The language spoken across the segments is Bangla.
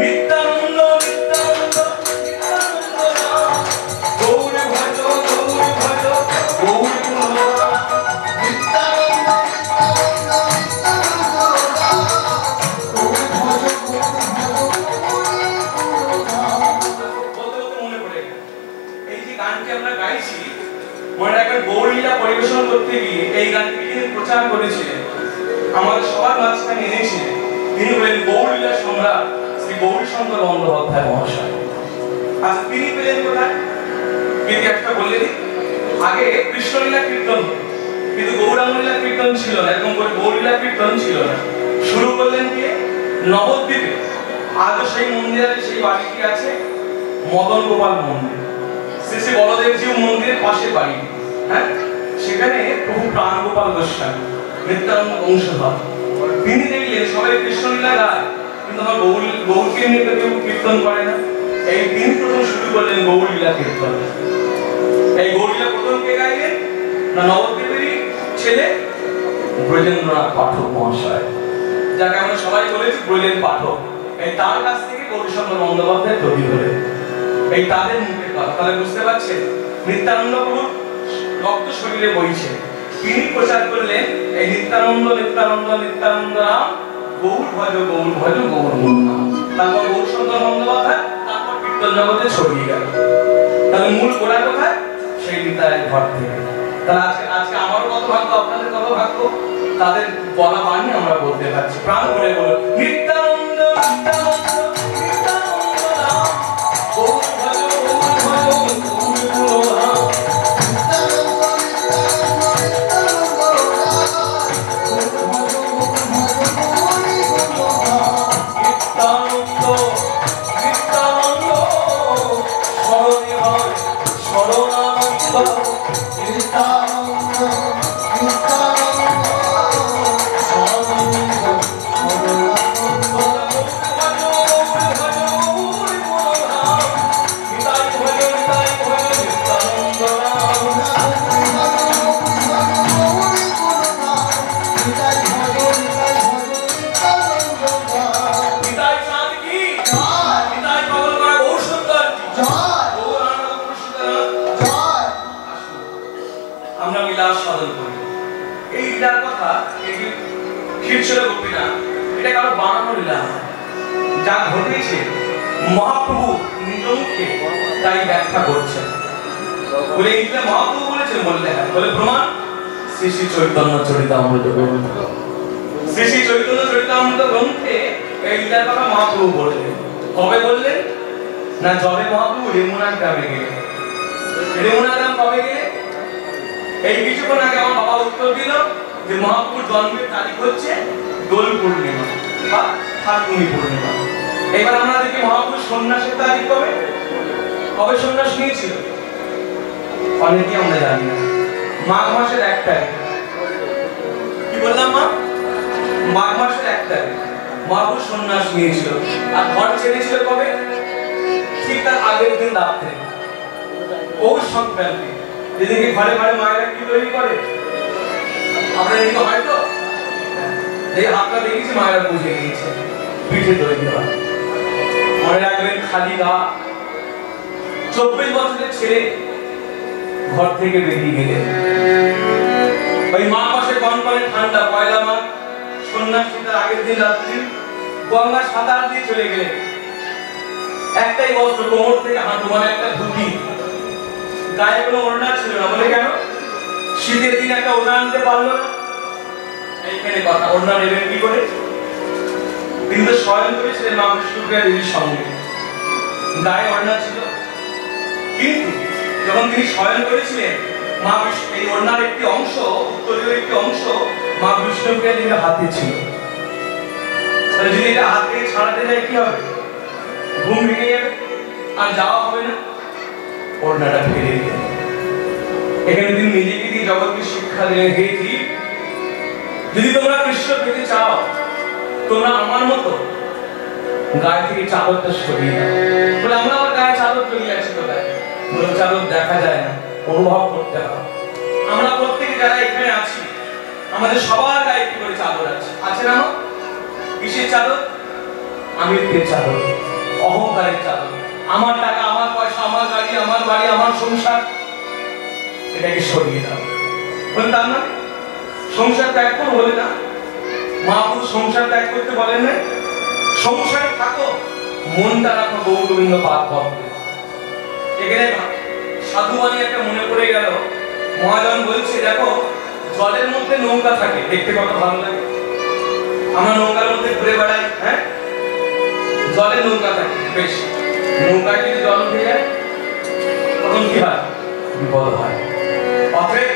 নিত্যানন্দ নিত্যানন্দ নিত্যানন্দ রাম গৌর ভজ গৌর ভজ গৌর গৌরলীলা পরিবেশন করতে গিয়ে এই গানটি তিনি প্রচার করেছিলেন, আমাদের সবার মাঝখানে এনেছিলেন। তিনি হলেন গৌরলীলা সম্রাট শ্রী গৌরীশঙ্কর বন্দ্যোপাধ্যায় মহাশয়। আচ্ছা, তিনি পেলেন কোথায়? ইতিহাসটা বলে দিই। আগে কৃষ্ণলীলা কীর্তন, কিন্তু গৌরাঙ্গলীলা কীর্তন ছিল না, এরকম করে গৌরলীলা কীর্তন ছিল না। শুরু করলেন কে? নবদ্বীপে। আজও সেই মন্দিরে সেই বাড়িটি আছে, মদন গোপাল মন্দির, শ্রী শ্রী বলদেবজিউ মন্দিরের পাশে বাড়ি। হ্যাঁ, সেখানে প্রভু প্রাণ গোপাল গোস্বামী নিত্যানন্দ বংশধর, তিনি দেখলেন সবাই কৃষ্ণলীলা গায়, কিন্তু আমার গৌরকে নিয়ে কেউ কীর্তন করে না। এই তিনি প্রথম শুরু করলেন গৌরলীলা কীর্তন। এই গৌরলীলা প্রথম কে গাইলেন? না নবদ্বীপেরই ছেলে ব্রজেন্দ্রনাথ পাঠক মহাশয়, যাকে আমরা সবাই বলেছি ব্রজেন পাঠক। এই তার কাছ থেকে গৌরীশঙ্কর বন্দ্যোপাধ্যায় তৈরি হলেন। এই তাদের মুখের কথা, তাহলে বুঝতে পারছেন নিত্যানন্দ প্রভুর রক্ত শরীরে বইছে। তিনি প্রচার করলেন এই নিত্যানন্দ নিত্যানন্দ নিত্যানন্দ রাম গৌর ভজ গৌর ভজ গৌর নাম। তারপর গৌরশঙ্কর বন্দ্যোপাধ্যায়, তারপর কীর্তন জগতে ছড়িয়ে গেল। তাহলে মূল গোড়া কোথায়? সেই নিতাইয়ের ঘর থেকে। তাহলে আজকে আমারও কত ভাগ্য, আপনাদের কত ভাগ্য, তাদের বলা বাণী আমরা বলতে পারছি। প্রাণ করে বলো নিত্যানন্দ নিত্যানন্দ নিত্যানন্দ রাম গৌর ভজ গৌর ভজ গৌর নাম। যা ঘটেছে মহাপ্রভু নিজ মুখে তাই ব্যাখ্যা করছেন। বলে এইটা মহাপ্রভু বলেছেন, বললে হ্যাঁ, বলে প্রমাণ শ্রী শ্রী চৈতন্য চরিতামৃত গ্রন্থ। শ্রী শ্রী চৈতন্য চরিতামৃত গ্রন্থে এইটার কথা মহাপ্রভু বললেন। কবে বললেন? না যবে মহাপ্রভু রেমুনা গ্রামে গেলেন। রেমুনা গ্রাম কবে গেলে? এই কিছুক্ষণ আগে আমার বাবা উত্তর দিল যে মহাপ্রভুর জন্মের তারিখ হচ্ছে দোল পূর্ণিমা বা ফাল্গুনী পূর্ণিমা। এবার আমরা দেখি মহাপ্রভু সন্ন্যাসের তারিখ কবে? কবে সন্ন্যাস নিয়েছিল? অনেকে আমরা জানি না। মাঘ মাসের 1 তারিখ। কি বললাম মা? মাঘ মাসের 1 তারিখ মহাপ্রভু সন্ন্যাস নিয়েছিল। আর ঘর ছেড়েছিল কবে? ঠিক তার আগের দিন রাত্রে, পৌষ সংক্রান্তি। যেদিকে ঘরে ঘরে মায়েরা কি তৈরি করে, আমরা এদিকে হয়তো এই হাতটা দেখেছি মায়েরা বুঝে গিয়েছে, পিঠে তৈরি হয়। মনে রাখবেন খালি গা 24 বছরের ছেলে ঘর থেকে বেরিয়ে গেলেন। ওই মাঘ মাসে কনকনে ঠান্ডা, পয়লা মাঘ, সন্ন্যাসী তার আগের দিন রাত্রি গঙ্গা সাঁতার দিয়ে চলে গেলেন। একটাই বস্ত্র, কোমর থেকে হাঁটু, মানে একটা ধুতি, গায়ে কোনো ওড়না ছিল না। বলে কেন? শীতের দিন একটা ওড়না আনতে পারলো না। এইখানে কথা, ওড়না নেবেন কি করে? তিনি তো শয়ন করেছিলেন মা বিষ্ণুপ্রিয়া দেবীর সঙ্গে, গায়ে ওড়না ছিল। কিন্তু যখন তিনি শয়ন করেছিলেন, মা বিষ্ণু এই ওড়নার একটি অংশ, উত্তরীয় একটি অংশ মা বিষ্ণুপ্রিয়া দেবীর হাতে ছিল। তাহলে যদি এটা হাত থেকে ছাড়াতে যায় কি হবে? ঘুম ভেঙে যাবে, আর যাওয়া হবে না। ওড়নাটা ফেলে দিলেন। এখানে তিনি নিজেকে দিয়ে জগৎকে শিক্ষা দিলেন, হে জীব, যদি তোমরা কৃষ্ণ পেতে চাও, তোমরা আমার মতো গায়ে থেকে চাদরটা সরিয়ে দাও। বলে আমরা আমার গায়ে চাদর চলে আছি কোথায়? বলে চাদর দেখা যায় না, অনুভব করতে হবে। আমরা প্রত্যেকে যারা এখানে আছি, আমাদের সবার গায়ে একটু করে চাদর আছে, আছে না? কিসের চাদর? আমিরদের চাদর, অহংকারের চাদর, আমার টাকা, আমার পয়সা, আমার গাড়ি, আমার বাড়ি, আমার সংসার, এটাকে সরিয়ে দাও। বলে তার মানে সংসার ত্যাগ করো বলে না, মহাপুরুষ সংসার ত্যাগ করতে বলেন না, সংসারে থাকো, মনটা রাখো গৌর গোবিন্দ পাদ পদ্মে। এখানে সাধু বাণী একটা মনে পড়ে গেল, মহাজন বলছে দেখো জলের মধ্যে নৌকা থাকে, দেখতে কত ভালো লাগে, আমরা নৌকার মধ্যে ঘুরে বেড়াই, হ্যাঁ জলে নৌকা থাকে, বেশ নৌকা যদি জল উঠে যায় তখন কি হয়, বিপদ হয়। অতএব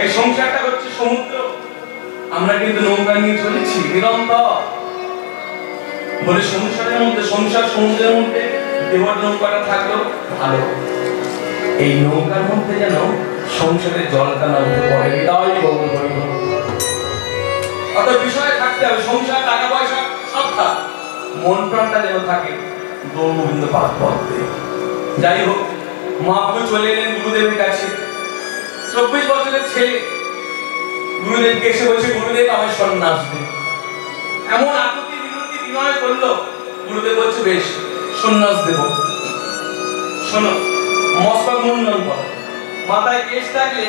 এই সংসারটা হচ্ছে সমুদ্র, আমরা কিন্তু নৌকা নিয়ে চলেছি নিরন্তর। বলে সংসারের মধ্যে, সংসার সমুদ্রের মধ্যে দেবর নৌকাটা থাকলো ভালো, এই নৌকার মধ্যে যেন সংসারের জলটা না উঠে পড়ে, হৃদয় গৌর হরিবল। অত বিষয়ে থাকতে হবে, সংসার টাকা পয়সা সব থাক, মন প্রাণটা যেন থাকে গৌর গোবিন্দ পাদ পদ্মে। যাই হোক, মহাপ্রভু চলে এলেন গুরুদেবের কাছে, 24 বছরের ছেলে গুরুদেবকে এসে বলছে গুরুদেব আমায় সন্ন্যাস দিন। এমন আকুতি বিনতি বিনয় করলো, গুরুদেব বলছে বেশ সন্ন্যাস দেব। শোনো, মস্তক মুন্ডন করো, মাথায় কেশ থাকলে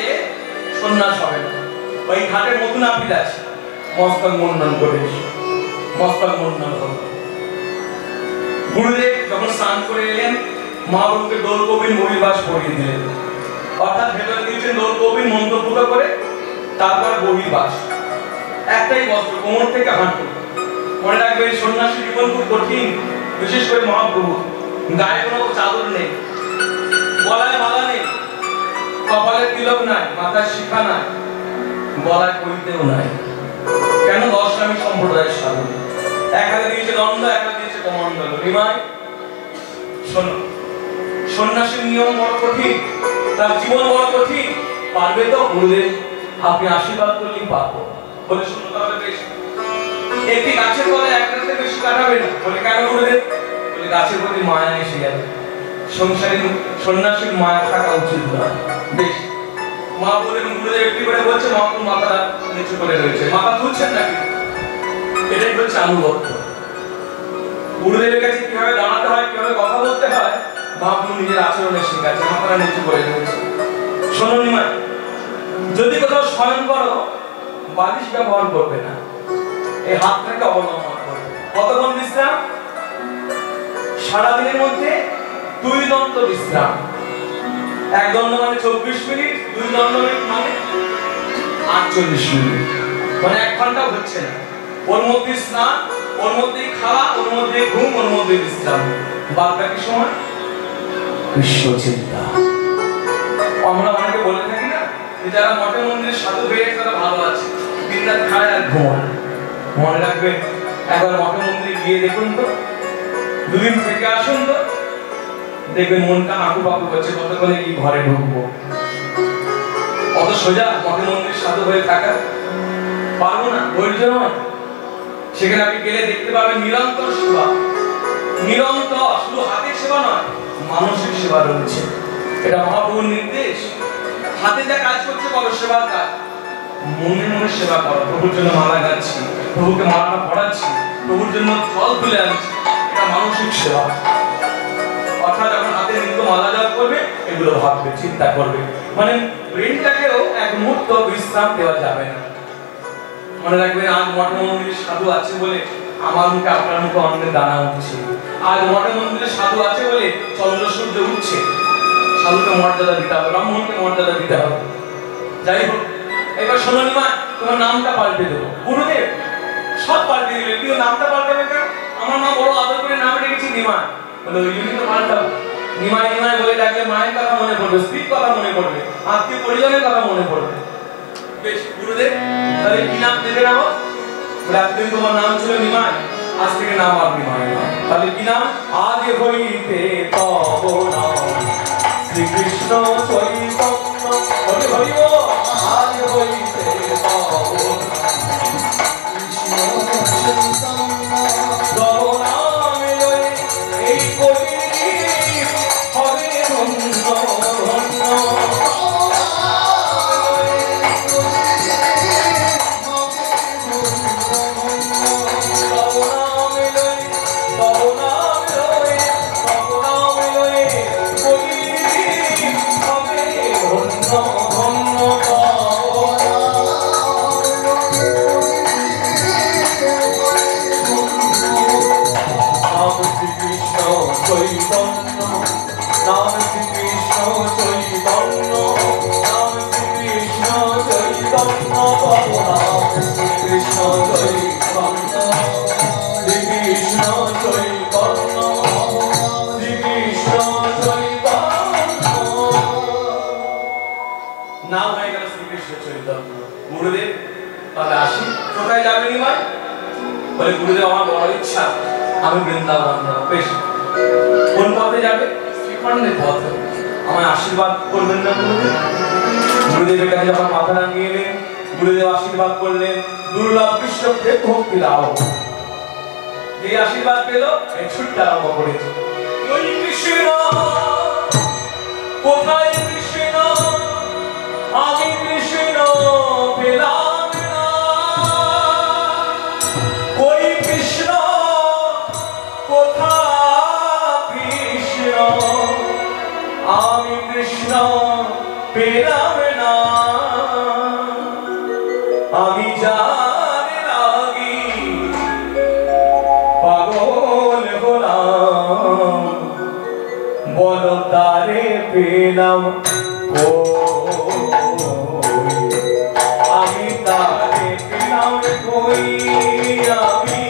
সন্ন্যাস হবে না। ওই ঘাটে মধু নাপিত আছে, মস্তক মুন্ডন করে মস্তক মুন্ডন হলো। গুরুদেব যখন স্নান করে এলেন, মহাপ্রভুকে দোল কবির মহিবাস পরিয়ে দিলেন, অর্থাৎ ভেতরে দিয়েছেন দোল কবির মন্ত্রপুত করে, তারপর বহির্বাস, একটাই বস্ত্র কোমর থেকে হাঁটু। মনে রাখবেন সন্ন্যাসী জীবন খুব কঠিন, বিশেষ করে মহাপ্রভু গায়ে কোনো চাদর নেই, গলায় মালা নেই, কপালে তিলক নাই, মাথায় শিখা নাই, গলায় কইতেও নাই। কেন? দশরামী সম্প্রদায়ের সাধু, এক হাতে দিয়েছে দণ্ড, এক হাতে দিয়েছে কমণ্ডল। নিমাই শোনো, সন্ন্যাসীর নিয়ম বড় কঠিন, তার জীবন বড় কঠিন, পারবে তো? গুরুদেব আপনি আশীর্বাদ করলেই পারবো। বলে শোনো তাহলে বেশ, একটি গাছের তলায় এক রাতে বেশি কাটাবে না। বলে কেন গুরুদেব? বলে গাছের প্রতি মায়া এসে যাবে, সংসারী সন্ন্যাসীর মায়া থাকা উচিত নয়। বেশ, মা বলে গুরুদেব একটি করে বলছে, মহাপ্রভু মাথাটা নিচু করে রয়েছে, মাথা তুলছেন নাকি, এটাই হচ্ছে আনুগত্য। গুরুদেবের কাছে কিভাবে দাঁড়াতে হয়, কিভাবে কথা বলতে হয়, মহাপ্রভু নিজের আচরণে শিখাচ্ছে, মাথাটা নিচু করে রয়েছে। শোনো নিমাই, যদি কোথাও শয়ন করো বালিশ ব্যবহার করবে না, এই হাতটাকে অবলম্বন করবে। কতক্ষণ বিশ্রাম? সারাদিনের মধ্যে 2 দণ্ড বিশ্রাম, 1 দণ্ড মানে 24 মিনিট, 2 দণ্ড মানে 48 মিনিট, মানে 1 ঘন্টাও হচ্ছে না। ওর মধ্যে স্নান, ওর মধ্যে খাওয়া, ওর মধ্যে ঘুম, ওর মধ্যে বিশ্রাম, বাদ বাকি সময় বিশ্ব চিন্তা। আমরা অনেকে বলে থাকি না যে যারা মঠে মন্দিরে সাধু হয়ে তারা ভালো আছে, দিনরাত খায় আর ঘুমায়। মনে রাখবেন, একবার মঠে মন্দিরে গিয়ে দেখুন তো, 2 দিন থেকে আসুন তো, দেখবেন মনটা আঁকু পাকু করছে, কতক্ষণে কি ঘরে ঢুকবো। অত সোজা মঠে মন্দিরে সাধু হয়ে থাকা পারবো না, ধৈর্য নয়। সেখানে আপনি গেলে দেখতে পাবেন নিরন্তর সেবা, নিরন্তর, শুধু হাতের সেবা নয়, মানসিক সেবা রয়েছে। এটা মহাপ্রভুর নির্দেশ। হাতে যা কাজ করছে করো, সেবার কাজ, মনে মনে সেবা করো। প্রভুর জন্য মালা গাচ্ছি, প্রভুকে মালাটা পড়াচ্ছি, প্রভুর জন্য ফল তুলে আনছি, এটা মানসিক সেবা। অর্থাৎ যখন হাতে নিত্য মালা জপ করবে, এগুলো ভাববে, চিন্তা করবে, মানে ব্রেনটাকেও এক মুহূর্ত বিশ্রাম দেওয়া যাবে না। মনে রাখবেন, আজ মঠ মন্দিরে সাধু আছে বলে আমার মুখে আপনার মুখে অন্নের দানা উঠছে, আজ মঠ মন্দিরে সাধু আছে বলে চন্দ্র সূর্য উঠছে। সাধুকে মর্যাদা দিতে হবে, ব্রাহ্মণকে মর্যাদা দিতে হবে। যাই হোক, এবার শোনো নিমা, তোমার নামটা পাল্টে দেবো। গুরুদেব সব পাল্টে দিলে, কিন্তু নামটা পাল্টাবে কেন? আমার মা বড় আদর করে নাম রেখেছি নিমা, বলে ওই জন্যই তো পাল্টাবো। নিমাই নিমাই বলে ডাকলে মায়ের কথা মনে পড়বে, স্ত্রীর কথা মনে পড়বে, আত্মীয় পরিজনের কথা মনে পড়বে। বেশ গুরুদেব, তাহলে কি নাম দেবে না? বলে একদিন তোমার নাম ছিল নিমাই, আজ থেকে নাম আর নিমাই নয়। তাহলে কি নাম? আজ হইতে তব নাম শ্রীকৃষ্ণ চৈতন্য। হরি হরি বল, আজ হইতে তব এই করি হবে ধন্য ধন্য। বলে গুরুদেব আমার বড় ইচ্ছা আমি বৃন্দাবন যাব। বেশ, কোন পথে যাবে? শ্রীখণ্ডের পথে। আমায় আশীর্বাদ করবেন না গুরুদেব? গুরুদেবের কাছে যখন মাথা রাঙিয়ে এলেন, গুরুদেব আশীর্বাদ করলেন, দুর্লভ কৃষ্ণ প্রেম ভক্তি লাভ। যে আশীর্বাদ পেল ছুটতে আরম্ভ করেছে। ওই কৃষ্ণ কোথায় কৃষ্ণ, আমি কৃষ্ণ পেলাম না। ওই কৃষ্ণ কোথায় কৃষ্ণ, আমি কৃষ্ণ পেলাম না। আমি যার লাগি পাগল হলাম, বলো তারে পেলাম আমি তারে পেলাম কই, আমি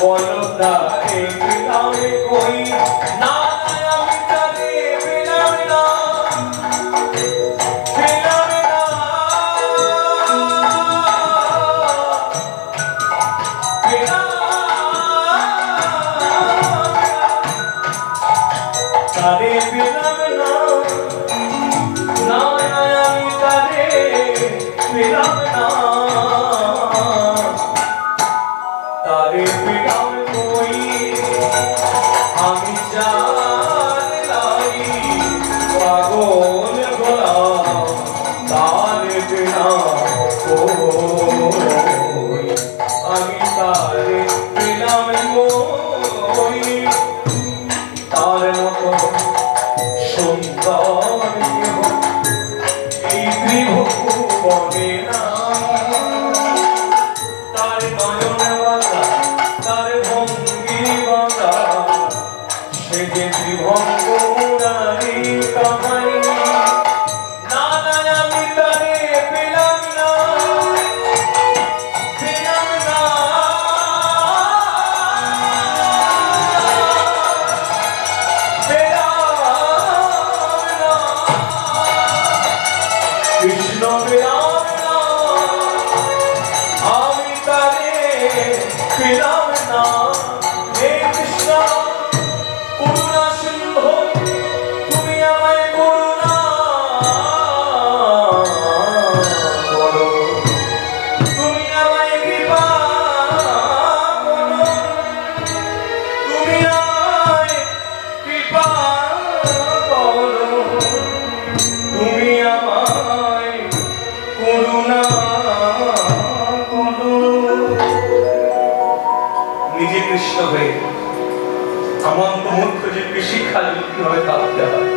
বলো তারে পেলাম কই। না আমি তারে পেলাম না, পেলাম না, পেলাম তারে পেলাম না, না আমি তারে পেলাম না, তারে পেলাম কই। আমি যার লাগি পাগল হলাম, তারে পেলাম কই, আমি তারে পেলাম কই। তার মতো সুন্দর এই ত্রিভুবনে না, তার নয়ন বাঁধা, তার ভঙ্গি বাঁধা, সে যে ত্রিভঙ্গি কামাই। না আমি তারে পেলাম না, পেলাম না, কৃষ্ণ পেলাম না, আমি তারে পেলাম না। হে কৃষ্ণ করুণা সিন্ধু, তুমি আমায় করুণা করো, তুমি আমায় কৃপা করো, তুমি আমায় কৃপা করো, তুমি আমায় করুণা করো। নিজে কৃষ্ণ হয়ে আমার তো মূর্খ জীবকে শিক্ষা দিল কিভাবে কাঁদতে হয়।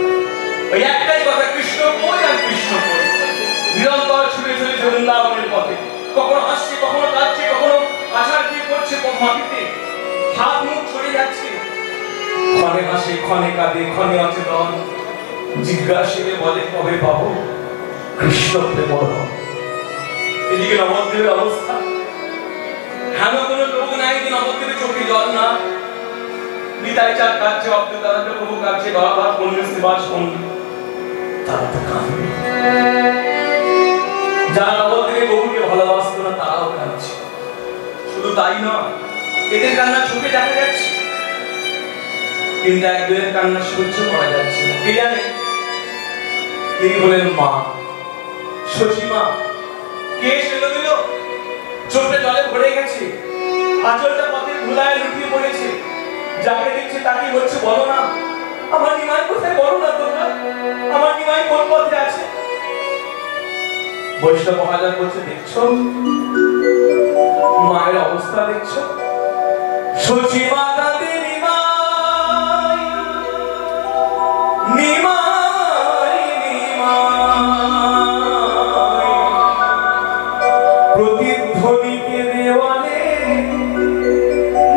ওই একটাই কথা, কৃষ্ণ কই আর কৃষ্ণ কই। নিরন্তর ছুটে চলেছে বৃন্দাবনের পথে, কখনো হাসছে, কখনো কাঁদছে, কখনো আছাড় দিয়ে পড়ছে মাটিতে, হাত মুখ ছড়ে যাচ্ছে, ক্ষণে হাসে, ক্ষণে কাঁদে, ক্ষণে অচেতন। জিজ্ঞাসিলে বলে কবে পাবো কৃষ্ণ প্রেম। এদিকে নবদ্বীপের অবস্থা, হেন কোনো লোক নাই যে নবদ্বীপের চোখে জল না। নিতাই চাঁদ কাঁদছে, অবধূতানন্দ প্রভু কাঁদছে, গলাভাত পণ্ডিত শ্রীবাস পণ্ডিত, তারা তো কাঁদবে। যারা নবদ্বীপে গৌরকে ভালোবাসত না তারাও কাঁদছে। শুধু তাই নয়, এদের কান্না চোখে দেখা যাচ্ছে, কিন্তু এক দুয়ের কান্না সহ্য করা যাচ্ছে না। কে জানে? তিনি বলেন মা, শশী মা। কে এসে দিল? চোখে জলে ভরে গেছে, আঁচলটা পথের ধুলায় লুটিয়ে পড়েছে। যাকে দেখছে তাকে বলছে বলো না আমার নিমাই কোথায়, বলো না তোমরা আমার নিমাই কোন পথে আছে। বৈষ্ণব মহাজন বলছে দেখছো মায়ের অবস্থা, দেখছো শশী মা কাঁদে, নিমাই নিমাই নিমাই, প্রতিধ্বনিকে দেওয়ালে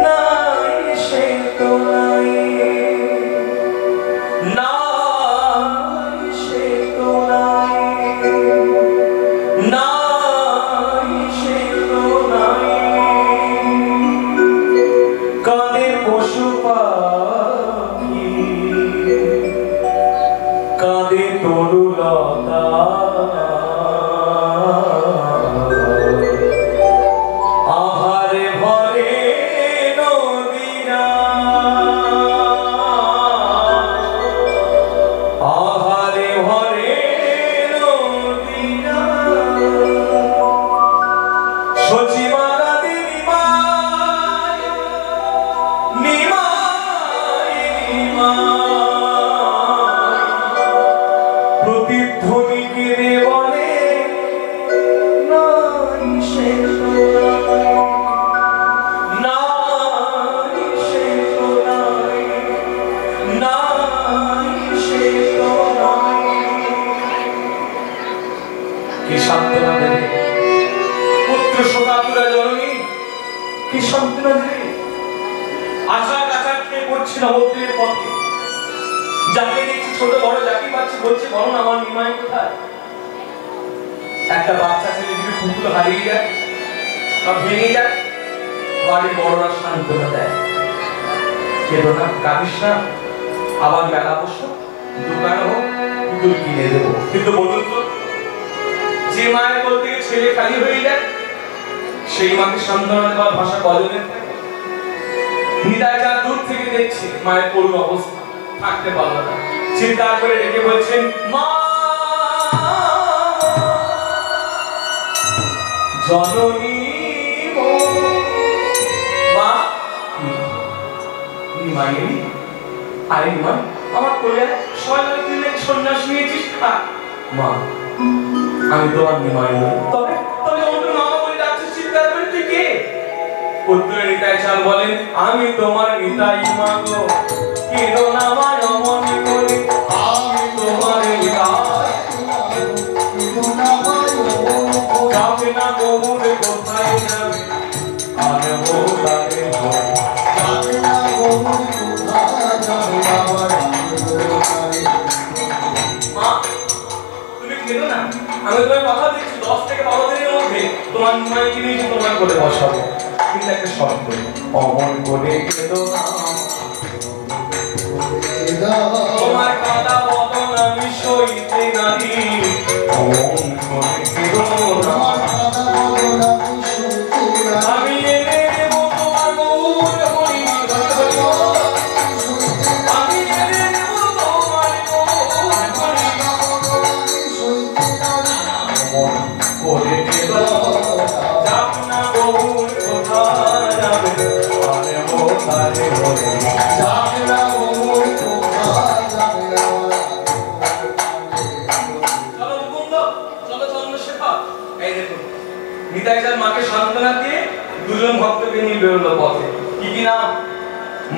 নাই সে তো নাই, নাই সে তো নাই, নাই সে তো নাই। কাঁদে পশু পাখি, কাঁদে তরুলতা, আহারে সান্ত্বনা দিলে। আশা কাছা খেয়ে পড়ছি নবদ্বীপের পথে, যাকে দেখছি ছোট বড় যাকে পাচ্ছি বলছে বলো না আমার নিমাই কোথায়। একটা বাচ্চা ছেলে যদি পুতুল হারিয়ে যায় বা ভেঙে যায়, বাড়ির বড়রা সান্ত্বনা দেয়, কেঁদো না, কাঁদিস না, আবার মেলা বসো, দোকান হোক, পুতুল কিনে দেবো। কিন্তু বলুন তো, যে মায়ের কোল থেকে ছেলে খালি হয়ে যায়, সেই মাকে সান্ত্বনা দেওয়ার ভাষা কজনের থাকে? নিতাই যা দূর থেকে দেখছে মায়ের করুণ অবস্থা, থাকতে পারলো না, চিৎকার করে ডেকে বলছেন মা জননী মা। নিমাইনি আরে নিমাই আমার কোলে সবাই দিলে সন্ন্যাস নিয়েছিস। মা আমি তোমার নিমাই নই। তবে তবে অন্য মামা বলে ডাকছিস, চিৎকার করে তুই কে? উত্তরে নিতাই চাঁদ বলেন আমি তোমার নিতাই মা গো, কেঁদো না মা অমন করে, আমি তোমার নিতাই, যাবে না গৌরে কোথায় যাবে, আরে ও তাকে যাবে না গৌরে কোথায় যাবে, আবার মা তুমি কেঁদো না, আমি তোমার কথা দিচ্ছি 10 থেকে 12 দিনের মধ্যে তোমার নিমাইকে নিয়ে তোমার কোলে বসাবো। কিন্তু একটা শব্দ, অমন করে কেঁদো না, তোমার কাঁদা বদন আমি সইতে নারি, অমন করে কেঁদো না, আমি এনে দেব তোমার গৌর হরি, আমি এনে দেব তোমার গৌর হরি, অমন করে কেঁদো যাব না গৌর কোথায় যাবে, আরে ও তারে বলে যাবে না গৌর কোথায় যাবে। চলো মুকুন্দ, চলো চন্দ্রশেখর। এই দেখুন নিতাই চাঁদ মাকে সান্ত্বনা দিয়ে দুজন ভক্তকে নিয়ে বেরোলো পথে। কি কি নাম?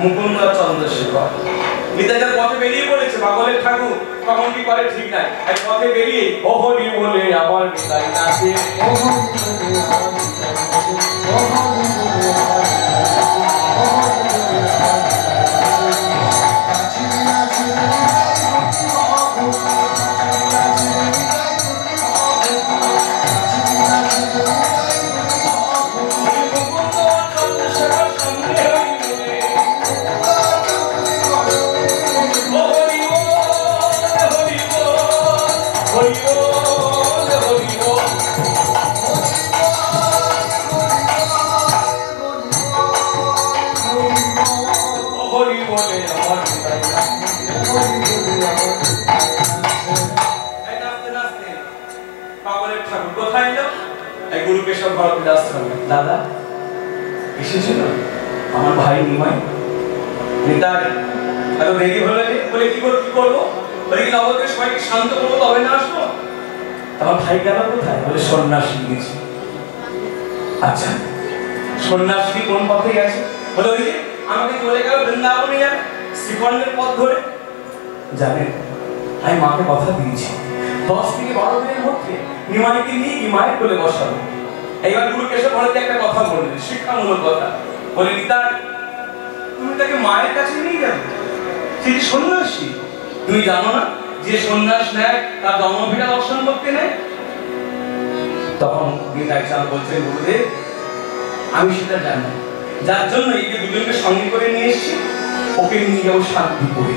মুকুন্দ চন্দ্রশেখর। নিতাই চাঁদ পথে বেরিয়ে পড়েছে, পাগলের ঠাকুর কখন কি করে ঠিক নাই। এই পথে বেরিয়ে ও হরি বলে আমার নিতাই নাচে, ও হরি বলে আমার নিতাই নাচে, ও হরি বলে আমার দাদা এসেছিল আমার ভাই নিমাই। নিতাই এত দেরি হলো যে, বলে কি করবো, বলে কি নবদ্বীপের সবাইকে শান্ত করবো তবে না আসবো। আমার ভাই গেল কোথায়? বলে সন্ন্যাস নিয়েছি। আচ্ছা সন্ন্যাসী কোন পথে গেছে? বলে ওই যে আমাকে চলে গেল বৃন্দাবনে যাবে, শ্রীখণ্ডের পথ ধরে। জানেন আমি মাকে কথা দিয়েছি 10 থেকে 12 দিনের মধ্যে নিমাইকে নিয়ে মায়ের কোলে বসাবো। এইবার গুরু কেশব ভারতী একটা কথা বললেন, শিক্ষামূলক কথা। বলে নিতাই তুমি তাকে মায়ের কাছে নিয়ে যাবে, সে যে সন্ন্যাসী। তুমি জানো না যে সন্ন্যাস নেয় তার জন্মভিটা দর্শন করতে নেয়? তখন নিতাই চাঁদ বলছেন গুরুদেব আমি সেটা জানি, যার জন্য এই যে দুজনকে সঙ্গে করে নিয়ে এসেছি, ওকে নিয়ে যাবো শান্তিপুরে।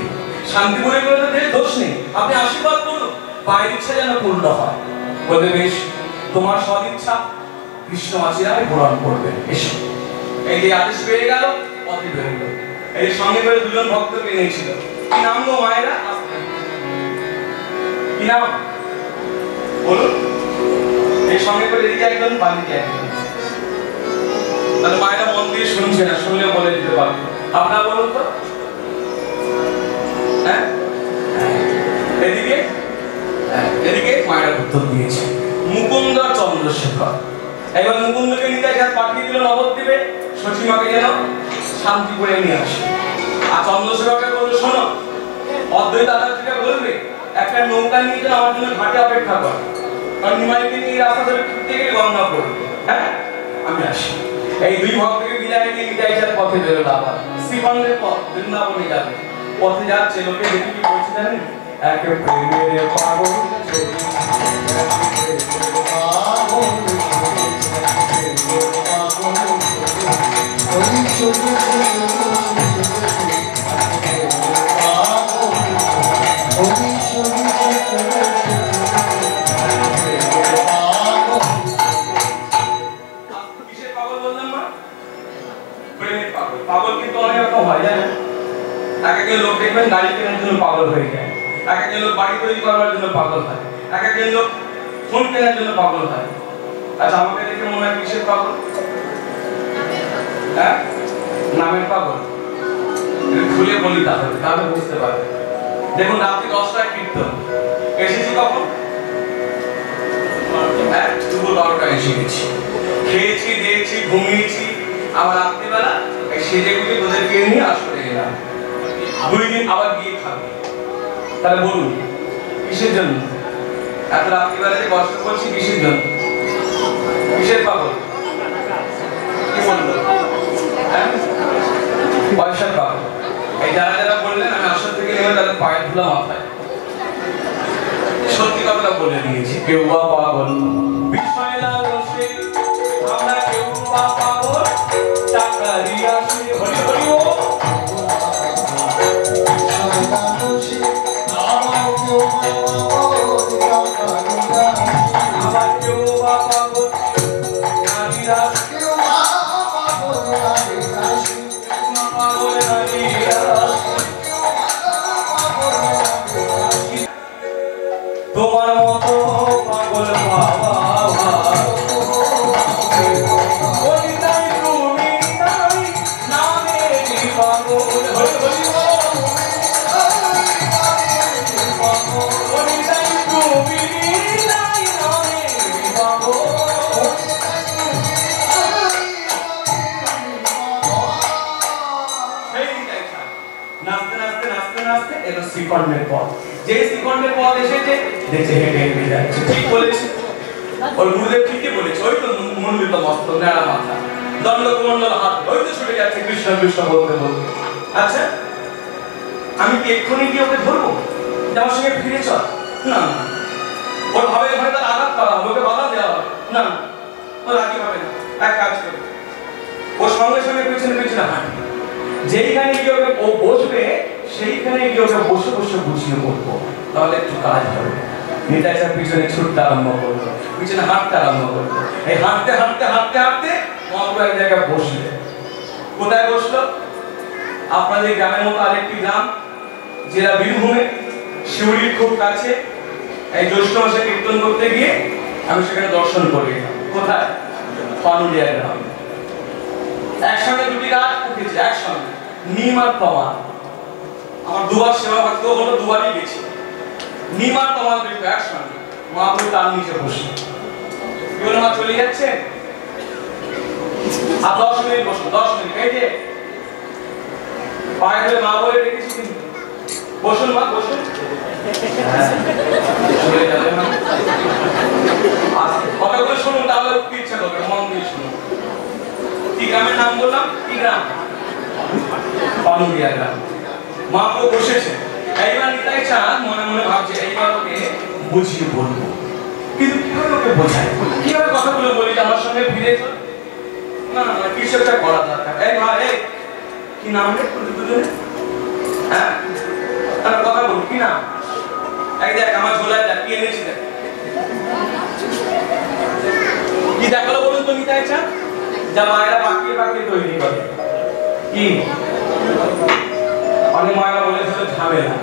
শান্তিপুরে করে তো দোষ নেই, আপনি আশীর্বাদ করুন পায়ের ইচ্ছা যেন পূর্ণ হয়। বলবে বেশ, তোমার সদ ইচ্ছা কৃষ্ণ আশীর্বাদ পূরণ করবেন, এসো। এই যে আদেশ পেয়ে গেল, পথে বেরোলো। এই সঙ্গে করে দুজন ভক্তকে নিয়েছিল। কি নাম গো মায়েরা? কি নাম বলুন? এই সঙ্গে করে এদিকে একজন, বাদিকে একজন। তাহলে মায়েরা মন দিয়ে শুনছে না, শুনলে বলে দিতে পারবে। আপনারা বলুন তো, হ্যাঁ এদিকে এদিকে মায়েরা উত্তর দিয়েছে মুকুন্দ চন্দ্রশেখর। এবার মুকুন্দকে নিতাই চাঁদ পাঠিয়ে দিল নবদ্বীপে, সচিমাকে যেন শান্তিপুরে নিয়ে আসে। আর চন্দ্রশেখরকে বলল শোনো, অদ্বৈত আচার্যকে বলবে একটা নৌকা নিয়ে যেন আমার জন্য ঘাটে অপেক্ষা করে, কারণ নিমাইকে নিয়ে এই রাস্তা ধরে ফিরতে গেলে গঙ্গা পড়বে। হ্যাঁ আমি আসি। এই দুই ভক্তকে বিদায় দিয়ে নিতাইয়ের পথে বেরোলো আবার শ্রীখণ্ডের পথ বৃন্দাবনে যাবে পথে যাচ্ছে লোকে দেখি কি বলছে জানেন এক প্রেমের পাগল পাগল কিন্তু অনেক রকম হয় জানেন এক একজন লোক দেখবেন গাড়ি কেনার জন্য পাগল হয়ে যায় এক একজন লোক বাড়ি তৈরি করার জন্য পাগল হয় এক একজন লোক ফোন কেনার জন্য পাগল হয় আচ্ছা আমাকে দেখে মনে হয় কিসের পাগল হ্যাঁ নামের পাগল খুলে বলি তাহলে বুঝতে পারবে দেখুন রাত্রি 10টায় কীর্তন এসেছি কখন দুপুর 12টায় এসে গেছি খেয়েছি দিয়েছি ঘুমিয়েছি আবার রাত্রিবেলা সেজে গুজে তোদেরকে নিয়ে আসলে এলাম 2 দিন আবার গিয়ে খাবো তাহলে বলুন কিসের জন্য এত রাত্রিবেলা যে কষ্ট করছি কিসের জন্য কিসের পাগল কি বলবো পয়সার পাগল এই যারা যারা বললেন আমি আসল থেকে নেমে তাদের পায়ের ধুলা মাথায় সত্যি কথাটা বলে দিয়েছি কেউ বা পাগল বিষয় না রসে আমরা কেউ বা পাগল টাকা রিয়া শুয়ে হরি হরি ও আমার কেউ বা পাগল নারীরা কেউ বা পাগল নারীরা পাগল নারীরা তোমার মতো পাগল বাবা ওই তাই তুমি নাই নামে পাগল হরি হরি ওই তাই তুমি নাই নামে পাগল নাচতে নাচতে নাচতে নাচতে এলো শ্রীখণ্ডের পথ যে শ্রীখণ্ডের পথ এসেছে দেখে হেঁটে হেঁটে যাচ্ছে ঠিক বলেছে ওর গুরুদেব ঠিকই বলেছে ওই তো মন্ডিত মস্তক নেড়া মাথা দণ্ডকমণ্ডল হাত ওই তো ছুটে যাচ্ছে কৃষ্ণ কৃষ্ণ বলতে বলতে আচ্ছা আমি কি এক্ষুনি গিয়ে ওকে ধরবো আমার সঙ্গে ফিরে চল না ওর ভাবে এখানে তার আঘাত করা হবে ওকে বাধা দেওয়া হবে না ও রাজি হবে না এক কাজ করে ওর সঙ্গে সঙ্গে পেছনে পেছনে হাঁটি যেইখানে গিয়ে ওকে ও বসবে সেইখানে গিয়ে ওকে বসে বসে বুঝিয়ে বলবো তাহলে একটু কাজ হবে নিতাইয়ের পিছনে ছুটতে আরম্ভ করলো পিছনে হাঁটতে আরম্ভ করলো এই হাঁটতে হাঁটতে হাঁটতে হাঁটতে মহাপ্রভু এক জায়গায় বসলে কোথায় বসলো আপনাদের গ্রামের মতো আরেকটি গ্রাম জেলা বীরভূমে শিউরির খুব কাছে এই জ্যৈষ্ঠ মাসে কীর্তন করতে গিয়ে আমি সেখানে দর্শন করি কোথায় পানুলিয়া গ্রাম একসঙ্গে দুটি গাছ উঠেছে একসঙ্গে নিম আর তমাল আমার দুবার সেবা ভাগ্য হলো দুবারই গেছি নিম আর তমাল দুটো একসঙ্গে মহাপ্রভু তার নিচে বসে কি বলে মা চলে যাচ্ছে আর 10 মিনিট বসো 10 মিনিট এই যে পায়ে ধরে মা বলে রেখেছি কিন্তু বসুন মা বসুন চলে যাবে না কথাগুলো শুনুন তাহলে ইচ্ছা করবে মন দিয়ে শুনুন কি গ্রামের নাম বললাম কি গ্রাম পানুলিয়া গ্রাম মহাপ্রভু বসেছে এইবার নিতাই চাঁদ মনে মনে ভাবছে এইবার ওকে বুঝিয়ে বলবো কিন্তু কিভাবে ওকে বোঝায় কিভাবে কথাগুলো বলি আমার সঙ্গে ফিরে চল না না কিছু একটা করা দরকার এই মা এই কি নাম রে দুজনে হ্যাঁ তার কথা বল কি নাম এই দেখ আমার ঝোলায় দেখ কি এনেছি দেখ কি দেখালো বলুন তো নিতাই চাঁদ যা মায়েরা পাকিয়ে পাকিয়ে তৈরি করে কি অনেক মায়েরা বলেছিল ঝামেলা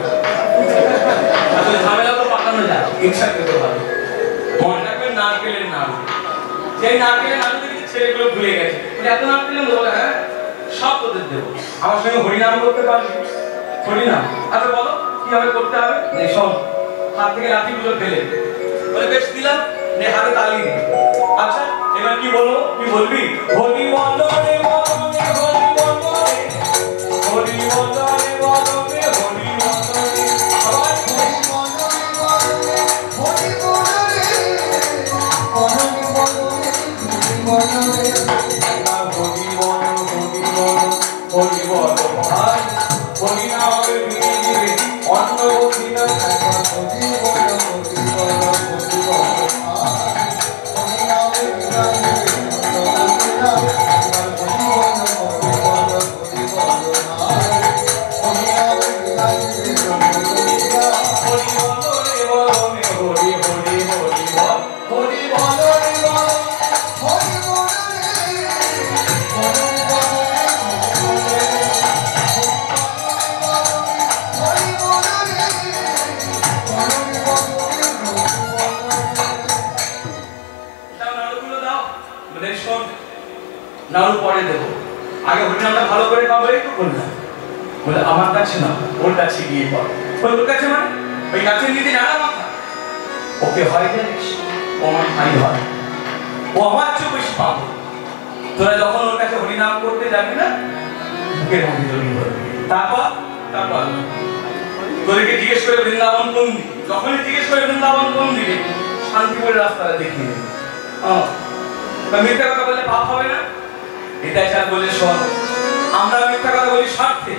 আসলে ঝামেলা তো পাকানো যায় ইচ্ছা করতে পারে মনে রাখবেন নারকেলের নাড়ু সেই নারকেলের নাড়ু থেকে ছেলেগুলো ভুলে গেছে এত নারকেলের বলে হ্যাঁ সব তোদের দেবো আমার সঙ্গে হরিনাম করতে পারবি হরিনাম আচ্ছা বলো কিভাবে করতে হবে শোন হাত থেকে লাঠিগুলো ফেলে বলে বেশ দিলাম নে হাতে তালি দে আচ্ছা এবার কি বলবো কি বলবি হরি বল রে বল রে হরি বল রে হরি বল রে বল রে হরি বল রে আবার হরি বল রে বল রে হরি বল রে হরি বল রে হরি বল রে হরি বল নাড়ু পরে দেবো, আগে হরিনামটা ভালো করে পাবই তো বললাম। বলে আমার কাছে না, ওর কাছে গিয়ে পড়। ওর কাছে মানে ওই গাছের নিচে নাড়া মাথা, ওকে হয় জানিস, ও আমার ভাই হয়, ও আমার চেয়ে বেশি পাবো। তোরা যখন ওর কাছে হরিনাম করতে যাবি না, বুকের মধ্যে জড়িয়ে ধরবি। তারপর তোদেরকে জিজ্ঞেস করে বৃন্দাবন কোন দিকে, যখনই জিজ্ঞেস করে বৃন্দাবন কোন দিকে, শান্তিপুরের রাস্তাটা দেখিয়ে দেবে। মিথ্যা কথা বললে পাপ হবে না? এটাই চার বলে শোন, আমরা মিথ্যা কথা বলি স্বার্থে,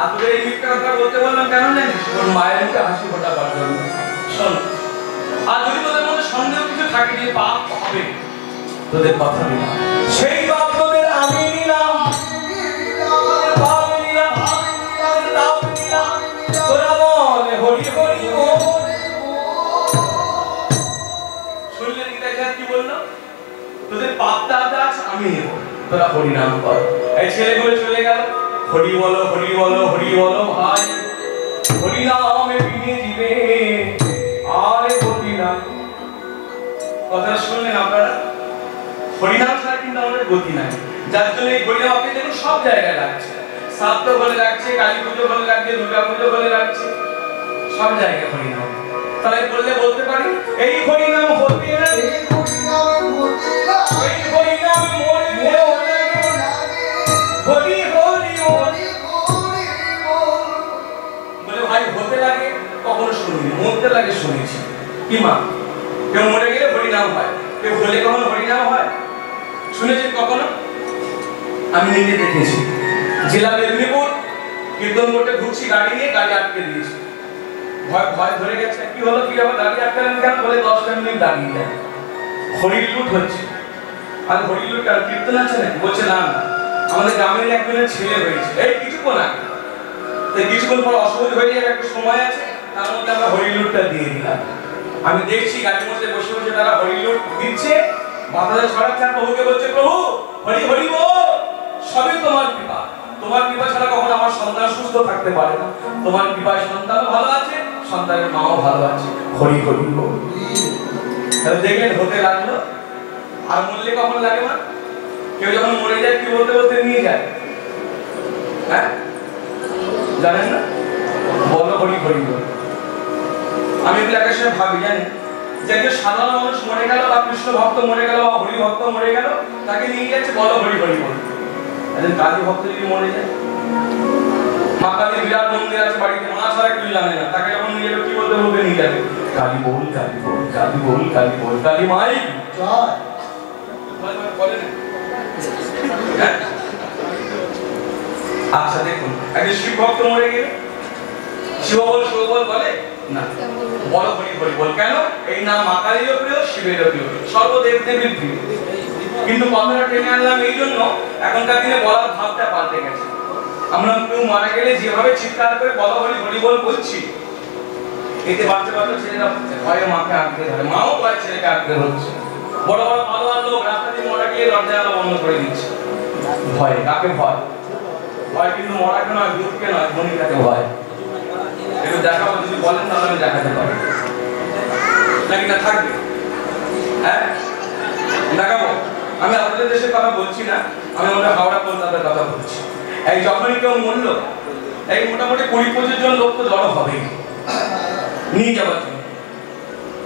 আর তোদের এই মিথ্যা কথা বলতে বললাম কেন জানিস? তোর মায়ের মুখে হাসি ফোটাবার জন্য। শোন, আর যদি তোদের মধ্যে সন্দেহ কিছু থাকে যে পাপ হবে, তোদের কথা দিলাম, সেই পাপ তোদের আমি নিলাম, আমি নেব, তোরা হরিনাম কর। এই ছেলেগুলো চলে গেল, হরি বলো হরি বলো হরি বলো ভাই, হরিনামে বিনে দিবে আর গতি না। কথা শুনলেন আপনারা? হরিনাম ছাড়া কিন্তু আমাদের গতি নাই, যার জন্য এই হরিনাম আপনি দেখুন সব জায়গায় লাগছে, শ্রাদ্ধ বলে লাগছে, কালী পুজো বলে লাগছে, দুর্গা পুজো বলে লাগছে, সব জায়গায় হরিনাম। তাহলে বললে বলতে পারি এই হরিনাম হতে না, শুনেছি কি মা, কেউ মরে গেলে হরিনাম হয়, কেউ হলে কখনো হরিনাম হয় শুনেছেন কখনো? আমি নিজে দেখেছি, জেলা মেদিনীপুর কীর্তন করতে ঘুরছি গাড়ি নিয়ে, গাড়ি আটকে দিয়েছি, ভয় ভয় ধরে গেছে, কি হলো কি আবার গাড়ি আটকালেন কেন? বলে 10 মিনিট দাঁড়িয়ে যায়, হরির লুট হচ্ছে। আর হরির লুট আর কীর্তন আছে নাকি? বলছে না না, আমাদের গ্রামের একজনের ছেলে হয়েছে এই কিছুক্ষণ আগে, তাই কিছুক্ষণ পর অসুবিধা হয়ে যাবে, একটা সময় আছে, তার মধ্যে আমরা হরিলুটটা দিয়ে দিলাম। আমি দেখছি গাড়ির মধ্যে বসে বসে তারা হরিলুট দিচ্ছে, মাথায় ছড়াচ্ছে, আর প্রভুকে বলছে প্রভু হরি হরি বল, সবই তোমার কৃপা, তোমার কৃপা ছাড়া কখনো আমার সন্তান সুস্থ থাকতে পারে না, তোমার কৃপায় সন্তানও ভালো আছে, সন্তানের মাও ভালো আছে, হরি হরি বল। তাহলে দেখলেন হতে লাগলো। আর মরলে কখন লাগে না? কেউ যখন মরে যায় কি বলতে বলতে নিয়ে যায়, হ্যাঁ জানেন না? বলো হরি হরি বল। আমি এলাকার সময় ভাবি জানেন, যে একজন সাধারণ মানুষ মরে গেল, বা কৃষ্ণ ভক্ত মরে গেল, বা হরি ভক্ত মরে গেল, তাকে নিয়ে যাচ্ছে বলো হরি হরি বল। একজন কালী ভক্ত যদি মরে যায়, মা কালীর বিরাট মন্দির আছে বাড়িতে, মা ছাড়া কেউ জানে না, তাকে যখন নিয়ে যাবে কি বলতে বলতে নিয়ে যাবে, কালী বল কালী বল কালী বল কালী বল কালী মাই জয় বলে না। আচ্ছা দেখুন, একজন শিব ভক্ত মরে গেলে শিব বল বলে না, বলো হরি হরি বল। কেন? এই নাম মা কালীরও প্রিয়, শিবেরও প্রিয়, সর্বদেব দেবীর প্রিয়। কিন্তু কথাটা টেনে আনলাম এই জন্য, এখনকার দিনে বলার ভাবটা পাল্টে গেছে। আমরা কেউ মারা গেলে যেভাবে চিৎকার করে বলো হরি হরি বল বলছি, এতে বাচ্চা বাচ্চা ছেলেরা ভয়ে মাকে আঁকড়ে ধরে, মাও ভয় ছেলেকে আঁকড়ে ধরছে। বড় বড় পালোয়ান লোক রাস্তা দিয়ে মারা গিয়ে দরজা বন্ধ করে দিচ্ছে, ভয়। কাকে ভয়? ভয় কিন্তু মরাকে নয়, ভূতকে নয়, মনিটাকে ভয়। একটু দেখাবো, যদি বলেন তাহলে আমি দেখাতে পারি, নাকি না থাকবে? হ্যাঁ দেখাবো। আমি আপনাদের দেশের কথা বলছি না, আমি ওটা হাওড়া কলকাতার কথা বলছি। এই যখনই কেউ মরল, এই মোটামুটি 20-25 জন লোক তো জড়ো হবেই নিয়ে যাওয়ার জন্য,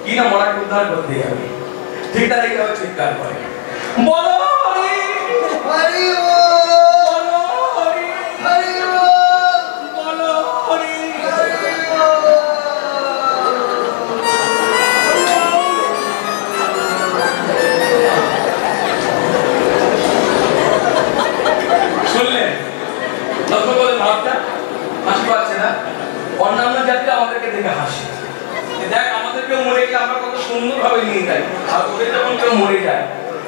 কি না মরাকে উদ্ধার করতে যাবে, ঠিক তার এইভাবে চিৎকার করে বলো হরি হরি বলো হরি হরি বলো হরি হরি। শুনলেন লক্ষ্য করে ভাবটা? হাসি পাচ্ছে না? অন্যান্য জাতিরা আমাদেরকে দেখে হাসে, দেখ আমাদের কেউ মরে গেলে আমরা কত সুন্দর ভাবে নিয়ে যাই, আর ওদের যখন কেউ মরে যায়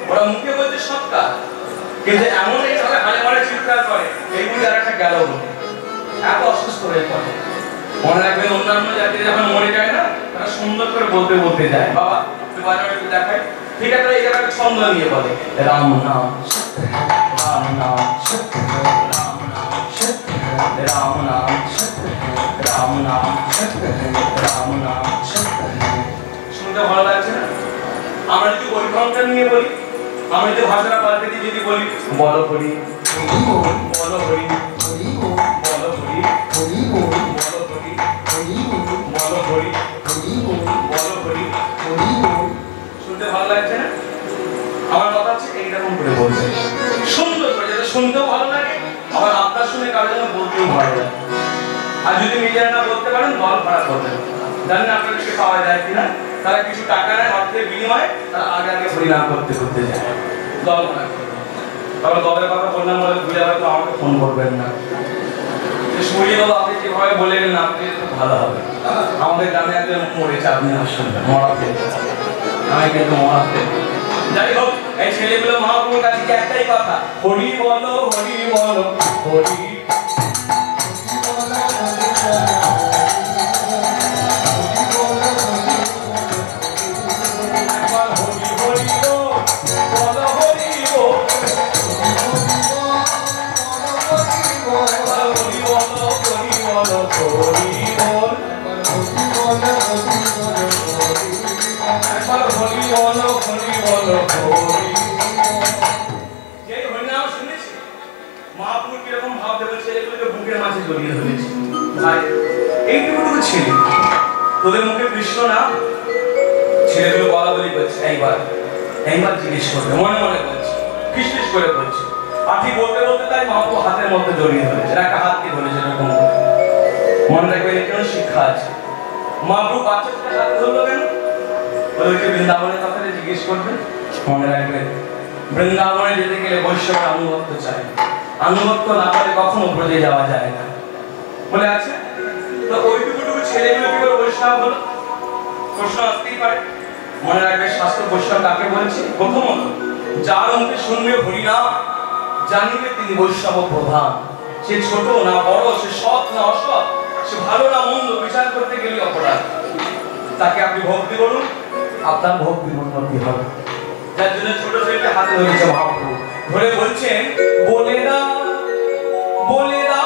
ওরা মুখে বলছে সব কাজ, কিন্তু এমন এইভাবে হাড়ে মারে চিৎকার করে এইগুলি আর একটা গেল বলে, এত অসুস্থ হয়ে পড়ে। মনে রাখবেন অন্যান্য জাতিরা যখন মরে যায় না, তারা সুন্দর করে বলতে বলতে যায়, বাবা তুই বাজারে একটু দেখাই, ঠিক আছে এই জায়গাটা ছন্দ নিয়ে বলে রাম নাম রাম নাম রাম নাম রাম নাম রাম নাম রাম নাম। শুনতে ভালো লাগছে না? আমরা যদি ওই ঘন্টা নিয়ে বলি আমি তো ভাষাটা পাল্টে দিয়ে যদি বলি বলো হরি বলো হরি বলো হরি বলো হরি বলো হরি বলো হরি, শুনতে ভালো লাগছে না? আমার কথা হচ্ছে এইরকম করে বলছে, সুন্দর করে, যাতে শুনতেও ভালো লাগে, আবার আপনার শুনে কারো যেন বলতেও ভালো লাগে। আর যদি নিজেরা না বলতে পারেন দল ভাড়া করবেন, জানেন আপনাদেরকে পাওয়া যায় কিনা? তারা কিছু টাকা নেয়, অর্থের বিনিময়ে তারা আগে আগে হরিনাম করতে করতে যায়, দল ভাড়া করবে। তবে দলের কথা বললাম বলে ভুলে হয়তো আমাকে ফোন করবেন না, সূর্য বাবা আপনি যেভাবে বলে গেলেন আপনি খুব ভালো হবে। আমাদের গ্রামে একজন মরেছে, আপনি আসুন মরাতে, আমি কিন্তু মরাতে। যাই হোক, এই ছেলেগুলো মহাপ্রভুর কাছে একটাই কথা, হরি বলো হরি বলো হরি। তোদের মুখে কৃষ্ণ নাম, ছেলেগুলো বলা বলি করছে, এইবার এইবার জিজ্ঞেস করবে, মনে মনে বলছে, ফিসফিস করে বলছে। আর ঠিক বলতে বলতে তাই মহাপ্রভু হাতের মধ্যে জড়িয়ে ধরেছে, একটা হাতকে ধরেছে এরকম। মনে রাখবেন এখানে শিক্ষা আছে। মহাপ্রভু বাচ্চাটা হাতে ধরলো কেন? ওদেরকে বৃন্দাবনের কথাটা জিজ্ঞেস করবেন। মনে রাখবেন বৃন্দাবনে যেতে গেলে বৈষ্ণবের আনুগত্য চাই, আনুগত্য না করে কখনো ব্রজে যাওয়া যায় না, বলে আছে। তো ওইটুকু ছেলেগুলো কি করে বৈষ্ণব হলো? প্রশ্ন আসতেই পারে। মনে রাখবে শাস্ত্র বৈষ্ণব কাকে বলছে? প্রথমত যার মুখে শুনবে হরিনাম জানিবে তিনি বৈষ্ণব প্রধান। সে ছোট না বড়, সে সৎ না অসৎ, সে ভালো না মন্দ বিচার করতে গেলে অপরাধ। তাকে আপনি ভক্তি করুন, আপনার ভক্তির উন্নতি হবে। যার জন্য ছোট ছেলেকে হাতে ধরেছে মহাপ্রভু, ধরে বলছেন বলে না বলে না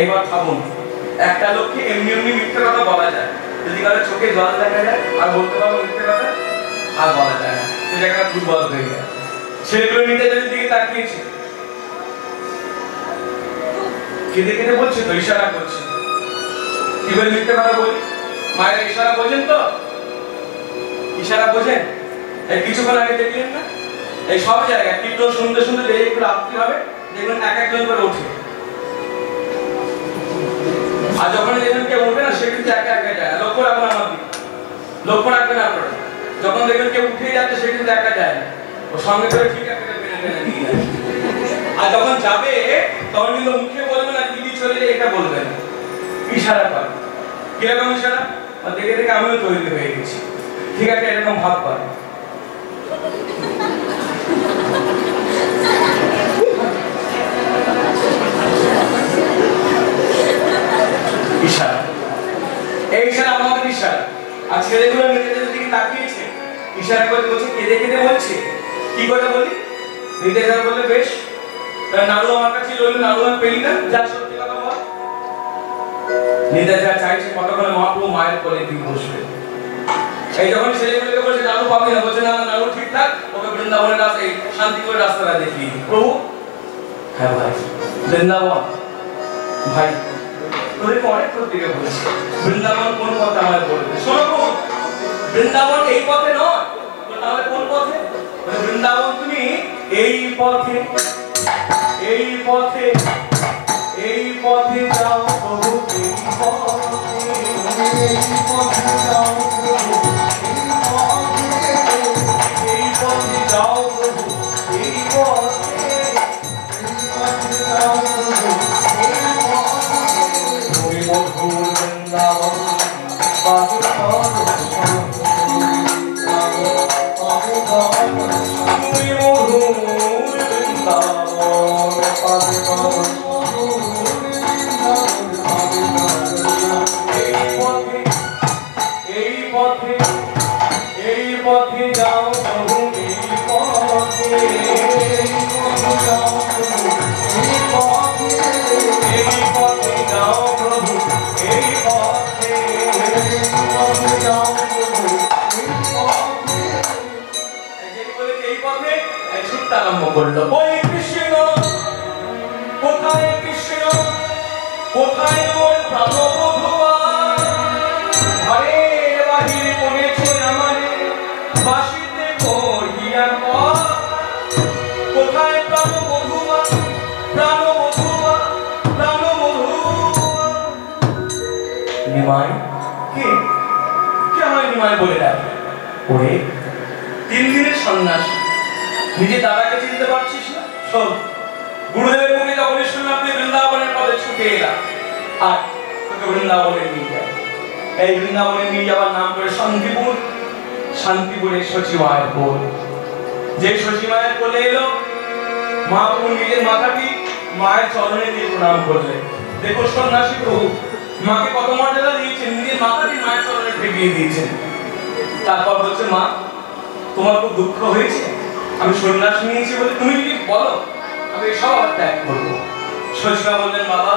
এইবার ভাবুন, একটা লোককে এমনি এমনি মিথ্যে কথা বলা যায়, যদি কারো চোখে জল দেখা যায় আর বলতে পারবো মিথ্যে কথা আর বলা যায় না, সে জায়গাটা দুর্বল হয়ে যায়। ছেলেগুলো নিজেদের দিকে তাকিয়েছে, কেঁদে কেঁদে বলছে তো, ইশারা করছে। কি বলে মিথ্যে কথা বলি? মায়ের ইশারা বোঝেন তো? ইশারা বোঝেন? এই কিছুক্ষণ আগে দেখলেন না, এই সব জায়গায় কীর্তন শুনতে শুনতে দেখে একটু রাত্রি হবে, দেখবেন এক একজন করে ওঠে। আর যখন দেখবেন কেউ উঠে না, সে কিন্তু একা একা যায়। লক্ষ্য রাখুন আমার দিকে, লক্ষ্য রাখবেন আপনারা। যখন দেখবেন কেউ উঠে যাচ্ছে, সে কিন্তু একা যায় না, ও সঙ্গে করে ঠিক আছে নিয়ে যায়। আর যখন যাবে তখন কিন্তু মুখে বলবে না দিদি চলে যায়, এটা বলবেন, ইশারা করে। কিরকম ইশারা? দেখে দেখে আমিও তৈরি হয়ে গেছি, ঠিক আছে এরকম ভাব করে। ইশারা, এই ইশারা আমাদের ইশারা। আর ছেলেগুলো নিজেদের দিকে তাকিয়েছে, ইশারা করে বলছে, কেঁদে কেঁদে বলছে। কি করে বলি? নিজেরা বলে বেশ, নাড়ু আমার কাছে রইল, নাড়ু আমি পেলি না, যা সত্যি কথা বল। নিজে যা চাইছে কতক্ষণে মহাপ্রভু মায়ের কোলে দিয়ে বসবে। এই যখন ছেলেগুলোকে বলছে নাড়ু পাবি না, বলছে না নাড়ু ঠিকঠাক, ওকে বৃন্দাবনের রাস্তা, এই শান্তিপুর রাস্তাটা দেখি। প্রভু, হ্যাঁ ভাই বৃন্দাবন, ভাই তোদেরকে অনেক দিকে বলেছি, বৃন্দাবন কোন পথে আমায় বলবে? শোনো প্রভু, বৃন্দাবন এই পথে নয়, তাহলে কোন পথে? বৃন্দাবন তুমি এই পথে এই পথে এই পথে যাও প্রভু এই পথে যাও প্রভু এই পথে যাও প্রভু এই পথে যাও প্রভু তুমি মধুর বৃন্দাবন করলো ওই কৃষ্ণ কোথায় কৃষ্ণ কোথায় মোর প্রাণবধূয়া ঘরে বাহিরে পড়েছে আমারে বাসিতে কহিয়া কোথায় প্রাণবধূয়া প্রাণবধূয়া প্রাণবধূয়া নিমাই কে কে আমায় নিমাই বলে ডাকে ওরে 3 দিনের সন্ন্যাসী নিজে দাদাকে চিনতে পারছিস না শোন গুরুদেবের মুখে যখন শুনলাম তুই বৃন্দাবনের পথে ছুটে এলাম আর তোকে বৃন্দাবনে নিয়ে যাই এই বৃন্দাবনে নিয়ে যাওয়ার নাম করে শান্তিপুর শান্তিপুরের সচিবায়ের কোল যে সচিবায়ের কোলে এলো মা নিজের মাথাটি মায়ের চরণে দিয়ে প্রণাম করলে দেখো সন্ন্যাসী প্রভু মাকে কত মর্যাদা দিয়েছেন নিজের মাথাটি মায়ের চরণে ঠেকিয়ে দিয়েছেন তারপর বলছে মা তোমার খুব দুঃখ হয়েছে আমি সন্ন্যাস নিয়েছি বলে তুমি যদি বলো আমি সব ত্যাগ করবো সচিবা বললেন বাবা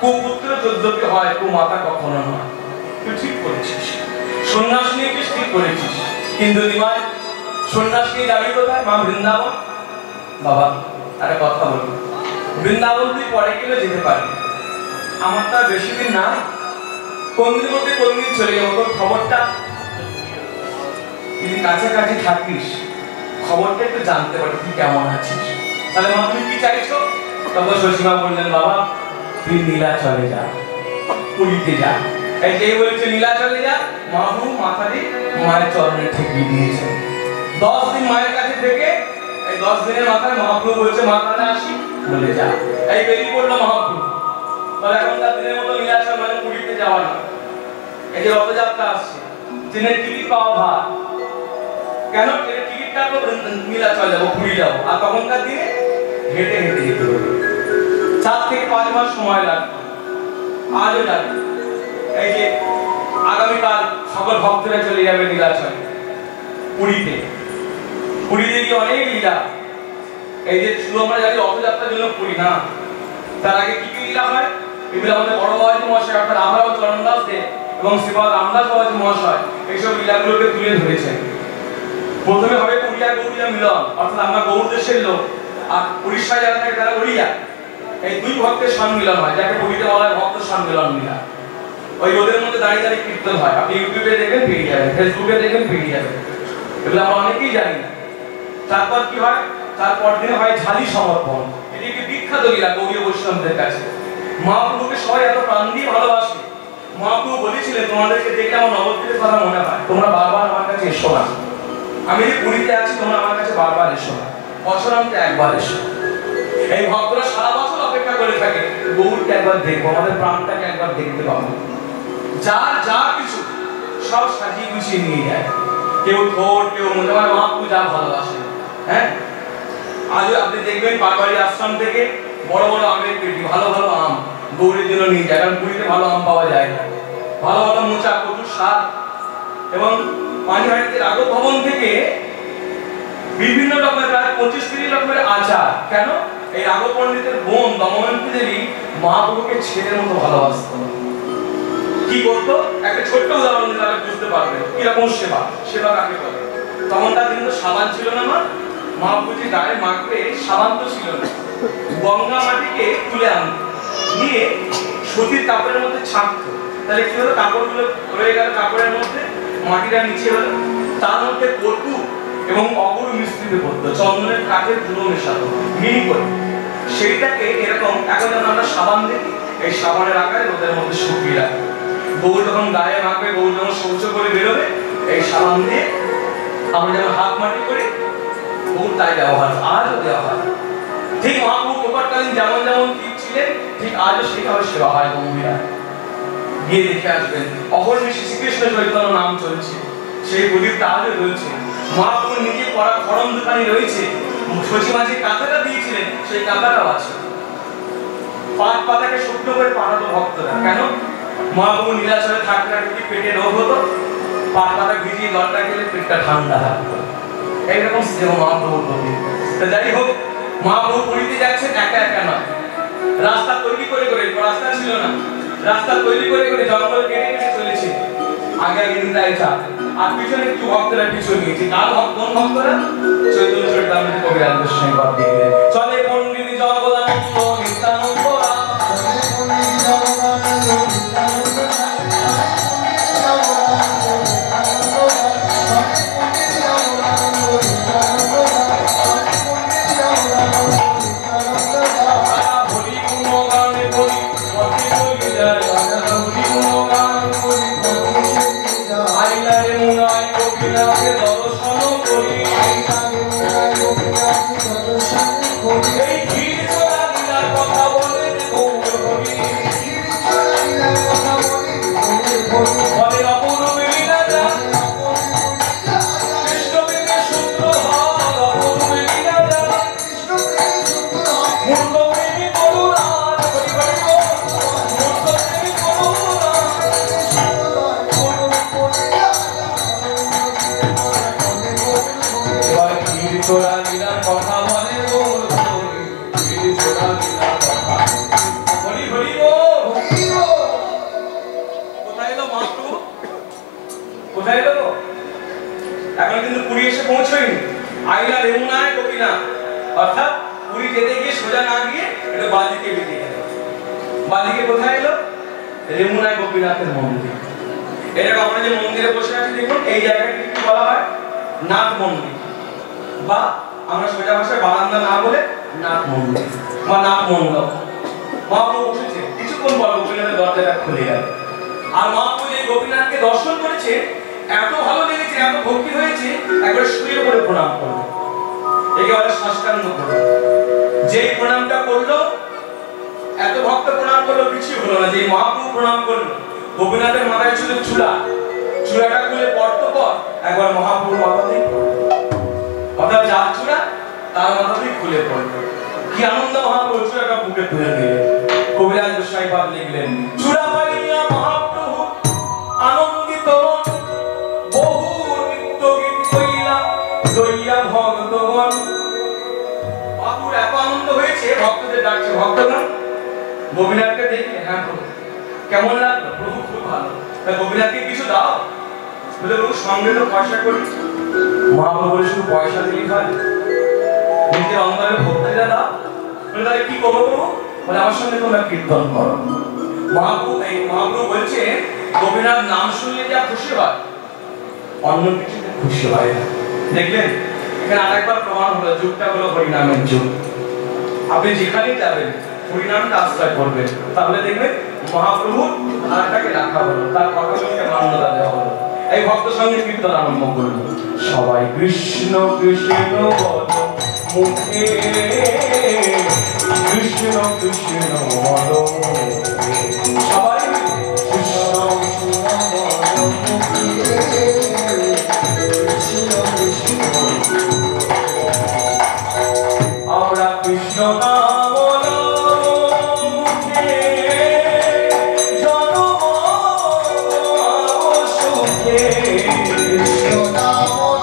কুপুত্র যদ্যপি হয় কুমাতা কখনো নয় তুই ঠিক করেছিস সন্ন্যাস নিয়েছিস ঠিক করেছিস কিন্তু নিমাই সন্ন্যাস নিয়ে যাবি কোথায় মা বৃন্দাবন বাবা একটা কথা বলি বৃন্দাবন তুই পরে গেলে যেতে পারবি আমার তো আর বেশি দিন না কোন দিন বলতে কোন দিন চলে যাবো তোর খবরটা যদি কাছাকাছি থাকিস খবরটা একটু জানতে পারি তুই কেমন আছিস তাহলে মা তুমি কি চাইছো তখন সসীমা বললেন বাবা তুই নীলাচলে যা পুরীতে যা এই যে বলেছে নীলাচলে যা মাহু মাথাটি মায়ের চরণে ঠেকিয়ে দিয়েছে 10 দিন মায়ের কাছে থেকে এই 10 দিনের মাথায় মহাপ্রভু বলছে মা তাহলে আসি বলে যা এই বেরিয়ে পড়লো মহাপ্রভু তাহলে এখনকার দিনের মতো নীলাচল মানে পুরীতে যাওয়া না এই যে রথযাত্রা আসছে ট্রেনের টিকিট পাওয়া ভার কেন ট্রেনের টিকিট কাটবো নীলাচল যাবো পুরী যাবো আর তখনকার দিনে হেঁটে হেঁটে যেতে হবে 4 থেকে 5 মাস সময় লাগবে আজও যাবে এই যে আগামীকাল সকল ভক্তরা চলে যাবে নীলাচল পুরীতে পুরীতে গিয়ে অনেক লীলা এই যে শুধু আমরা জানি রথযাত্রার জন্য পুরী না তার আগে কি কি লীলা হয় এগুলো আমাদের বড় বাবাজি মহাশয় অর্থাৎ আমরাও চরণদাস দেব এবং শ্রীপাদ রামদাস বাবাজি মহাশয় এইসব লীলাগুলোকে তুলে ধরেছেন প্রথমে হবে উড়িয়া গৌড়িয়া মিলন অর্থাৎ আমরা গৌড় দেশের লোক আর উড়িষ্যায় যারা থাকে তারা উড়িয়া এই দুই ভক্তের সম্মিলন হয় যাকে পুরীতে বলা হয় ভক্ত সম্মিলন মিলন ওই রোদের মধ্যে দাঁড়িয়ে দাঁড়িয়ে কীর্তন হয় আপনি ইউটিউবে দেখবেন পেয়ে যাবেন ফেসবুকে দেখবেন পেয়ে যাবেন এগুলো আমরা অনেকেই জানি না তারপর কি হয় তারপর দিনে হয় ঝালি সমর্পণ এটি একটি বিখ্যাত লীলা গৌড়ীয় বৈষ্ণবদের কাছে মহাপ্রভুকে সবাই এত প্রাণ দিয়ে ভালোবাসে মহাপ্রভু বলেছিলেন তোমাদেরকে দেখলে আমার নবদ্বীপের কথা মনে হয় তোমরা বারবার আমার কাছে এসো না আমি যে পুরীতে আছি তোমরা আমার কাছে বারবার এসো না বছরান্তে একবার এসো এই ভক্তরা সারা বছর অপেক্ষা করে থাকে গৌরকে একবার দেখবো আমাদের প্রাণটাকে একবার দেখতে পাবো যার যা কিছু সব সাজিয়ে গুছিয়ে নিয়ে যায় কেউ থোর কেউ মনে হয় মহাপ্রভু যা ভালোবাসে হ্যাঁ আজ আপনি দেখবেন পারবাড়ি আশ্রম থেকে বড় বড় আমের পেটি ভালো ভালো আম গৌরের জন্য নিয়ে যায় কারণ পুরীতে ভালো আম পাওয়া যায় না ভালো ভালো মোচা কচুর স্বাদ এবং পানিহাটিতে রাঘব ভবন থেকে বিভিন্ন রকমের প্রায় 25-30 রকমের আচার কেন এই রাঘব পণ্ডিতের বোন দময়ন্তী দেবী মহাপ্রভুকে ছেলের মতো ভালোবাসত কি করতো একটা ছোট্ট উদাহরণ দিলে আপনি বুঝতে পারবেন কিরকম সেবা সেবা কাকে বলে তখনকার দিন তো সাবান ছিল না মা মহাপ্রভুজি গায়ে মাখতে সাবান তো ছিল না গঙ্গা মাটিকে তুলে আনতো নিয়ে সুতির কাপড়ের মধ্যে ছাঁকতো তাহলে কি হলো কাপড়গুলো রয়ে গেল কাপড়ের মধ্যে মাটিটা নিচে হলো তার মধ্যে কর্পূর এবং অপর মিশ্রিত করতো, চন্দনের কাঠের গুঁড়ো মেশাতো মিহি করে, সেইটাকে এরকম এখন যেমন আমরা সাবান দেখি, এই সাবানের আকারে রোদের মধ্যে শুকিয়ে রাখে। বউ যখন গায়ে মাখবে, বউ যখন শৌচ করে বেরোবে, এই সাবান দিয়ে আমরা যেমন হাত মাটি করি, বউ তাই ব্যবহার, আজও দেওয়া হয়। ঠিক মহাপ্রভু প্রকটকালীন যেমন যেমন ছিলেন, ঠিক আজও সেইভাবে সেবা হয় গম্ভীরা। গিয়ে দেখে আসবেন, অহর্নিশি শ্রীকৃষ্ণ চৈতন্য নাম চলছে, সেই প্রদীপটা আজও জ্বলছে। মহাপ্রভু নিজে পড়া খড়ম দোকানি রয়েছে, সচিমা যে কাঁথাটা দিয়েছিলেন সেই কাঁথাটাও আছে। পাট পাতাকে শুকনো করে পাঠাতো ভক্তরা, কেন? মহাপ্রভু নীলাচলে থাকতে থাকতে পেটে রোগ হতো, পাট পাতা ভিজিয়ে জলটা খেলে পেটটা ঠান্ডা থাকতো। এইরকম স্নেহ মহাপ্রভুর প্রতি। যাই হোক, মহাপ্রভু পুরীতে যাচ্ছেন একা একা নয়, রাস্তা তৈরি করে করে, রাস্তা ছিল না, রাস্তা তৈরি করে করে জঙ্গল কেটে কেটে চলেছে। আগে আগে নিতাই চা, আর পিছনে একটু ভক্তরা পিছু নিয়েছে। কার ভক্ত, কোন ভক্তরা? চৈতন্য চরিতামৃতে কবিরাজ গোস্বামী বাদ দিয়ে চলে পণ্ডিত জগদানন্দ নিত্যানন্দ এখন কিন্তু পুরী এসে পৌঁছয়নি, আইলা রেমুনায় কপিনা, অর্থাৎ পুরী যেতে গিয়ে সোজা না গিয়ে একটু বাদিকে বেরিয়ে গেল। বাদিকে কোথায় এলো? রেমুনায় গোপীনাথের মন্দির। এরকম আমরা যে মন্দিরে বসে আছি দেখুন, এই জায়গাটি কি বলা হয়? নাথ মন্দির, বা আমরা সোজা ভাষায় বারান্দা না বলে নাথ মন্দির বা নাথ মণ্ডপ। মহাপ্রভু বসেছে, কিছুক্ষণ পর গোপীনাথের দরজাটা খুলে গেল। আর মহাপ্রভু এই গোপীনাথকে দর্শন করেছে, এত ভালো লেগেছে, এত ভক্তি হয়েছে, একবার শুয়ে পড়ে প্রণাম করলো, একেবারে সাষ্টাঙ্গ করলো। যেই প্রণামটা করলো, এত ভক্ত প্রণাম করলো, কিছু হলো না। যে মহাপ্রভু প্রণাম করলো, গোপীনাথের মাথায় ছিল চূড়া, চূড়াটা খুলে পড়ত পর একবার মহাপ্রভুর মাথাতেই পড়লো, অর্থাৎ যার চূড়া তার মাথাতেই খুলে পড়লো। কি আনন্দ! মহাপ্রভু চূড়াটা বুকে তুলে নিলেন। কবিরাজ গোস্বামী পাদ লিখলেন, চূড়া পাইয়া মহাপ্রভু আনন্দিত, বহু নিত্য গীত কইলা দইয়া ভক্তগণ। বাবুর এত আনন্দ হয়েছে, ভক্তদের ডাকছে, ভক্তগণ গোপীনাথকে দেখলে, হ্যাঁ প্রভু কেমন লাগলো? প্রভু খুব ভালো। তা গোপীনাথকে কিছু দাও? বলে প্রভু সঙ্গে তো পয়সা করি। মহাপ্রভু বলে শুধু পয়সা দিলেই হয়? নিজের অন্তরে ভক্তিটা দাও। বলে তাহলে কি করবো প্রভু? বলে আমার সঙ্গে তোমরা কীর্তন করো। মহাপ্রভু বলছে, গোপীনাথ নাম শুনলে যা খুশি হয়, অন্য কিছুতে খুশি হয় না। দেখলেন, এখানে আরেকবার প্রমাণ হলো, যুগটা হলো হরিনামের যুগ। আপনি যেখানেই যাবেন হরিনামটা আশ্রয় করবেন, তাহলে দেখবেন মহাপ্রভুর ধারাটাকে রাখা হলো, তার কথাগুলোকে মান্যতা দেওয়া হলো। এই ভক্ত সঙ্গে কীর্তন আরম্ভ করলো, সবাই কৃষ্ণ কৃষ্ণ বলো মুখে, কৃষ্ণ কৃষ্ণ বলো, সবাই কৃষ্ণ আমরা কৃষ্ণ নাম মুখে জনম সুখে, কৃষ্ণ নাম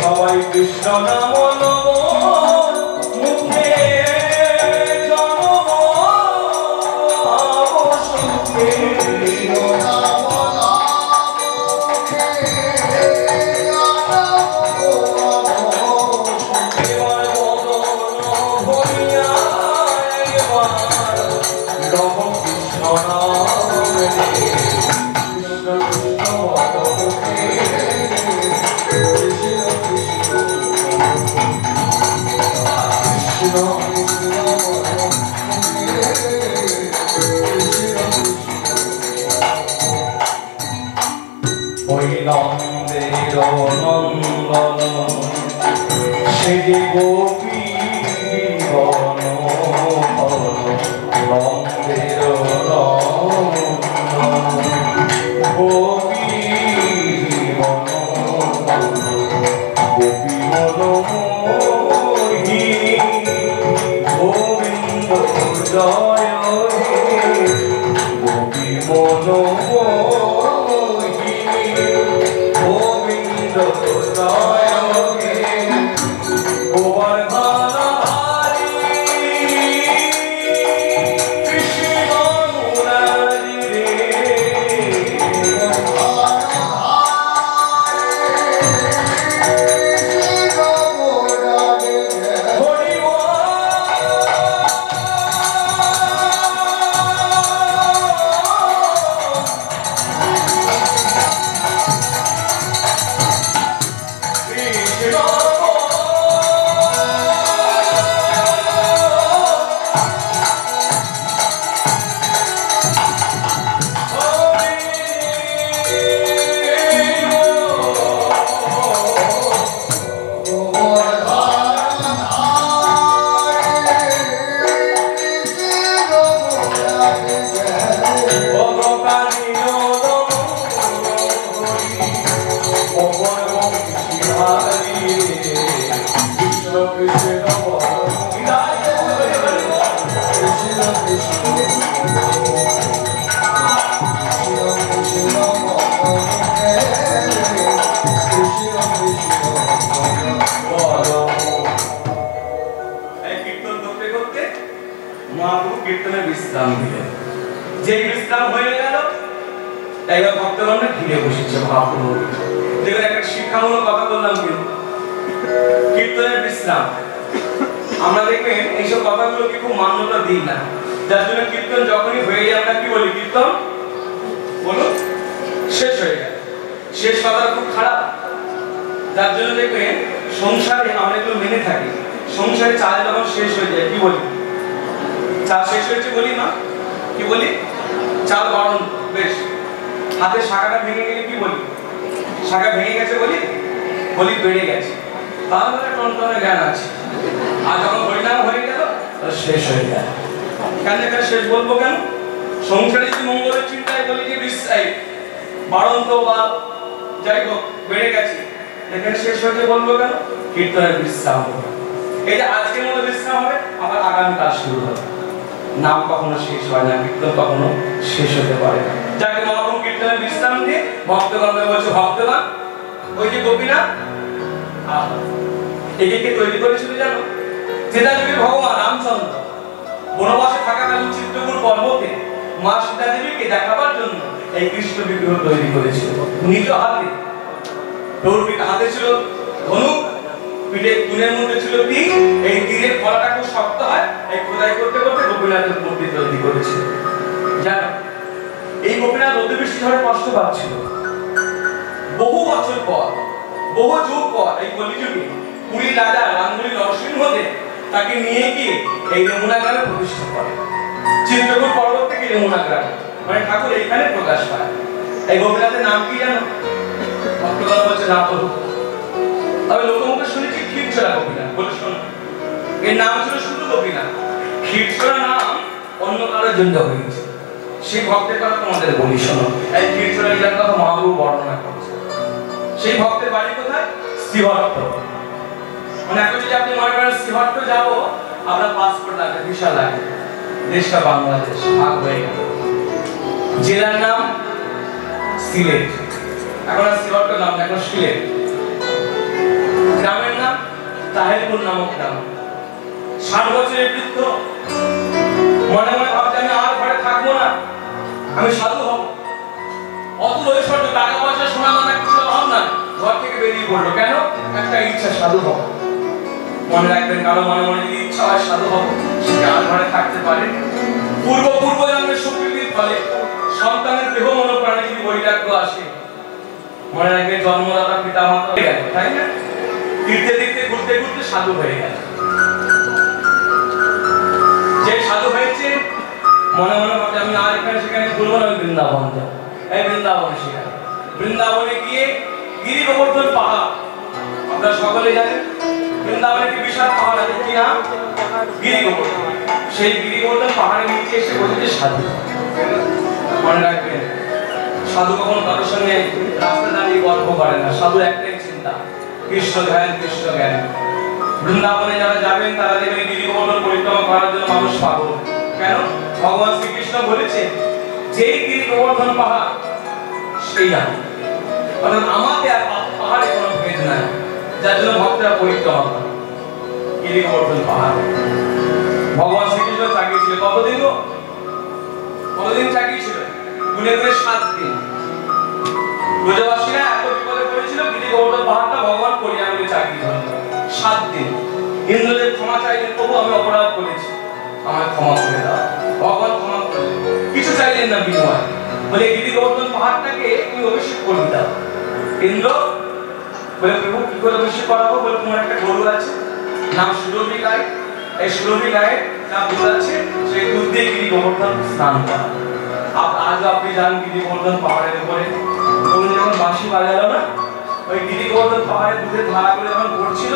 সবাই কৃষ্ণ নাম মনে মনে ভাবছে আমি আর এখানে সেখানে ঘুরবো না, আমি বৃন্দাবন যাব। এই বৃন্দাবনে সেখানে বৃন্দাবনে গিয়ে গিরি গোবর্ধন পাহাড়, আপনারা সকলে জানেন বৃন্দাবনে কি বিশাল পাহাড় আছে, কি নাম? গিরি গোবর্ধন। সেই গিরি গোবর্ধন পাহাড়ের নিচে এসে বসেছে সাধু। মনে রাখবেন, সাধু কখনো কারোর সঙ্গে রাস্তা দাঁড়িয়ে গল্প করে না। সাধু একটাই চিন্তা, কৃষ্ণ ধ্যান, কৃষ্ণ জ্ঞান। বৃন্দাবনে যারা যাবেন তারা দেখবেন গিরি গোবর্ধন পরিক্রমা করার জন্য মানুষ পাগল। কেন? ভগবান শ্রীকৃষ্ণ বলেছে যেই গিরি গোবর্ধন পাহাড় সেই আমি, অর্থাৎ আমাকে আর পাহাড়ে কোনো ভেদ নাই, যার জন্য ভক্তরা পরিক্রমা করে গিরি গোবর্ধন পাহাড়। ভগবান শ্রীকৃষ্ণ চাকিয়েছিল কতদিন গো? কতদিন চাকিয়েছিল? গুনে গুনে 7 দিন। ব্রজবাসীরা এত বিপদে পড়েছিল, গিরি গোবর্ধন পাহাড়টা ভগবান করিয়া বলে চাকিয়ে 7 দিন। ইন্দ্রদেব ক্ষমা চাইলেন, প্রভু আমি অপরাধ করেছি, আমায় ক্ষমা করে দাও। ভগবান ক্ষমা করলেন, কিছু চাইলেন না বিনিময়, বলে গিরি গোবর্ধন পাহাড়টাকে তুমি অভিষেক করে দাও। ইন্দ্র বলে প্রভু কি করে অভিষেক করাবো? বলে তোমার একটা গরু আছে নাম সুরভি গাই, এই সুরভি গায়ে যা দুধ আছে সেই দুধ দিয়ে গিরি গোবর্ধন স্নান করা। আজ আপনি যান গিরি গোবর্ধন পাহাড়ের উপরে, তখন যখন বাঁশি বাজালো না, ওই গিরি গোবর্ধন পাহাড়ে দুধের ধারাগুলো যখন পড়ছিল,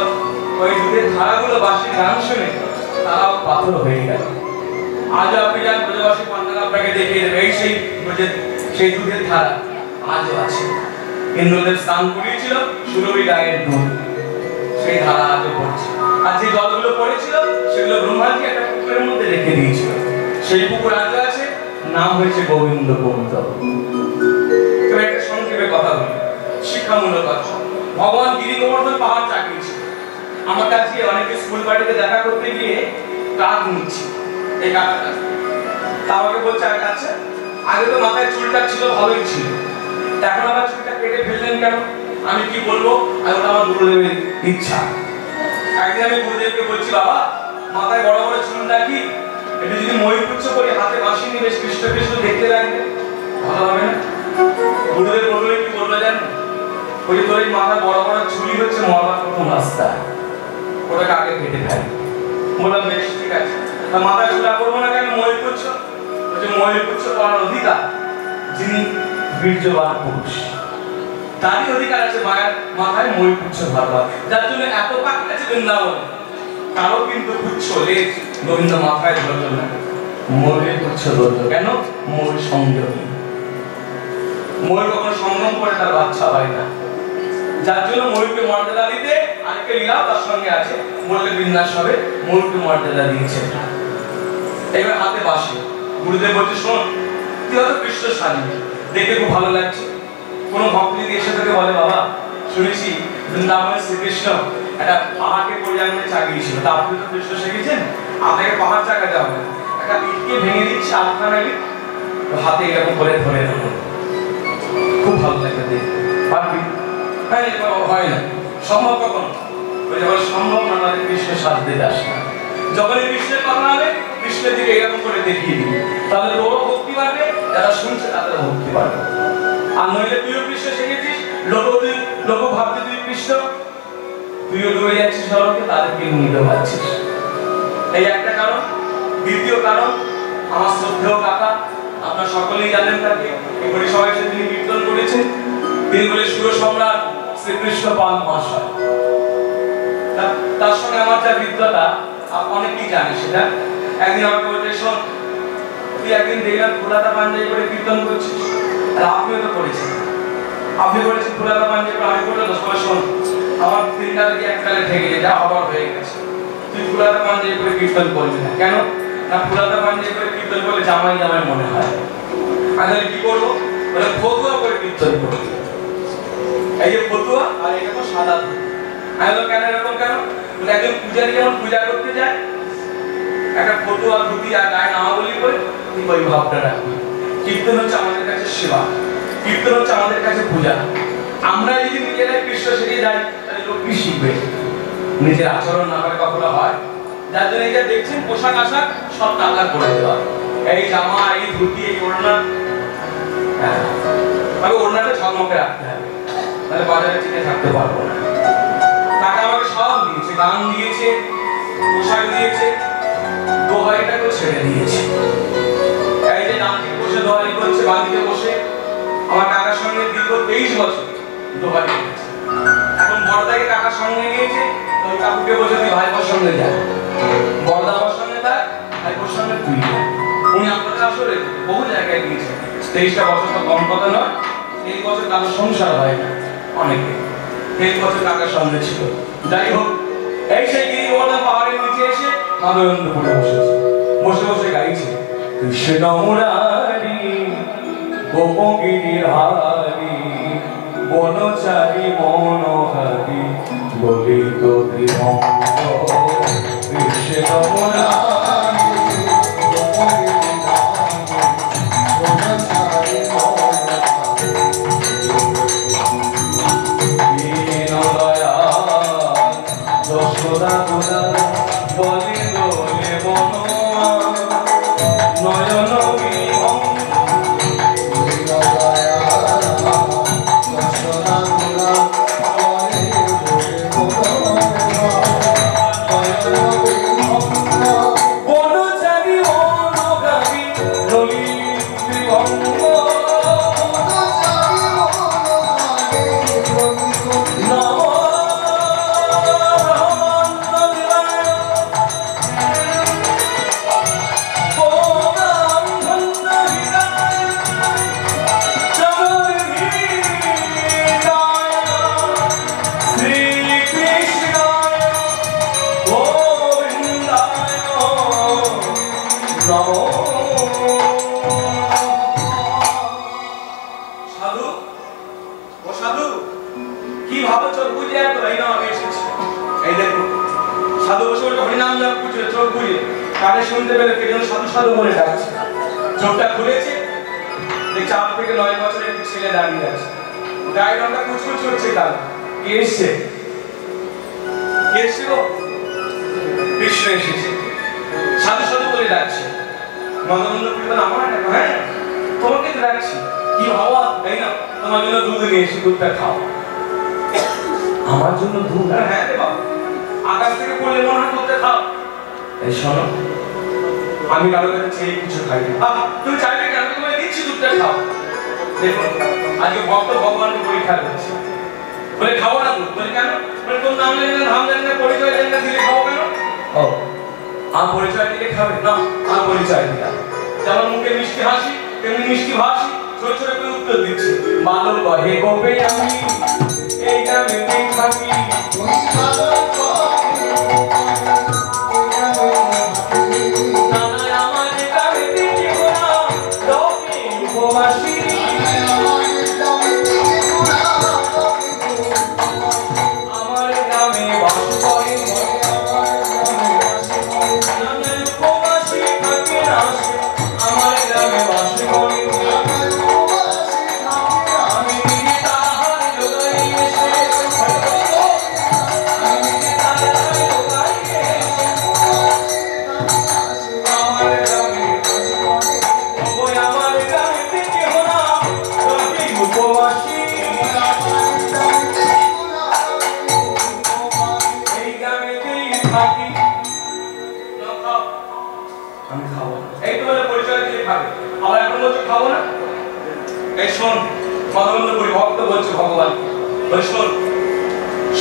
ওই দুধের ধারাগুলো বাঁশির গান শুনে তারাও পাথর হয়ে গেল। আজ আপনি যান ব্রজবাসী পান্ডারা আপনাকে দেখিয়ে দেবে, এই সেই দুধের ধারা আজও আছে। ইন্দ্রদেব স্নান করিয়েছিল সুরভি গায়ের দুধ, সেই ধারা আজও পড়ছে। আর যে জলগুলো পড়েছিল সেগুলো ব্রহ্মাজি একটা পুকুরের মধ্যে রেখে দিয়েছিল, সেই পুকুর আজও আছে, নাম হয়েছে গোবিন্দ কুণ্ড। তবে একটা সংক্ষেপে কথা বলি, শিক্ষামূলক কথা। ভগবান গিরি গোবর্ধন পাহাড় চাকিয়েছে। আমার কাছে অনেকে স্কুল বাড়িতে দেখা করতে গিয়ে কাজ নিচ্ছে, এই কাজটা তা আমাকে বলছে আচ্ছা আগে তো মাথায় চুলটা ছিল ভালোই ছিল, এখন আবার চুলটা কেটে ফেললেন কেন? আমি কি বলবো, আর ওটা আমার গুরুদেবের ইচ্ছা। একদিন আমি গুরুদেবকে বলছি বাবা মাথায় বড় বড় চুল রাখি, এটা যদি ময়ূরপুচ্ছ করি হাতে বাঁশি নিয়ে বেশ কৃষ্ণ কৃষ্ণ দেখতে লাগবে, ভালো হবে না? গুরুদেব বলবে কি বললো জানেন? ওই তোর এই মাথায় বড় বড় চুলই হচ্ছে মরবার প্রথম রাস্তা, ওটাকে আগে কেটে ফেল। বললাম বেশ ঠিক আছে, তা মাথায় চুলা করবো না কেন? ময়ূরপুচ্ছ, বলছে ময়ূরপুচ্ছ করার অধিকার যিনি বীর্যবান পুরুষ, তারই অধিকার আছে মায়ের মাথায় ময়ূরপুচ্ছ ভাববার। যার জন্য এত পাখি আছে বৃন্দাবনে, কারো কিন্তু পুচ্ছ লেজ গোবিন্দ মাথায় ধরল না, ময়ূরের পুচ্ছ ধরল। কেন? ময়ূর সংযমী, ময়ূর কখনো সংযম করে তার বাচ্চা হয় না। যার জন্য ময়ূরকে মর্যাদা দিতে আরেকটা লীলা তার সঙ্গে আছে, ময়ূরকে বিন্যাস হবে, ময়ূরকে মর্যাদা দিয়েছে। এবার হাতে বাঁশি, গুরুদেব বলছে শোন তুই হয়তো কৃষ্ণ স্বামী, দেখে খুব ভালো লাগছে। কোন ভক্ত যদি এসে থেকে বলে বাবা শুনেছি বৃন্দাবনের শ্রীকৃষ্ণ একটা পাহাড়কে পরিযাঙ্গনে চাগিয়েছিল, তা আপনি তো কৃষ্ণ শিখেছেন, আপনাকে পাহাড় চাগাতে হবে, একটা ইটকে ভেঙে দিচ্ছে আটখানা ইট, হাতে এরকম করে ধরে নেবো, খুব ভালো লাগবে দেখতে, পারবি? হ্যাঁ হয় না, সম্ভব কখন? ওই যখন সম্ভব না তাদের কৃষ্ণের সাথে আসে না। যখন এই কৃষ্ণের কথা হবে কৃষ্ণের দিকে এরকম করে দেখিয়ে দিবি, তাহলে তোরও ভক্তি বাড়বে, যারা শুনছে তাদেরও ভক্তি বাড়বে। আর নইলে তুইও কৃষ্ণ শিখেছিস, লোক ভাবছে তুই কৃষ্ণ, তুইও ডুবে যাচ্ছিস নরকে, তাদেরকে নিতে পারছিস। এই একটা কারণ। দ্বিতীয় কারণ, আমার শ্রদ্ধেয় কাকা, আপনারা সকলেই জানেন তাকে, এই পরিসভায় এসে তিনি কীর্তন করেছেন, তিনি বলে সুর সম্রাট শ্রীকৃষ্ণ পাল মহাশয়। তার সঙ্গে আমার যা বিদ্যতা অনেকেই জানে সেটা। একদিন আমাকে বলতে শোন তুই একদিন দেখলাম ফুলাতা পাঞ্জাবি করে কীর্তন করছিস, আর আপনিও তো করেছেন, আপনি বলেছেন ফুলাতা পাঞ্জাবি, আমি বললাম তো শোন আমার 3 কালে কি 1 কালে ঠেকে যা অবাক হয়ে গেছে, তুই ফুলাতা পাঞ্জাবি করে কীর্তন করবি না কেন? না ফুলাতা পাঞ্জাবি করে কীর্তন করলে জামাই জামাই মনে হয়। আমি কি করবো? বলে ফতুয়া করে কীর্তন করবো, এই যে ফতুয়া আর এটা তো সাদা। আমি বললাম কেন এরকম কেন? বলে একজন পূজারী যেমন পূজা করতে যায় একটা ফতুয়া ধুতি আর গায়ে নামাবলি করে, ঠিক ওই ভাবটা রাখবি। কীর্তন হচ্ছে আমাদের কাছে সেবা, কীর্তন হচ্ছে আমাদের কাছে পূজা। আমরা যদি নিজেরাই কৃষ্ণ শিখে যাই তাহলে লোক কি শিখবে? নিজের আচরণ না করে কখনো হয়। যার জন্য এই যে দেখছেন পোশাক আশাক সব টাকা করে দেওয়া, এই জামা এই ধুতি এই ওড়না, হ্যাঁ তবে ওড়নাটা ঝকমকে রাখতে হবে, তাহলে বাজারে টিকে থাকতে পারবো না। টাকা আমাকে সব দিয়েছে, গান দিয়েছে, পোশাক দিয়েছে, দোহাইটাকেও ছেড়ে দিয়েছে। বসে বাড়িতে বসে আমার কাকার সঙ্গে দীর্ঘ 23 বছর দোকানে গেছে। এখন বড়দাকে কাকার সঙ্গে নিয়েছে, ওই কাকুকে বসে তুই ভাইপোর সঙ্গে যা, বড়দা আমার সঙ্গে থাক, ভাইপোর সঙ্গে তুই যা। উনি আপনাদের আসলে বহু জায়গায় গিয়েছেন। 23টা বছর তো কম কথা নয়। এই বছর কাকার সংসার হয় না অনেকে, 23 বছর কাকার সঙ্গে ছিল। যাই হোক, এই সেই গিরিবর্ধন পাহাড়ের নিচে এসে মাধবেন্দ্রপুরে বসেছে, বসে বসে গাইছে কৃষ্ণ মুরারি গোপগিরির হারি বনচারী মনোহারি বলিত বিভঙ্গ কৃষ্ণ মুরারি গোপগিরির হারি বনচারী মনোহারি দীনদয়া যশোদা গোদা বলিল হে বনোয়া নয়ন শুনতে পেলে কে যেন সাধু সাধু বলে ডাকছে। চোখটা খুলেছে, দেখছে 8 থেকে 9 বছরের একটি ছেলে দাঁড়িয়ে আছে, গায়ের রংটা কুচকুচ করছে। কাল কে এসছে? কে এসছে গো? কৃষ্ণ এসেছে, সাধু সাধু বলে ডাকছে। মাধবেন্দ্রপুরী বলে আমার ডাকো? হ্যাঁ তোমাকে তো ডাকছি। কি বাবা, তাই না, তোমার জন্য দুধ নিয়ে এসে, দুধটা খাও। আমার জন্য দুধ? হ্যাঁ রে বাবা, আকাশ থেকে পড়লে মনে হয় দুধটা খাও। এই শোনো, আমি কারো কাছে চেয়ে কিছু খাই না। তুমি চাইলে কেন? তোমায় দিচ্ছি, দুধটা খাও। দেখো আজকে ভক্ত ভগবানকে পরীক্ষা করছে, বলে খাবো না দুধ। বলে কেন? বলে তোর নাম জানি না, ধাম জানি না, পরিচয় জানি না, দিলে খাবো কেন? ও আমার পরিচয় দিলে খাবে না? আমার পরিচয় দিলাম, যেমন মুখে মিষ্টি হাসি তেমনি মিষ্টি ভাসি, ছোট ছোট করে উত্তর দিচ্ছি। বালক কহে গোপে আমি এই গ্রামে থাকি,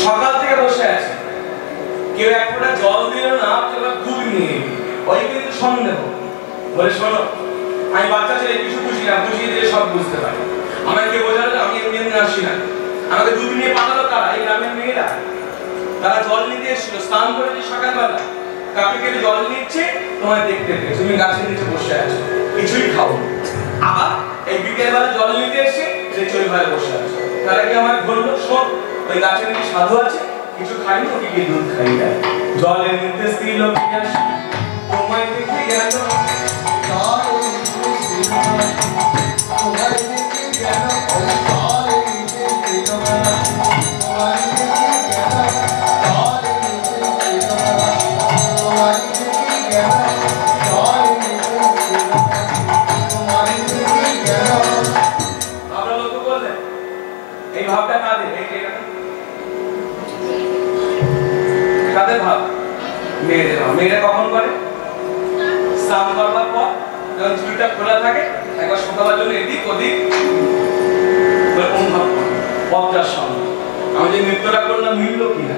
সকাল থেকে বসে আছে, কেউ এক ফোঁটা জল দিল না, কেউ দুধ নিয়ে ওই কিন্তু সন্দেহ। বলে শোনো, আমি বাচ্চা ছেলে কিছু বুঝি না, বুঝিয়ে দিলে সব বুঝতে পারি। আমাকে বোঝালো আমি এমনি এমনি আসি না, আমাকে দুধ নিয়ে পাঠালো কারা? এই গ্রামের মেয়েরা, তারা জল নিতে এসেছিল, স্নান করেছে সকালবেলা, কাকে কেটে জল নিচ্ছে, তোমায় দেখতে পেয়ে তুমি গাছের নিচে বসে আছো, কিছুই খাও। আবার এই বিকেলবেলা জল নিতে এসে চই ভাই বসে আছো, তারা কি আমার বললো শোন, ওই গাছের নিচে সাধু আছে, কিছু খাই না, ওকে দুধ খাই না, জলের নির্দেশ দিল তোমায় দেখে গেল, মেয়েরা কখন করে? স্নান করবার পর যখন চুলটা খোলা থাকে একবার শোকাবার জন্য এদিক ওদিক অনুভব করো পদ্মার সামনে আমি যে নৃত্যটা করলাম মিলল কিনা।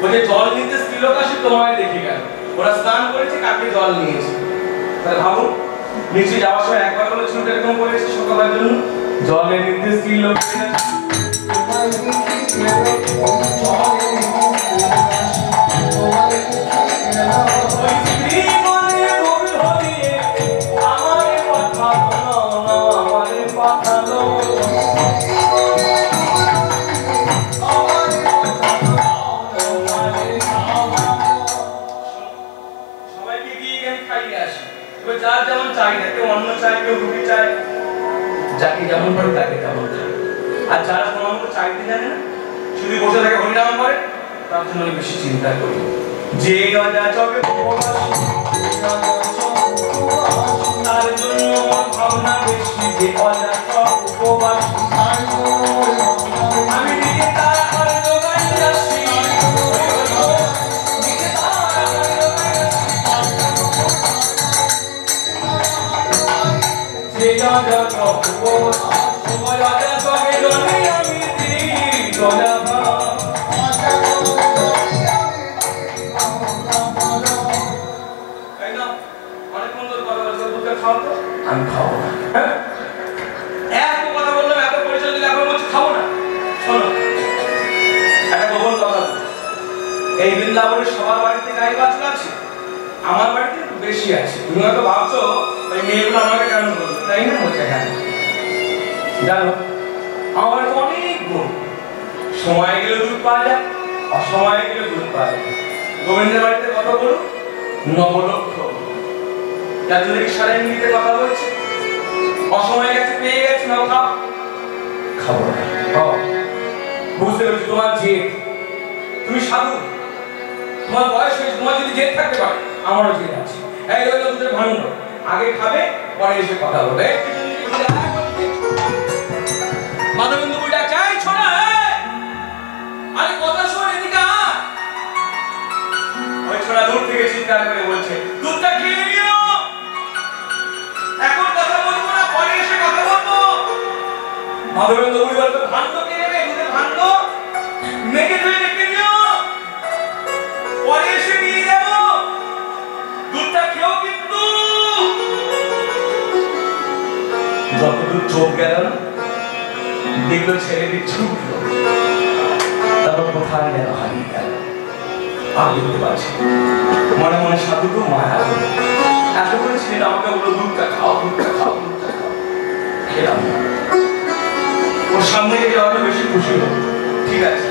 বলছে জল নিতে স্ত্রীলোক আসে তোমায় দেখে গেল, ওরা স্নান করেছে কাকে জল নিয়েছে। তাহলে ভাবুন নিচে যাওয়ার সময় একবার করে ছুটে এরকম করেছে শোকাবার জন্য, জলের নিতে স্ত্রীলোক যার যেমন চাহিদা, কেউ অন্ন চায়, কেউ রুটি চায়, যাকে যেমন পারে তাকে তেমন খায়। আর যারা কোনো মতো চাইতে জানে না, শুধু বসে থাকে হরিনাম করে, তার জন্য আমি বেশি চিন্তা করি। যে রাজা চকে তার জন্য ভাবনা বেশি, যে রাজা চক উপবাস আমি নিজে তার ঘরে দোকান যাচ্ছি, যে রাজা চক উপবাস রাজা চকে জন্মে আমি রাজা আমি খাবো না। এত কথা বললাম, এত পরিচয় দিলে এখন বলছি খাবো না। শোনো একটা গোপন কথা, এই বৃন্দাবনের সবার বাড়িতে গাই বাছুর আছে, আমার বাড়িতে একটু বেশি আছে। তুমি হয়তো ভাবছো ওই মেয়েগুলো আমাকে কেন বলছো, তাই না? বলছে হ্যাঁ জানো আমার বাড়িতে অনেক গরু, সময় গেলে দুধ পাওয়া যায়, অসময়ে গেলে দুধ পাওয়া যায়। গোবিন্দের বাড়িতে কত গরু? 9 লক্ষ। যার জন্য সারা ইংলিতে কথা বলছে, অসময়ে গেছে পেয়ে গেছে, নাও খাও। খাবো না। বুঝতে পেরেছি তোমার জেদ, তুমি সাধু, তোমার বয়স হয়েছে, তোমার যদি জেদ থাকতে পারে, আমারও জেদ আছে। এই হলো দুধের ভাণ্ড, আগে খাবে পরে এসে কথা বলবে। মাধবেন্দু বুড়া চাই ছোড়া, আরে কথা শোন এদিকে আয়। ওই ছোড়া দূর থেকে চিৎকার করে বলছে দুধটা খেয়ে নিও, এখন কথা বলবো না, পরে এসে কথা বলবো। মাধবেন্দু বুড়ি বলতো ভাণ্ড কে নেবে, দুধের ভাণ্ড মেখে ধুয়ে রেখে দিও, পরে এসে নিয়ে যাবো, দুধটা খেও কিন্তু। যতদূর চোখ গেল দেখলো ছেলেটি ছুটলো, তারপর কোথায় যেন হারিয়ে গেল। আর দেখতে পাচ্ছি মনে মনে সাধু তো মায়া এত করে ছেলেটা আমাকে বললো দুধটা খাও, দুধটা খাও, দুধটা খাও। খেলাম না। ওর সামনে গিয়ে অত বেশি খুশি হলো, ঠিক আছে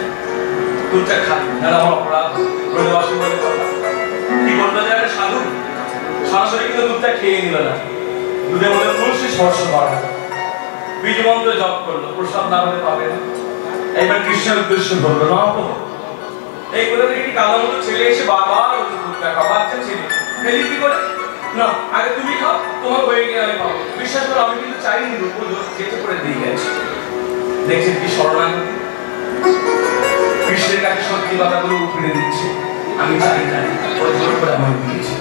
দুধটা খাবি, নাহলে আমার অপরাধ বলে বাসি বলে কথা। কি বললো যে একটা সাধু সরাসরি কিন্তু দুধটা খেয়ে নিল না, দুধের মধ্যে তুলসী স্পর্শ করা, বীজ মন্ত্র জপ করলো, প্রসাদ না হলে পাবে না। এইবার কৃষ্ণের উদ্দেশ্য করলো না এই করে দেখি কালো মতো ছেলে এসে বারবার বলছে দুধটা খাও, বাচ্চা ছেলে ফেলি কি করে না, আগে তুমি খাও, তোমার হয়ে গিয়ে আমি খাবো। বিশ্বাস করো আমি কিন্তু চাইনি দুধ যেতে করে দিয়ে গেছি। দেখছেন কি শরণাগতি, কৃষ্ণের কাছে সত্যি কথাগুলো উঠে দিচ্ছে, আমি চাই জানি ওই জোর করে আমাকে দিয়েছে,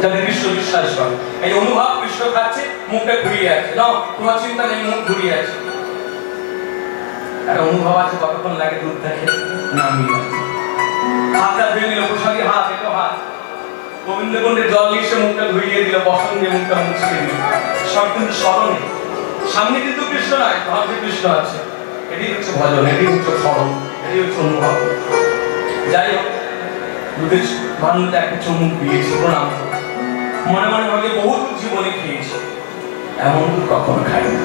যাতে কৃষ্ণ বিশ্বাস করে। এই অনুভব কৃষ্ণ খাচ্ছে, মুখটা ঘুরিয়ে আছে, না তোমার চিন্তা নেই, মুখ ঘুরিয়ে আছে। একটা অনুভব আছে কতক্ষণ লাগে দুধটা খেয়ে নামিয়ে হাতটা ধুয়ে নিল, প্রসাদী হাত, এটা হাত গোবিন্দ কুণ্ডে জল নিয়ে মুখটা ধুইয়ে দিল, বসন দিয়ে মুখটা মুছিয়ে দিল। সব কিন্তু স্মরণে, সামনে কিন্তু কৃষ্ণ নাই, ভাবছে কৃষ্ণ আছে। এটি হচ্ছে ভজন, এটি হচ্ছে স্মরণ, এটি হচ্ছে অনুভব। যাই হোক দুধের ভাণ্ডটা একটা চুমুক দিয়েছি, প্রণাম। মনে মনে ভাবে বহুত জীবনে খেয়েছি, এমন দুধ কখনো খাইনি।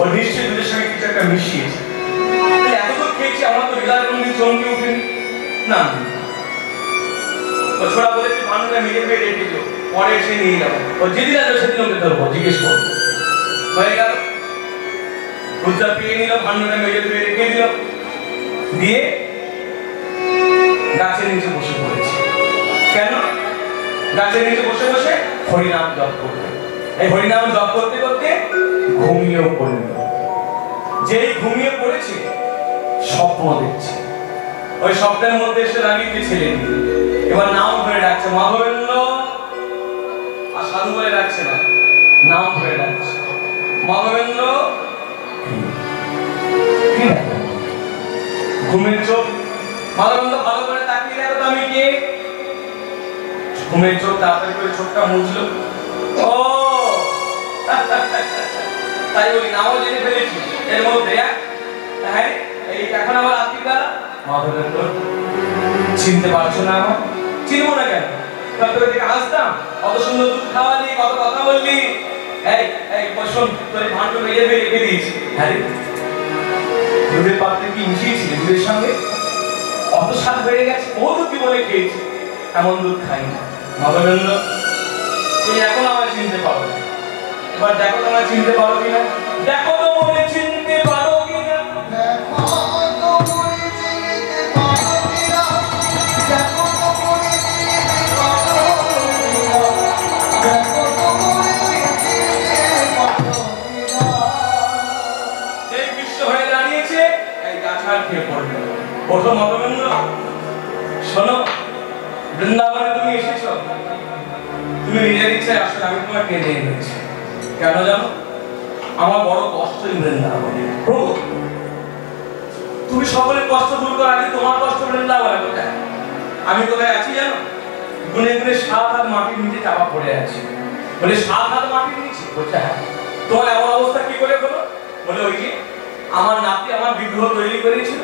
ও নিশ্চয়ই দুধের সঙ্গে কিছু একটা মিশিয়েছে। এতদূর খেয়েছি, আমার তো হৃদয় কোনদিন চমকে উঠেনি না। ও ছোড়া বলেছে ভাণ্ডটা নিজে পেয়ে রেখে দিও, পরে এসে নিয়ে যাবো। ও যেদিন আসবে সেদিন ওকে ধরবো, জিজ্ঞেস করবো। হয়ে গেল, দুধটা পেয়ে নিল, ভাণ্ডটা মেজে ধুয়ে রেখে দিল, দিয়ে গাছের নিচে বসে পড়েছে। কেন? গাছের নিচে বসে বসে হরিনাম জপ করতে। এই হরিনাম জপ করতে করতে ঘুমিয়েও পড়ল। যেই ঘুমিয়ে পড়েছে স্বপ্ন দেখছে, ওই স্বপ্নের মধ্যে এসে দাঁড়িয়ে ছেলে এবার নাম ধরে ডাকছে, মাধবেন্দ্র। আর সাধু বলে ডাকছে না, নাম ধরে ডাকছে। মাধবেন্দ্র ঘুমের চোখ। মাধবেন্দ্র ভালো করে তাকিয়ে দেখো তো আমি কে। ঘুমের চোখ তাড়াতাড়ি করে চোখটা মুছলো। ও তাই বলি নাও জেনে ফেলেছি এর মধ্যে। হ্যাঁ এই এখন আবার রাত্রিবেলা। মাধবেন্দ্র চিনতে পারছো না? আমার চিনবো না কেন? তোর দিকে আসতাম, কত সুন্দর দুধ খাওয়ালি, কত কথা বললি। এই এই বসুন, তোর ভান্ড মেজে রেখে দিয়েছি। হ্যাঁ দুধের পাত্রে কি মিশিয়েছিলি দুধের সঙ্গে? অত স্বাদ বেড়ে গেছে। ও দুধ কি বলে খেয়েছি, এমন দুধ খাই না। মাধবেন্দ্র তুমি এখন আমায় চিনতে পারো। এবার দেখো তোমায় চিনতে পারো কিনা। দেখো তো মনে চিনতে পারো কিনা। ওঠো মাধবেন্দ্র, শোনো, বৃন্দাবনে তুমি এসেছো, তুমি নিজের ইচ্ছায় আসলে আমি তোমার কেঁদে এনেছি। কেন জানো? আমার বড় কষ্ট বৃন্দাবনে। প্রভু তুমি সকলের কষ্ট দূর করার আগে তোমার কষ্ট বৃন্দাবনে কোথায়? আমি কোথায় আছি জানো? গুনে গুনে 7 হাত মাটির নিচে চাপা পড়ে আছি। বলে 7 হাত মাটির নিচে? বলছে হ্যাঁ। তোমার এমন অবস্থা কি করে হলো? বলে ওই যে আমার নাতি আমার বিগ্রহ তৈরি করেছিল।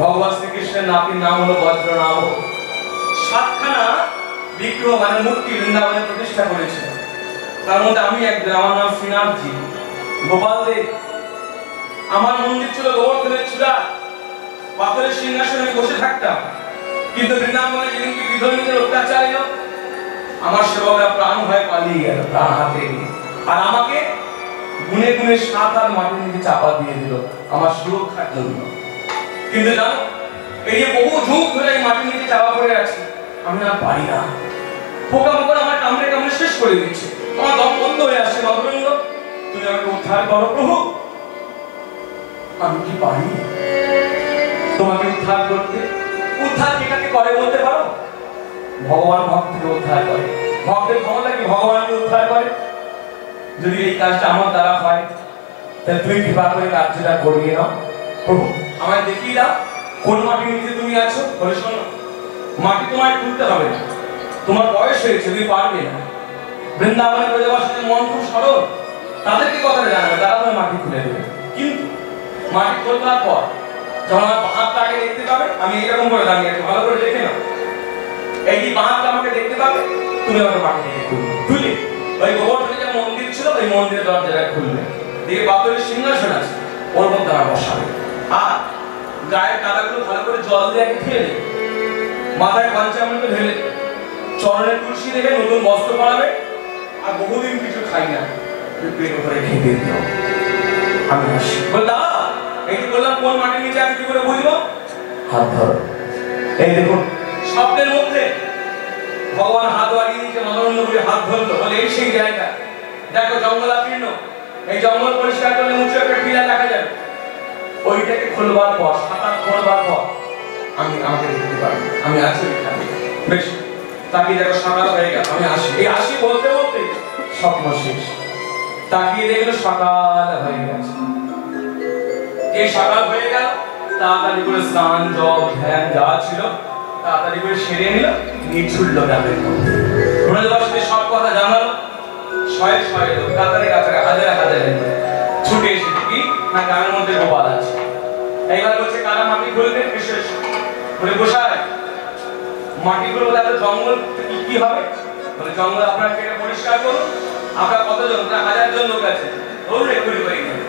ভগবান শ্রীকৃষ্ণের নাতির নাম হলো বজ্রনাভ। 7খানা বিগ্রহ মানে মূর্তি বৃন্দাবনে প্রতিষ্ঠা করেছিল। তার মধ্যে আমি একজন, আমার নাম শ্রীনাথজি, গোপাল দেব। আমার মন্দির ছিল গোবর্ধনের চূড়া, পাথরের সিংহাসনে আমি বসে থাকতাম। কিন্তু বৃন্দাবনে যেদিনকে বিধর্মীদের অত্যাচার এলো, আমার সেবকরা প্রাণ ভয়ে পালিয়ে গেল, প্রাণ হাতে নিয়ে। আর আমাকে গুনে গুনে 7 হাত মাটির নিচে চাপা দিয়ে দিল আমার সুরক্ষার জন্য। কিন্তু জানো, এই যে বহু যুগ ধরে এই মাটির নিচে চাপা পড়ে আছি, আমি না পারি না। পোকামাকড় আমার কামড়ে কামড়ে শেষ করে দিচ্ছে, আমার দম বন্ধ হয়ে আসছে। মাধবেন্দ্র তুমি আমাকে উদ্ধার করো প্রভু। আমি কি পারি তোমাকে উদ্ধার করতে? উদ্ধার কেটাকে করে বলতে পারো? ভগবান ভক্তকে উদ্ধার করে। ভক্তের ক্ষমতা কি ভগবানকে উদ্ধার করে? যদি এই কাজটা আমার দ্বারা হয়, তাহলে তুমি কৃপা করে কাজটা করিয়ে নাও প্রভু। আমায় দেখিয়ে দাও কোন মাটির নিচে তুমি আছো। বলে শোনো, মাটি তোমায় তুলতে হবে না, তোমার বয়স হয়েছে, তুমি পারবে না। বৃন্দাবনের প্রজাবাসীদের মন খুব সরল, তাদেরকে কথাটা জানাবে, তারা তোমায় মাটি খুলে দেবে। কিন্তু মাটি খোলার পর যখন আমার বাঁধটা আগে দেখতে পাবে, আমি এইরকম করে দাঁড়িয়ে আছি, ভালো করে দেখে নাও। এই যে বাঁধটা আমাকে দেখতে পাবে, তুমি আমাকে মাটি থেকে তুলে ওই গোবর্ধনের যে মন্দির ছিল, ওই মন্দিরের দরজাটা খুলবে, দেখে পাথরের সিংহাসন আছে, ওর মধ্যে আমার বসাবে। আর গায়ের কাদাগুলো ভালো করে জল দিয়ে আগে ধুয়ে দেবে, মাথায় পঞ্চামৃত ঢেলে, চরণে তুলসী দেবে, নতুন বস্ত্র পরাবে। আর বহুদিন কিছু খাই না, পেট ভরে খেতে দিও। আমি আসি। বল দাদা, এই যে বললাম কোন মাটির নিচে আমি কি করে বুঝবো? হাত ধরো। এই দেখুন স্বপ্নের মধ্যে ভগবান হাত বাড়িয়ে দিয়েছে, মাধবেন্দ্র করে হাত ধরলো। বলে এই সেই জায়গা, দেখো জঙ্গলাপীর্ণ, এই জঙ্গল পরিষ্কার করলে উঁচু একটা টিলা দেখা যাবে। ওইটাকে খোলবার পর, সাঁতার খোলবার পর আমি আমাকে দেখতে পারবো, আমি আছি এখানে। বেশ, তাকিয়ে দেখো সকাল হয়ে গেল, আমি আসি। এই আসি বলতে বলতে স্বপ্ন শেষ। তাকিয়ে দেখলো সকাল হয়ে গেছে। এই সকাল হয়ে গেল, তাড়াতাড়ি করে স্নান জল ধ্যান যা ছিল তাড়াতাড়ি করে সেরে নিল, নিয়ে ছুটল গ্রামের মধ্যে। ব্রজবাসীদের সব কথা জানালো, শয়ে শয়ে লোক, কাতারে কাতারে, হাজারে হাজারে ছুটে এসেছে। কি না, গ্রামের মধ্যে গোপাল আছে। এইবার বলছে কারা মাটি খুলবে? বিশেষ বলে গোসাই মাটি খুলবো, তাহলে জঙ্গল কি হবে? বলে জঙ্গল আপনারা কেটে পরিষ্কার করুন। আপনারা কতজন? 1000 জন লোক আছে, ধরুন এক্ষুনি করে গেল।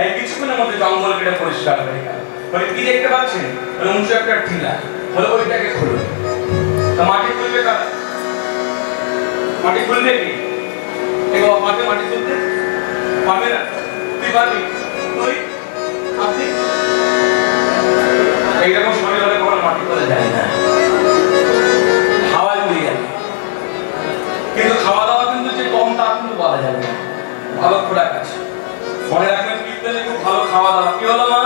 এই কিছুক্ষণের মধ্যে জঙ্গল কেটে পরিষ্কার হয়ে গেল। বলে কি দেখতে পাচ্ছেন? বলে উঁচু একটা টিলা। বলে ওইটাকে খুলুন। তা মাটি খুলবে কারা? মাটি খুলবে কি? এবার মাটি মাটি তুলতে পারবে না। তুই পারবি? তুই আপনি এইরকম শরীর হলে কখনো মাটি তোলা যায় না, হাওয়ায় উড়ে যাবে। কিন্তু খাওয়া দাওয়া কিন্তু যে কম তা কিন্তু বলা যাবে না, ভালো খোরাক আছে। মনে রাখবেন কীর্তনে খুব ভালো খাওয়া দাওয়া। কি হলো মা?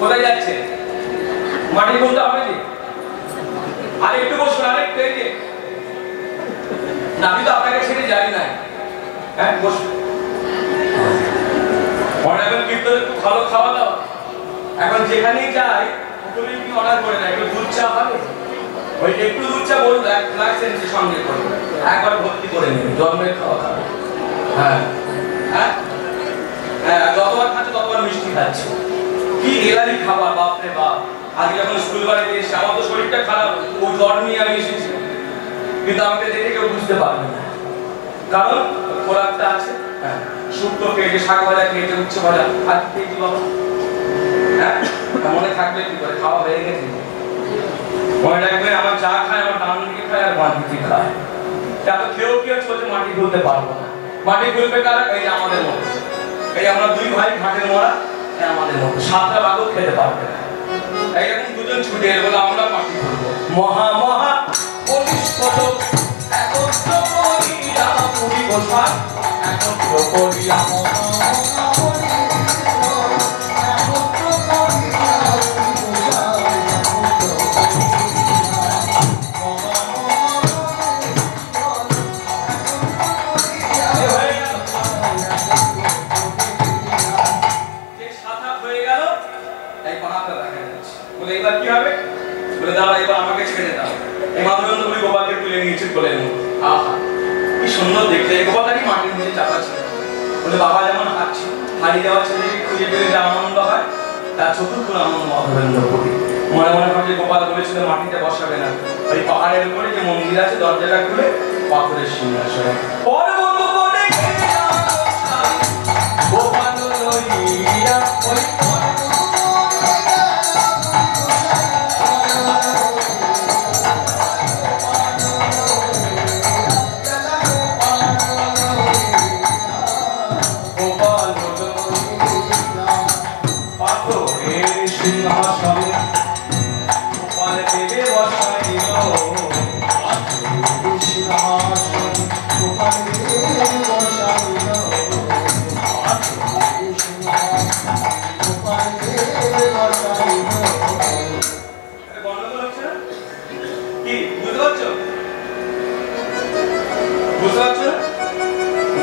কোথায় যাচ্ছে? মাটি খুলতে হবে যে। আর একটু বসুন, আরেকটু এই যে। না, আমি তো আপনাকে ছেড়ে যাই না। হ্যাঁ বস অনেক কীর্তনে একটু ভালো খাওয়া দাওয়া এখন যেখানেই যাই তুমি কি অর্ডার করে না একটু দুধ চা হবে ওই একটু দুধ চা বলুন 1 লাখ সেন্সের সঙ্গে করে একবার ভর্তি করে নেবে জন্মের খাওয়া খাবে হ্যাঁ হ্যাঁ হ্যাঁ যতবার খাচ্ছে ততবার মিষ্টি খাচ্ছে কি এলারি খাবার বাপরে বাপ আগে যখন স্কুল বাড়িতে এসে আমার তো শরীরটা খারাপ ও জ্বর নিয়ে আমি এসেছি কিন্তু আমাকে দেখে কেউ বুঝতে পারবে না কারণ খোরাকটা আছে হ্যাঁ শুক্তো খেয়েছে শাক ভাজা খেয়েছে উচ্ছে ভাজা আর খেয়েছি বাবা হ্যাঁ মনে থাকলে কি করে খাওয়া হয়ে গেছে মনে রাখবে আমার চা খায় আমার ডান দিকে খায় আর বাঁ দিকে খায় তা তো খেয়েও কি হচ্ছে মাটি খুলতে পারবো না মাটি খুলবে কারা এই আমাদের মতো এই আমরা দুই ভাই ঘাটের মরা আমাদের মতো 7টা বাঘও খেতে পারবে না এইরকম দুজন ছুটে এলো বলে আমরা মাটি খুলবো মহা মহা পরিষ্কত একত্র করিয়া পুরি বসাই একত্র করিয়া এবার কি হবে বলে দাদা এবার আমাকে ছেড়ে দাও এই মাধবেন্দ্র বলি গোপালকে তুলে নিয়েছে বলে আহা কি সুন্দর দেখতে এই গোপালটাকে মাটির নিচে চাপা ছিল বলে বাবা যেমন হাঁটছে হারিয়ে যাওয়া ছেলেকে খুঁজে পেলে যে আনন্দ হয় তার চতুর্থ আনন্দ মাধবেন্দ্র করি মনে মনে ভাবছে গোপাল বলেছিল মাটিতে বসাবে না ওই পাহাড়ের উপরে যে মন্দির আছে দরজাটা খুলে পাথরের সিংহাসনে পর্বত করে গোপাল লইয়া ওই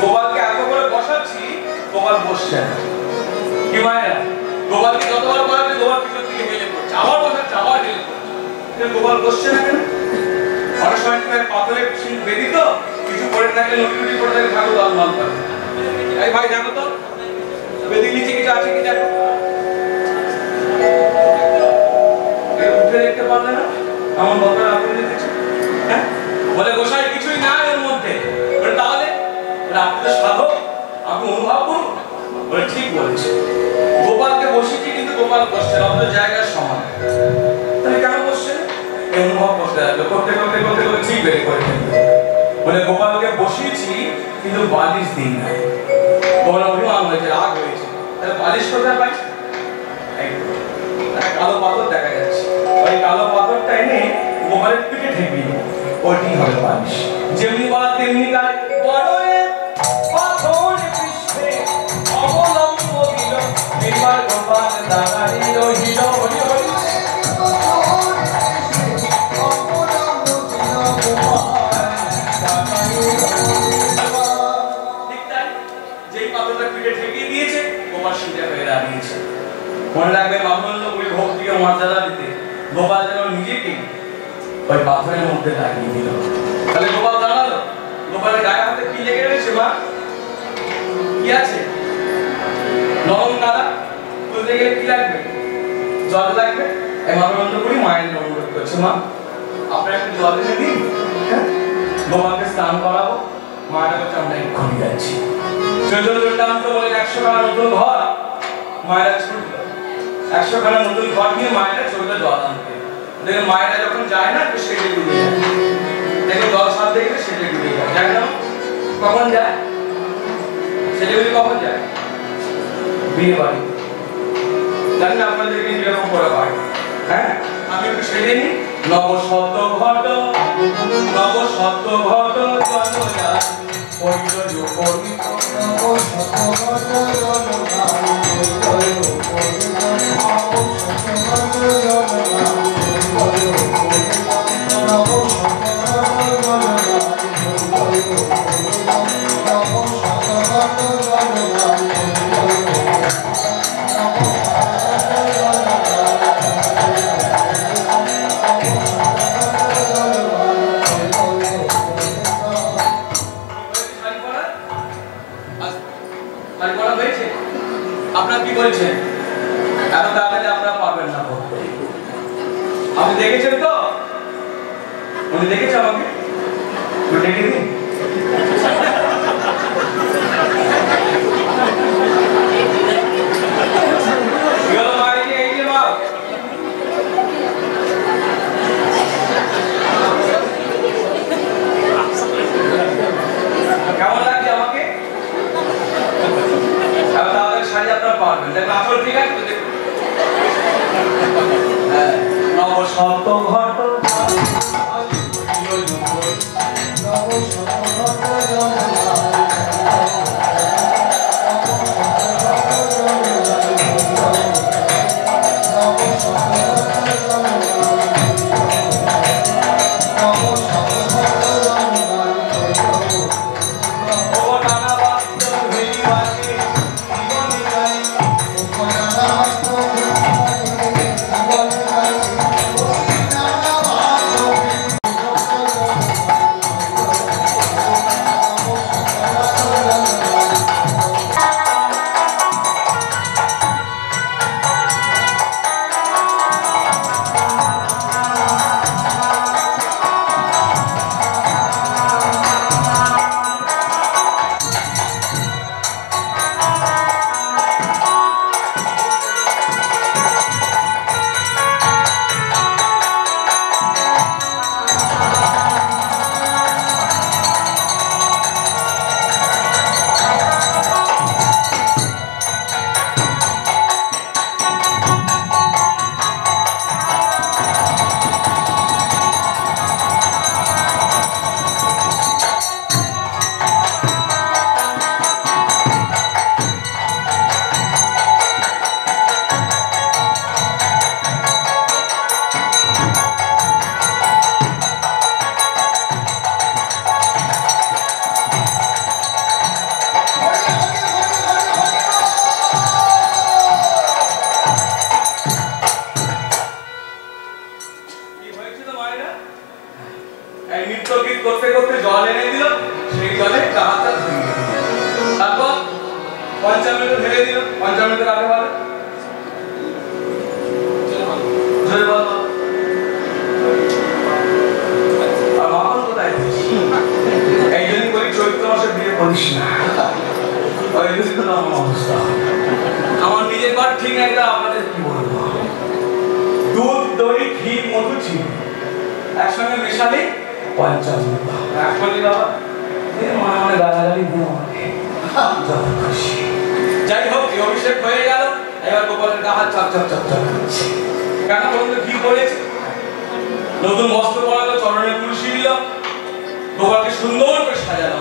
গোপালকে এত করে বসাচ্ছি গোপাল বসছে না কি মায়েরা গোপালকে যতবার বলাতে গোপাল পিছন থেকে হেলে পড়ছে আবার বসাচ্ছে আবার হেলে পড়ছে গোপাল বসছে না কেন অনেক সময় পাথরের বেদি তো কিছু পড়ে থাকলে লুটি পড়ে থাকলে ঠাকুর লাল লাল করে এই ভাই দেখো তো বেদির নিচে কিছু আছে কি দেখো উঠে দেখতে পারলে না আমার বাবার আপনি দেখেছে হ্যাঁ বলে গোসাই কিছুই না এর মধ্যে বলে তাহলে আপনি তো সাধক আপনি অনুভব করুন বলে ঠিক বলেছে গোপালকে বসেছি কিন্তু গোপাল বসছে না আপনার জায়গার সমান তাহলে কেন বসছে এই অনুভব করতে লাগলো করতে করতে করতে করতে ঠিক বেরিয়ে করে ফেলবে বলে গোপালকে বসিয়েছি কিন্তু বালিশ দিন নাই গোপাল অভিমান হয়েছে রাগ হয়েছে তাহলে বালিশ কোথায় পাই কালো পাথর দেখা যাচ্ছে ওই কালো পাথরটা এনে গোপালের পিঠে ঠেকিয়ে দেবো ওইটি হবে বালিশ যেমনি বলা তেমনি গায়ে বড়য়ের পাথর পৃষ্ঠে অবলম্ব দিল এবার গোপাল দাঁড়াই রহিল হরি হরি ঠিক তাই যেই পাথরটা পিঠে ঠেকিয়ে দিয়েছে গোপাল সিধা হয়ে দাঁড়িয়েছে মনে রাখবে মাধবেন্দ্র ওই ভক্তিকে মর্যাদা দিতে গোপাল যেন নিজেকে ওই পাথরের মধ্যে লাগিয়ে দিল তাহলে গোপাল দাঁড়ালো গোপালের গায়ে হাতে কি লেগে রয়েছে মা কি আছে নরম কাদা খুলতে গেলে কি লাগবে জল লাগবে এই মাধবেন্দ্র করি মায়ের অনুরোধ করছে মা আপনার একটু জল এনে দিন গোপালকে স্নান করাবো মাটা বলছে আমরা এক্ষুনি যাচ্ছি চৈতন্য বলে 100 টাকা নতুন ঘর মায়েরা ছুটলো 100 টাকা নতুন ঘর নিয়ে মায়েরা চললো জল আনতে দেখে মায়েরা যখন যায় না সেটে ডুবে যায় দেখে জল সাথ দেখে সেটে ডুবে যায় জানেন না কখন যায় সেটেগুলি কখন যায় বিয়ে বাড়ি জানেন আপনাদেরকে কিরকম করে হয় হ্যাঁ আমি একটু সেটে নিই নবসত্য ঘট জনয়া পরিল পরিত নবসত্য ঘট জনয়া উনি দেখেছে আমাকে, ডেকে দিন। কেমন লাগছে আমাকে? তাদের শাড়ি আপনারা পারবেন, দেখুন আসল ঠিক আছে তো, দেখুন নবশত ঘট করতে করতে জল এনে দিল, সেই জলে হাতটা ধুয়ে দিল, তারপর পঞ্চামৃত ঢেলে দিল। পঞ্চামৃত কাকে বলে? আর মাখন কোথায়? এই জন্য বলি চৈত্র মাসে বিয়ে করিস না, অবস্থা। আমার নিজের ঘর ঠিক নাই, আপনাদের কি বলবো? দুধ, দই, ঘি, মধু, চিনি একসঙ্গে মেশালে পঞ্চামৃত। যাই হোক, অভিষেক হয়ে গেল। এবার গোপালের গা হাত চপ চপ চপ চপ করছে। কেন বলতো? কি করেছে? নতুন বস্ত্র পরালো, চরণে তুলসী দিল, গোপালকে সুন্দর করে সাজানো।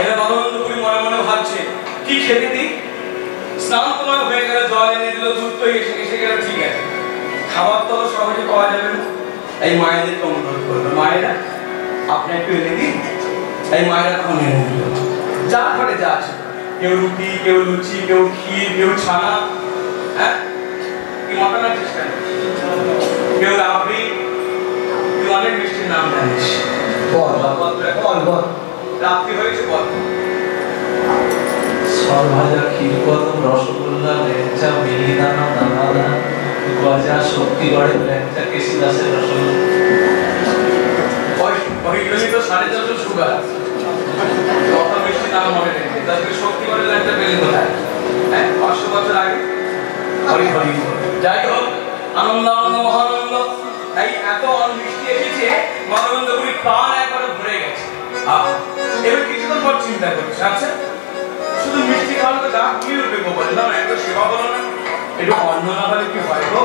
এবার নবনন্দপুরী মনে মনে ভাবছে কি খেতে দিই। স্নান তোমার হয়ে গেল, জল এনে দিল, দুধ তো এসে গেল, ঠিক আছে। খাবার তো সহজে পাওয়া যাবে না, এই মায়েদেরকে অনুরোধ করবে, মায়েরা আপনি একটু এনে দিন। এই মায়েরা তখন এনে দিল যা ঘরে যা আছে, কেউ রুটি, কেউ লুচি, কেউ ক্ষীর, কেউ ছানা, হ্যাঁ কি মাতানোর চেষ্টা, কেউ রাবড়ি, তুই অনেক মিষ্টির নাম জানিস। রাত্রি হয়েছে, বল। সরভাজা, ক্ষীরকদম, রসগোল্লা, ল্যাংচা, মিহিদানা, দানাদানা, গজা, শক্তিগড়ের ল্যাংচা, কেশিদাসের রসগোল্লা। ওইগুলি তো 450 সুগার, কত মিষ্টি নাম মনে রেখে, তারপরে শক্তিগড়ের ল্যাংচা পেলে কোথায়? হ্যাঁ, 500 বছর আগে। হরি হরি। যাই হোক, আনন্দ আনন্দ মহানন্দ। তাই এত মিষ্টি এসেছে, নবনন্দপুরীর প্রাণ একবারে ভরে গেছে। এবার কিছুক্ষণ পর চিন্তা করছে, আচ্ছা শুধু মিষ্টি খাওয়ালে তো দাঁত কি উঠবে গোপাল, না একটু সেবা বলো না, একটু অন্ন না হলে কি হয় গো?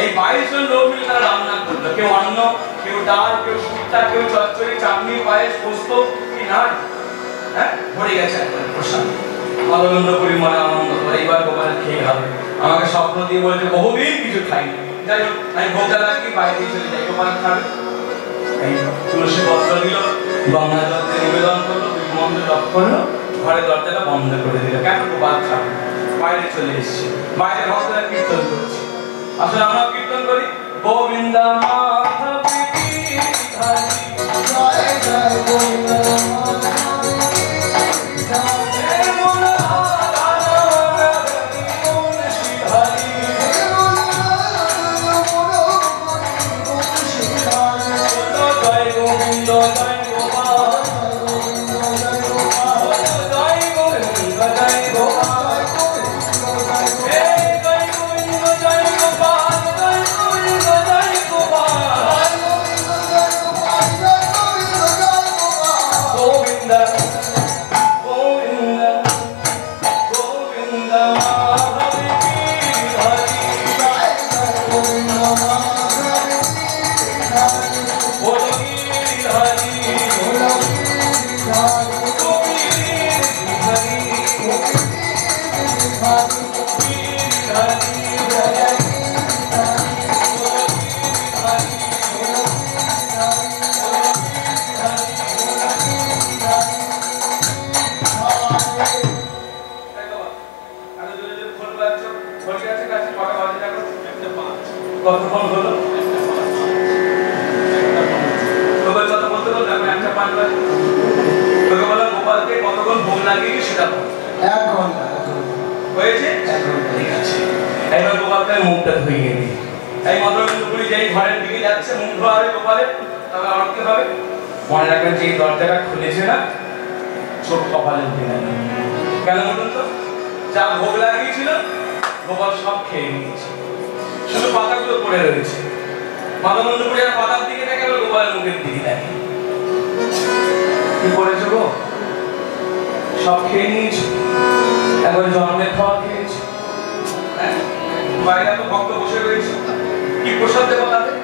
এই 22 জন লোক মিলে তারা রান্না করলো, কেউ অন্ন, কেউ ডাল, কেউ শুক্তা, কেউ চচ্চড়ি, চাটনি, পায়েস, পোস্ত, কি না, হ্যাঁ ভরে গেছে একবার প্রসাদ। নবনন্দপুরী মনে আনন্দ করে, এইবার গোপালের খেয়ে হবে। আমাকে স্বপ্ন দিয়ে বলছে বহুদিন কিছু খাইনি। যাই হোক, আমি ভোগটা লাগিয়ে বাইরে চলে যাই, গোপাল খাবে। এই তুলসী পত্র দিল, গঙ্গা জল দিয়ে নিবেদন করলো, মন্ত্র জপ করলো, ঘরের দরজাটা বন্ধ করে দিল। কেন? গোপাল খাবে। বাইরে চলে এসেছে, বাইরে ভক্তরা কীর্তন করছে। আসলে আমরা কীর্তন করি, গোবিন্দা মাধব জয় জয় গোবিন্দা কতক্ষণ হলো? তোকে কথা বলতে বলতে আমি একটা পাঁচবার তোকে বললাম গোপালকে কতক্ষণ ভোগ লাগিয়ে সেটা বল। 1 ঘন্টা হয়েছে? ঠিক আছে। এইবার গোপালকে মুখটা ধুইয়ে দিই। এই মন্ত্রগুলি যেই ঘরের দিকে যাচ্ছে মুখ ধোয়া হবে গোপালের, তবে আমার কি হবে? মনে রাখবেন যে এই দরজাটা খুলেছে না, চোখ কপালে উঠে গেল। কেন বলুন তো? যা ভোগ লাগিয়েছিল গোপাল সব খেয়ে নিয়েছে, শুধু পাতাগুলো পড়ে রয়েছে। মাধবন্দপুরের পাতার দিকে দেখে গোপালের মুখের দিকে দেখে, কি করেছো গো? সব খেয়ে নিয়েছো, একবার জন্মের খাওয়া খেয়েছো। হ্যাঁ, বাইরে এত ভক্ত বসে রয়েছে, কি প্রসাদ দেবো তাদের?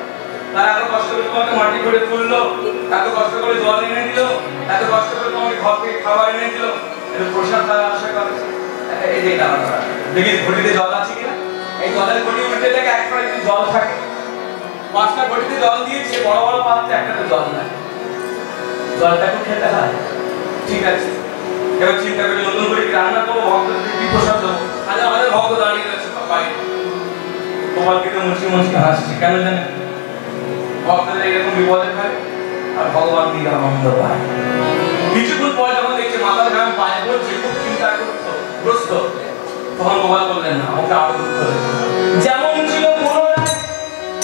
তারা এত কষ্ট করে তোমাকে মাটি করে তুললো, এত কষ্ট করে জল এনে দিল, এত কষ্ট করে তোমাকে ঘর থেকে খাবার এনে দিল, এটা প্রসাদ তারা আশা করে। এই যে দাঁড়া দেখি ঘটিতে জল আছে কিনা। এই জলের ঘটি উঠে দেখে এক ফোঁটা একটু জল থাকে, 5টা ঘটিতে জল দিয়েছে, বড় বড় পাত্রে একটাতে জল নাই, জলটাকে খেতে হয়। ঠিক আছে, এবার চিন্তা করে নতুন করে রান্না করবো, ভক্তদের কি প্রসাদ দেবো? আজ আমাদের ভক্ত দাঁড়িয়ে রয়েছে বাইরে, গোপালকে তো মুচকি মুচকি হাসছে। কেন জানেন? ভক্তদের এরকম বিপদে খায় আর ভগবান দিকে আনন্দ পায়। কিছুক্ষণ পরে যখন দেখছে মাথার ঘাম পায়ে পড়ছে, খুব চিন্তা করতো গ্রস্ত, তখন গোপাল বললেন না, আমাকে আরো দুঃখ দেবে। যেমন ছিল পুনরায়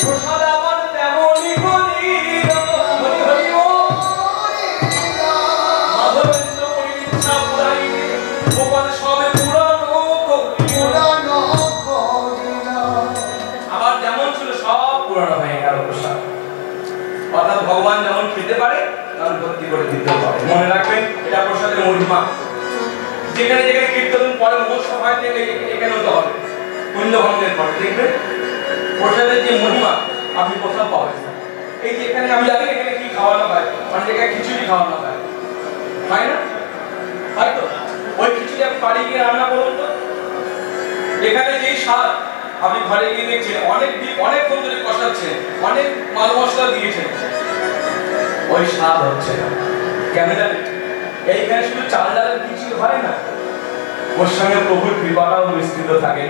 প্রসাদ আবার তেমনই করিল, হরি হরি ও মাধবেন্দ্র করিল ইচ্ছা পুরাইতে, গোপাল সবে পুরানো করিল। আবার যেমন ছিল সব পুরানো হয়ে গেল প্রসাদ। অর্থাৎ ভগবান যেমন খেতে পারে তেমন ভক্তি করে দিতে পারে। মনে রাখবেন, এটা প্রসাদের মহিমা। যেখানে যেখানে কীর্তন পরে মোক্ষ হয় থেকে এখানেও তো হবে, পুণ্য ভঙ্গের পরে দেখবেন প্রসাদের যে মহিমা আপনি কোথাও পাবেন না। এই যে এখানে আমি জানি এখানে কি খাওয়ানো হয়, অনেক জায়গায় খিচুড়ি খাওয়ানো হয়, হয় না? হয়তো ওই খিচুড়ি আপনি বাড়ি গিয়ে রান্না করুন তো, এখানে যেই স্বাদ আপনি ঘরে গিয়ে দেখছেন, অনেকক্ষণ ধরে কষাচ্ছেন, অনেক মাল মশলা দিয়েছেন, ওই স্বাদ হচ্ছে না। কেন জানেন? এইখানে শুধু চাল ডালের খিচুড়ি হয় না, ওর সঙ্গে প্রভুর কৃপাটাও মিশ্রিত থাকে।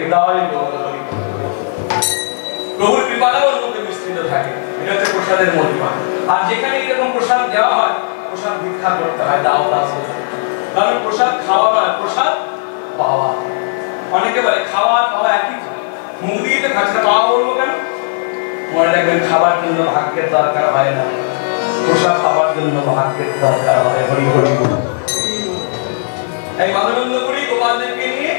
প্রভুর কৃপাটাও ওর মধ্যে মিশ্রিত থাকে। এটা হচ্ছে প্রসাদের মহিমা। আর যেখানে এরকম প্রসাদ দেওয়া হয়, প্রসাদ ভিক্ষা করতে হয়, দাও দাস। কারণ প্রসাদ খাওয়া নয়, প্রসাদ পাওয়া। অনেকে বলে খাওয়া পাওয়া একই, মুখ দিয়ে তো খাচ্ছে, পাওয়া বলবো কেন? মনে রাখবেন, খাবার জন্য ভাগ্যের দরকার হয় না, প্রসাদ খাবার জন্য ভাগ্যের দরকার হয়। হরি হরি বল। এই মাধবেন্দ্রপুরী গোপালদেরকে নিয়ে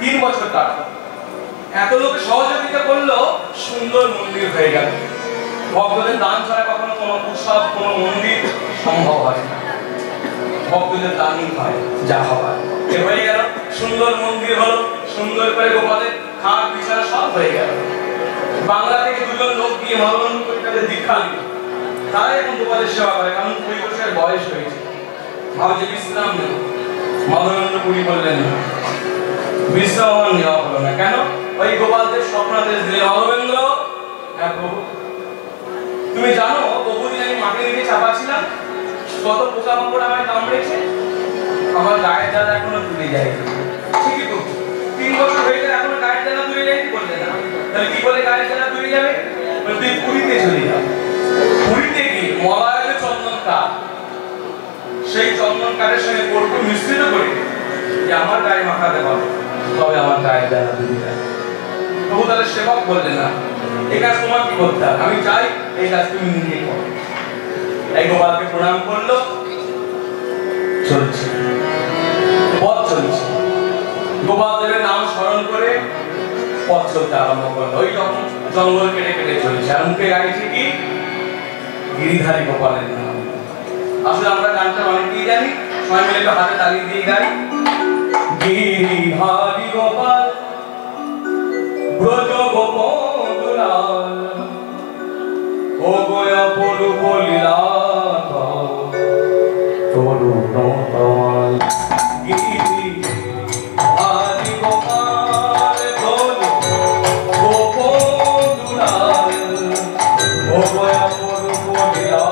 3 বছর কাটল। এত লোকে সহযোগিতা করলো, সুন্দর মন্দির হয়ে গেল। ভক্তদের দান ছাড়া কখনো কোনো উৎসব, কোনো মন্দির সম্ভব হয় না, ভক্তদের দানই হয় যা হবার। এ হয়ে গেল, সুন্দর মন্দির হলো, সুন্দর করে গোপালের খাট বিছানা সব হয়ে গেল। বাংলা থেকে 2 জন লোক গিয়ে মাধবেন্দ্রপুরীতে দীক্ষা নিল। তারা এখন গোপালের সেবা করে, কারণ 20 বছরের বয়স হয়েছে, ভাবছে বিশ্রাম নেব। মাধবেন্দ্রপুরী বললেন না, বিশ্রাম নেওয়া হলো না। কেন? ওই গোপালদের স্বপ্নাদেশ দিলে, মাধবেন্দ্র, হ্যাঁ প্রভু, তুমি জানো বহুদিন আমি মাটির নিচে চাপা ছিলাম, কত পোকামাকড় আমায় কামড়েছে, আমার গায়ের জ্বালা এখনো তুলে যায়নি। ঠিকই তো, 3 বছর হয়ে গেলে এখনো গায়ের জ্বালা তুলে যায়নি, বললে না? তাহলে কি বলে গায়ের জ্বালা তুলে যাবে? তুই পুরীতে চলে যাবে। পুরীতে গিয়ে মলায় চন্দন কাঠ, সেই চন্দন কাঠের সঙ্গে কর্পূর মিশ্রিত করে যে আমার গায়ে মাখাতে পারবে, তবে আমার গায়ের জ্বালা তুলে যাবে। প্রভু তাহলে সেবক বললেন না, এই কাজ তোমার কি করতে হবে? আমি চাই এই কাজ তুমি নিজে করো। এই গোপালকে প্রণাম করলো, চলছে পথ চলছে। গোপাল দেবের নাম স্মরণ করে পথ চলতে আরম্ভ করলো। ওই যখন জঙ্গল কেটে কেটে চলছে, আর মুখে গাইছে কি গিরিধারী গোপালের নাম। আসলে আমরা গানটা অনেকেই জানি, সবাই মিলে একটু হাতে তালি দিয়ে গাই। গিরিধারী গোপাল ব্রজ গোপলাল ও গয়া পড়ু বলিলা তরু নতমাল। গিরিধারী গোপাল ব্রজ গোপলাল ও গয়া পড়ু বলিলা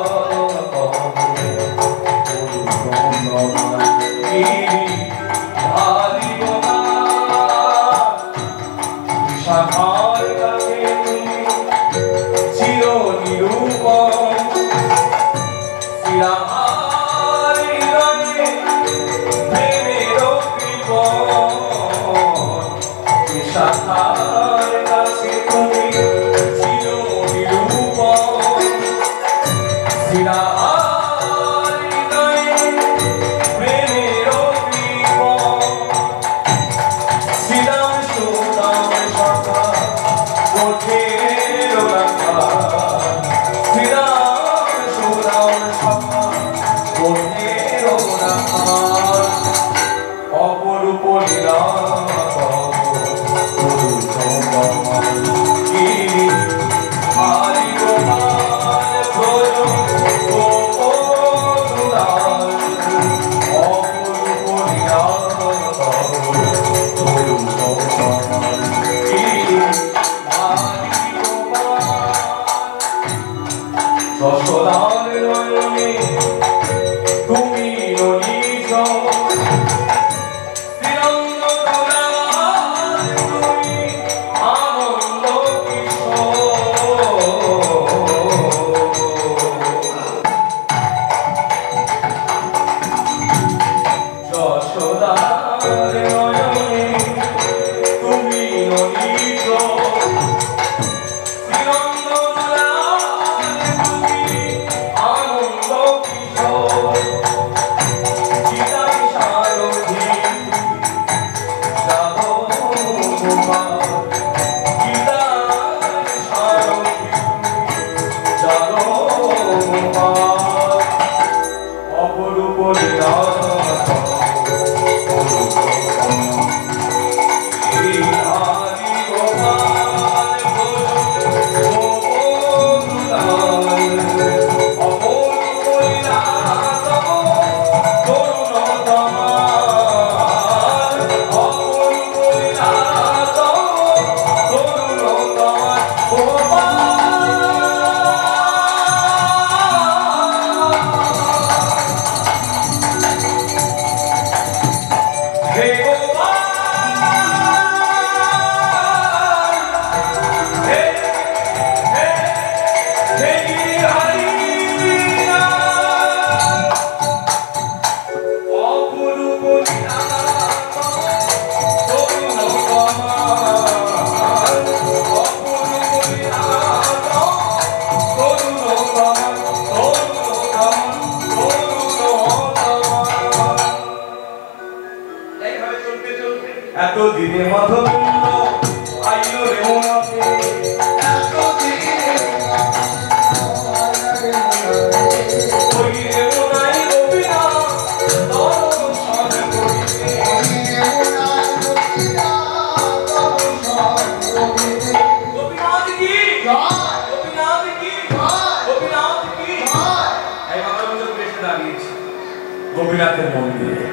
গোপীনাথের মন্দিরে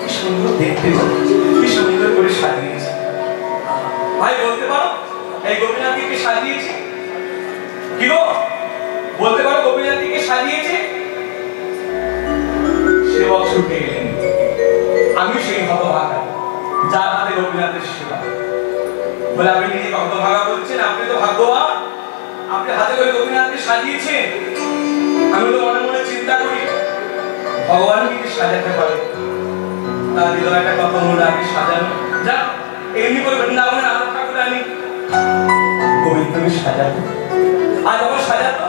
কি সুন্দর দেখতে, কি সুন্দর করে সাজিয়েছে। ভাই বলতে পারো এই গোপীনাথকে কে সাজিয়েছে? কি গো বলতে পারো গোপীনাথকে কে সাজিয়েছে? সেবক ছুটে গেলেন, আমি সেই হতভাগা যার হাতে গোপীনাথের সেবা। বলে আপনি নিজে হতভাগা বলছেন? আপনি তো ভাগ্যবান, আপনি হাতে করে গোপীনাথকে সাজিয়েছেন। আমি তো মনে মনে চিন্তা করি ভগবান কি সাজাতে পারে, তার হৃদয়টা কত অনুরাগী সাজানো। যা এমনি করে বৃন্দাবনের আলো ঠাকুর আনি গোবিন্দকে সাজাতো, আর যখন সাজাতো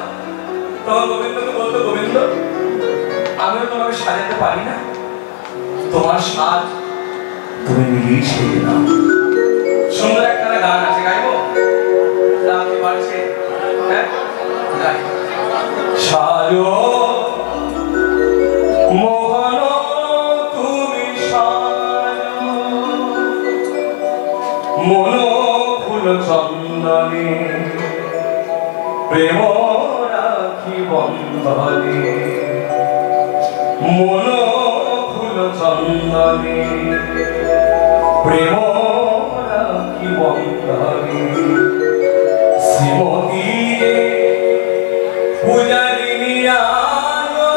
তখন গোবিন্দকে বলতো আমিও তোমাকে সাজাতে পারি না? তোমার সাজ তুমি নিজেই সেজে নাও। সুন্দর একটা গান আছে, গাইবো? রাতে বাড়ছে, হ্যাঁ গাই। সাজো মোহন তুমি সাজো, মন ফুল চন্দনে প্রেম রাখি বন্ধনে, মন ফুল চন্দনে প্রেম রাখি বন্ধনে, শ্রীমতীরে পূজারিণী আলো,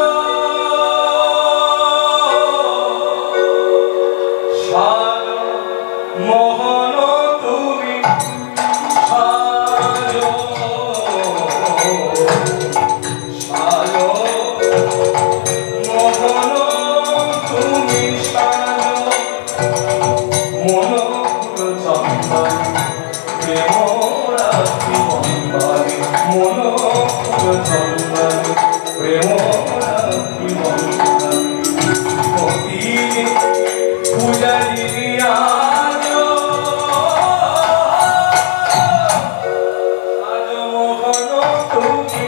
সাজো মোহন তুমি সাজো, সাজো মোহন তুমি সাজো, মন ফুল চন্দনে প্রেম রাখি বন্ধনে, মন ফুল চন্দনে প্রেম রাখি বন্ধনে, শ্রীমতীরে পূজারিণী আলো, সাজো মোহন তুমি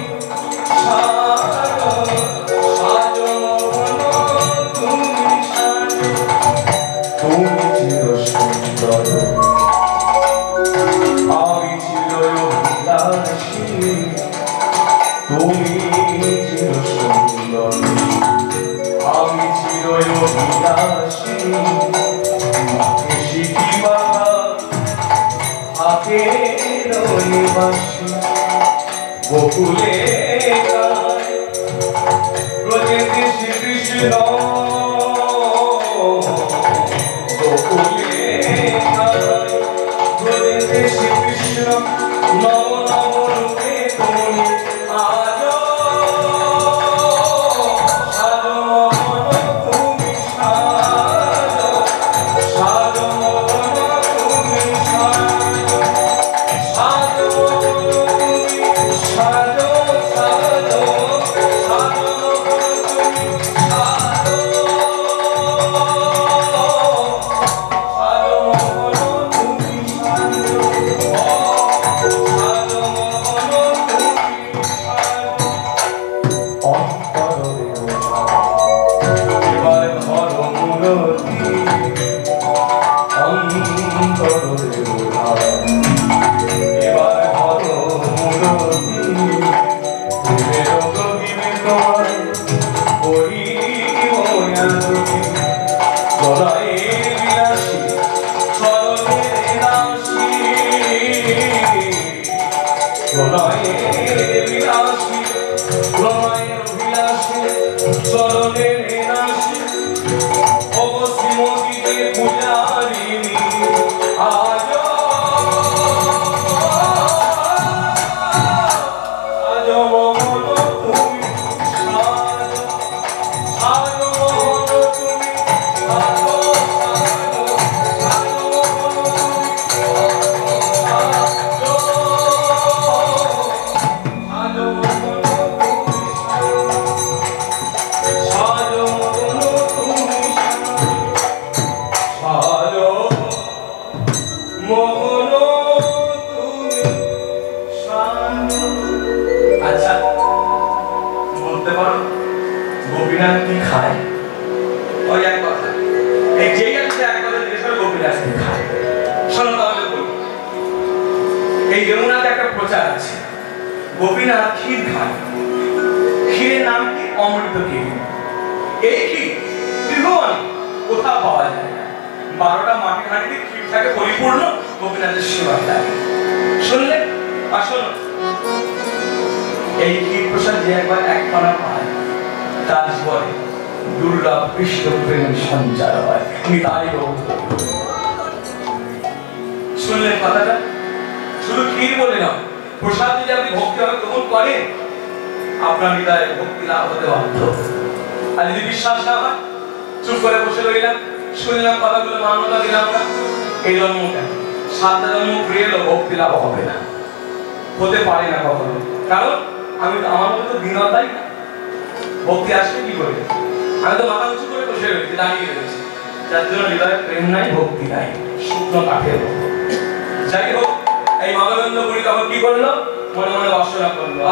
সাজো, সাজো মোহন তুমি সাজো, তুমি চির সুন্দর আমি চির অভিলাষী, তুমি চির সুন্দর আমি চির অভিলাষী, শিখি বাধা হাতে রইবাসী, গোকুলে গায় ব্রজেতে শ্রীকৃষ্ণ, গোকুলে গায় ব্রজেতে শ্রীকৃষ্ণ, নব নব রূপে তুমি আজো, সাজো মোহন তুমি সাজো, সাজো মোহন তুমি সাজো, সাজো মোহন তুমি সাজো, সাজো, সাজো মোহন তুমি সাজো, সাজো মোহন তুমি সাজো, সাজো মোহন তুমি সাজো, অন্তরে এবার ধর মূরতি, অন্তরে এবার ধর মূরতি, প্রেমের গভীরে তোমায় করিব আরতি, প্রলয়ের বিলাসী চরণের দাসী, প্রলয়ের বিলাসী প্রলয়ের বিলাসী চরণের দাসী, ওগো শ্রীমতীতে পূজারিণী আজো, সাজো মোহন তুমি সাজো, সাজো মোহন তুমি সাজো, সাজো, সাজো মোহন তুমি সাজো, সাজো মোহন তুমি সাজো, সাজো মোহন তুমি সাজো, মোহন তুমি সাজো। আচ্ছা বলতে পারো গোপীনাথ কি খায়? ওই এক কথা, এই যেই আছে এক কথা দেশের গোপীনাথ কি খায়। শোনো তাহলে বলি, এই যমুনাতে একটা প্রচার আছে, গোপীনাথ ক্ষীর খায়। ক্ষীরের নাম কি? অমৃত ক্ষীর। এই ক্ষীর ত্রিভুবনে কোথাও পাওয়া যায় না। 12টা মাটির হাঁড়িতে ক্ষীর থাকে পরিপূর্ণ, গোপীনাথের সেবায় লাগে। শুনলে? আর শোনো, এই ক্ষীর প্রসাদ যে একবার এক পানা পায় তার জীবনে দুর্লভ কৃষ্ণ প্রেম সঞ্চার হয়। নিতাই গৌর। শুনলেন কথাটা? শুধু ক্ষীর বলে না, প্রসাদ যদি আপনি ভক্তিভাবে গ্রহণ করেন আপনার হৃদয়ে ভক্তি লাভ হতে বাধ্য। আর যদি বিশ্বাস না হয়, চুপ করে বসে রইলাম, শুনলাম কথাগুলো, মান্যতা দিলাম না, এই জন্ম কেন 7টা জন্ম ঘুরে এলো ভক্তি লাভ হবে না, হতে পারে না কখনো। কারণ আমি আমার মধ্যে তো বিনতাই না, ভক্তি আসবে কি করে? আমি তো মাথা উঁচু করে বসে রয়েছি, দাঁড়িয়ে রয়েছি, যার জন্য হৃদয়ে প্রেম নাই, ভক্তি নাই, শুকনো কাঠের মতো। যাই হোক, এই মাধবেন্দ্র পুরী তখন কি করলো, মনে মনে বাসনা করলো,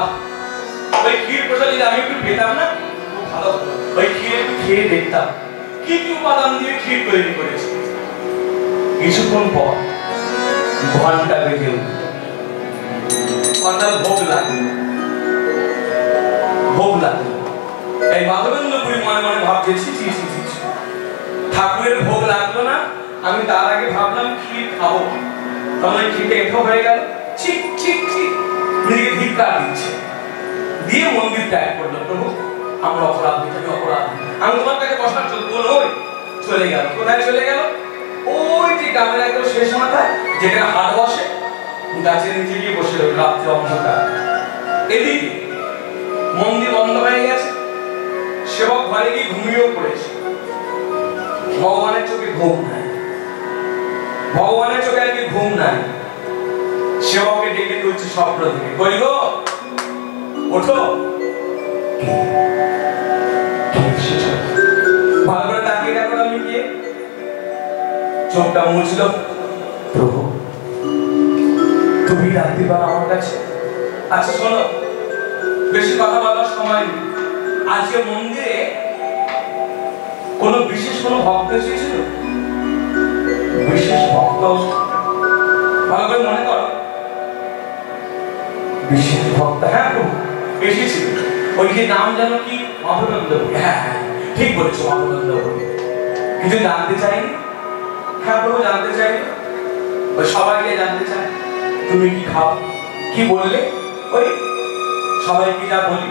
ওই ক্ষীর প্রসাদ যদি আমি একটু পেতাম না, খুব ভালো হতো, ওই ক্ষীর একটু খেয়ে দেখতাম কি কি উপাদান দিয়ে ক্ষীর তৈরি করেছে। কিছুক্ষণ পর ঘন্টা বেজে উঠল, অর্থাৎ ভোগ লাগলো। এই মাধবেন্দ্র পুরী মনে মনে ভাবছে, ঠাকুরের ভোগ লাগলো না, আমি তার আগে ভাবলাম ক্ষীর খাবো, তখন ওই ক্ষীরটা এঁঠো হয়ে গেল, ঠিক ঠিক ঠিক নিজেকে ধিক্কার দিচ্ছে, দিয়ে মন্দির ত্যাগ করলো। প্রভু আমরা অপরাধী, তুমি অপরাধী, আমি তোমার কাছে বসার যোগ্য নই। চলে গেল। কোথায় চলে গেল? ওই যে গ্রামের একদম শেষ মাথায় যেখানে হাট বসে, গাছের নিচে গিয়ে বসে রইল রাত্রে অন্ধকার। এদিকে মন্দির বন্ধ হয়ে গেছে, সেবক ঘরে গিয়ে ঘুমিয়েও পড়েছে। ভগবানের চোখে ঘুম নাই, ভগবানের চোখে আর কি ঘুম নাই। সেবককে ডেকে তুলছে স্বপ্ন থেকে, বলি গো ওঠো। ভালো করে তাকিয়ে দেখো আমি কে। চোখটা মুছল, প্রভু তুমি রাত্রিবেলা আমার কাছে। আচ্ছা শোনো, বেশি কথা বলার সময় নেই। আজকে মন্দিরে কোনো বিশেষ কোনো ভক্ত এসেছিল? বিশেষ ভক্ত? ভালো করে মনে করো। বিশেষ ভক্ত, হ্যাঁ প্রভু এসেছিল। ওই যে নাম যেন কি, মাধবেন্দ্র পুরী। হ্যাঁ হ্যাঁ ঠিক বলেছো, মাধবেন্দ্র পুরী। কিছু জানতে চাইনি? হ্যাঁ প্রভু জানতে চাইনি। ওই সবাইকে জানতে চাই তুমি কি খাও। কি বললে? ওই সবাইকে যা বলি,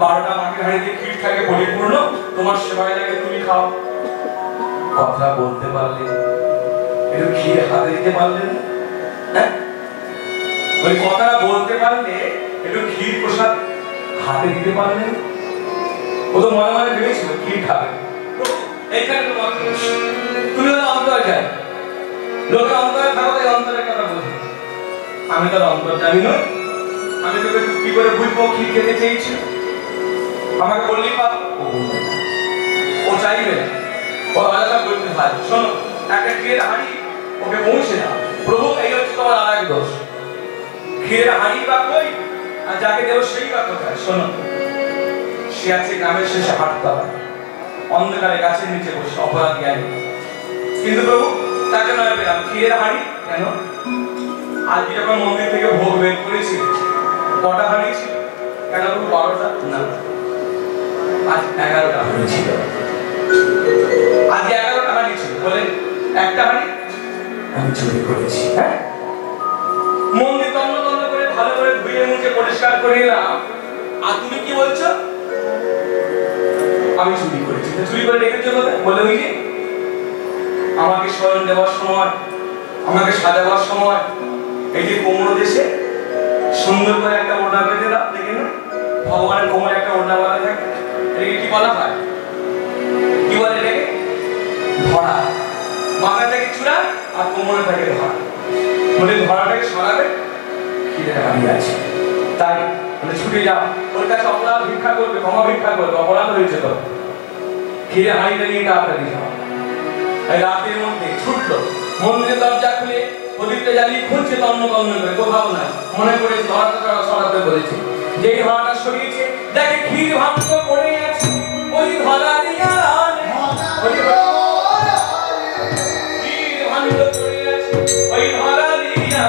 12টা মাটির হাঁড়িতে ক্ষীর থাকে পরিপূর্ণ, তোমার সেবায় লাগে তুমি খাও। কথা বলতে পারলে, একটু ক্ষীর হাতে দিতে পারলে না? হ্যাঁ ওই কথাটা বলতে পারলে, একটু ক্ষীর প্রসাদ হাতে দিতে পারলে। ও তো মনে মনে ভেবেছিল ক্ষীর খাবে। এইখানে তোমার তুমি হলো অন্তর যাই, লোকের অন্তরে থাকো, তাই অন্তরের কথা বলছি। আমি তোর অন্তর জানি নই, আমি তোকে কি করে বুঝবো ক্ষীর খেতে চেয়েছি? আমাকে বললেই পাব। ও চাইবে না, ও আলাদা বলতে পারে। শোনো, একটা ক্ষীরের হাঁড়ি ওকে পৌঁছে দাও। প্রভু এই হচ্ছে তোমার আর এক দোষ। ক্ষীরের হাঁড়ি বা কই, আর যাকে দেব সেই বা কোথায়? শোনো, সে আছে গ্রামের শেষে হাটতলা, অন্ধকারে গাছের নিচে বসে, অপরাধী আমি। কিন্তু প্রভু তাকে নয় পেলাম। ক্ষীরের হাঁড়ি কেন? আজকে যখন মন্দির থেকে ভোগ বের করেছি, কটা হাঁড়ি ছিল? কেন প্রভু 12টা না, আজ 11টা হাঁড়ি ছিল। আজ 11টা হাঁড়ি ছিল বলে একটা হাঁড়ি আমি চুরি করেছি। হ্যাঁ মন্দির তন্ন তন্ন করে ভালো করে ধুয়ে মুছে পরিষ্কার করে এলাম, আর তুমি কি বলছো আমি চুরি করেছি? চুরি করে রেখেছো কোথায়? বলে ওই যে আমাকে শয়ন দেওয়ার সময়, আমাকে সাজাবার সময়, এই যে কোমর দেশে সুন্দর করে একটা ওড়না বেঁধে দাও, দেখে না ভগবানের কোমরে একটা ওড়না বাঁধা থাকে, এটাকে কি বলা হয়? কি বলে এটাকে? ধরা। মাথা থেকে চূড়া আর কোমরে থাকে ধরা। বলে ধরাটাকে সরাবে, ক্ষীরের হাঁড়ি আছে তাই বলে ছুটে যাও, ওর কাছে অপরাধ ভিক্ষা করবে, ক্ষমা ভিক্ষা করবে, অপরাধ হয়েছে তো। ক্ষীরের হাঁড়িটা নিয়ে তাড়াতাড়ি যাও। এই রাতের মধ্যে ছুটলো, মন্দিরের দরজা খুলে প্রদীপটা জ্বালিয়ে খুঁজছে তন্ন তন্ন করে, কোথাও নাই। মনে করে ধরাটা সরাতে বলেছে, যেই ধরাটা সরিয়েছে দেখে ক্ষীর ভাঙত পড়ে আছে। ওই ধরা দিয়া ক্ষীর ভাঙত পড়ে আছে, ওই ধরা দিয়া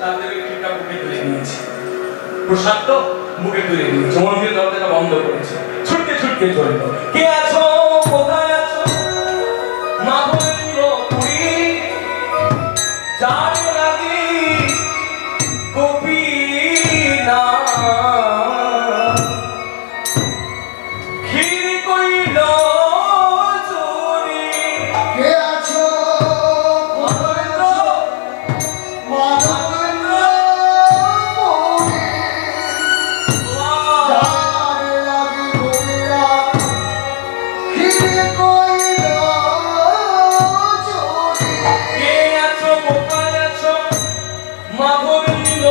তাদের ক্ষীরটা মুখে তুলে নিয়েছে। প্রসাদ তো মুখে তুলে নিয়েছে, মন্দিরের দরজাটা বন্ধ করেছে। ছুটতে ছুটতে চলল। কে আছো, কোথায় আছো? মাধবেন্দ্র পুরী, যার লাগি গোপীনা ক্ষীর কইল চুরি। কে আছো? মাধবেন্দ্র, মাধবেন্দ্র পুরী, যার লাগি গোপীনা ক্ষীর কইল চুরি। কে আছো, কোথায় আছো? মাধবেন্দ্র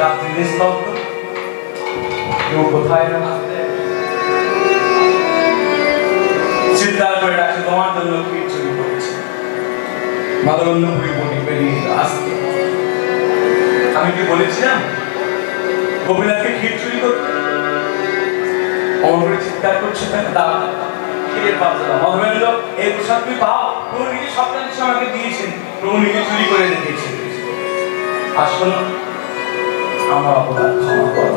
রাত্রি নিস্তব্ধ, কেউ কোথায় না। চিৎকার করে ডাকছে, তোমার জন্য ক্ষীর চুরি করেছে। মাদরন্নপুরী বটি পেরিয়ে আসতে আমি কি বলেছিলাম গোপীনাথকে ক্ষীর চুরি করতে? অমন করে চিৎকার করছে, ক্ষীরের পাত্র মধবেন্দ্র, এই প্রসাদ তুমি পাও, প্রভু নিজে সপ্তাহ আমাকে দিয়েছেন, প্রভু নিজে চুরি করে রেখেছেন। আর শোনো, আমার অপরাধ ক্ষমা করো।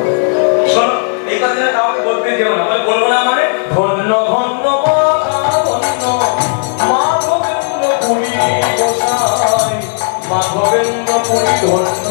শোনো, এই কথা কাউকে বলতে দেও না। বলবো না মানে ধন্য ধন্য মাধবেন্দ্র পুরী গোসাই, মাধবেন্দ্র পুরী ধন্য।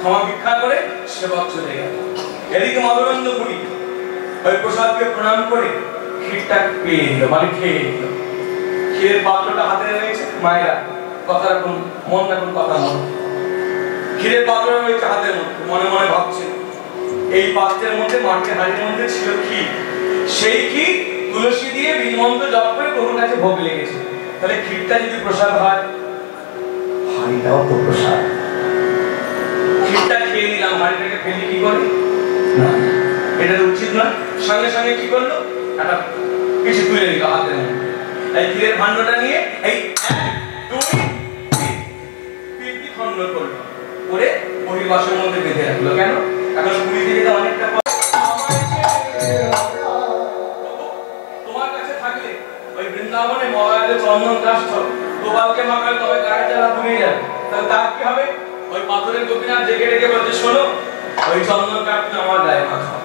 ক্ষমা ভিক্ষা করে সেবক চলে গেল। এদিকে মাধবেন্দ্রপুরী ওই প্রসাদকে প্রণাম করে ক্ষীরটা পেয়ে নিল, মানে খেয়ে নিল। ক্ষীরের পাত্রটা হাতে রয়েছে, মায়েরা কথা রাখুন, মন রাখুন, কথা মন। ক্ষীরের পাত্র রয়েছে হাতের মধ্যে, মনে মনে ভাবছেন এই পাত্রের মধ্যে, মাটির হাড়ির মধ্যে ছিল ক্ষীর। সেই ক্ষীর তুলসী দিয়ে বীজমন্ত্র জপ করে প্রভুর কাছে ভোগ লেগেছে। তাহলে ক্ষীরটা যদি প্রসাদ হয়, হাড়িটাও তো প্রসাদ। ক্ষীরটা খেয়ে নিলাম, হাড়িটাকে ফেলি কি করে? না, এটা উচিত না। সঙ্গে সঙ্গে কি করলো? একটা কিছু তুলে নিল হাতের মধ্যে। এই ক্ষীরের ভাণ্ডটা নিয়ে এই 1 2 3 খণ্ড করলো, করে বহির্বাসের মধ্যে বেঁধে রাখলো। কেন? এখন পুরী থেকে তো অনেকটা তোমার কাছে থাকলে ওই বৃন্দাবনে মহারাজে চন্দন কাষ্ঠ গোপালকে মাখালে তবে গায়ে জ্বালা ধুয়ে যাবে। তাহলে তার কি হবে? ওই পাথরের গোপীনাথ ডেকে ডেকে বলছে, শোনো, ওই চন্দন কাষ্ঠ আমার গায়ে মাখাও,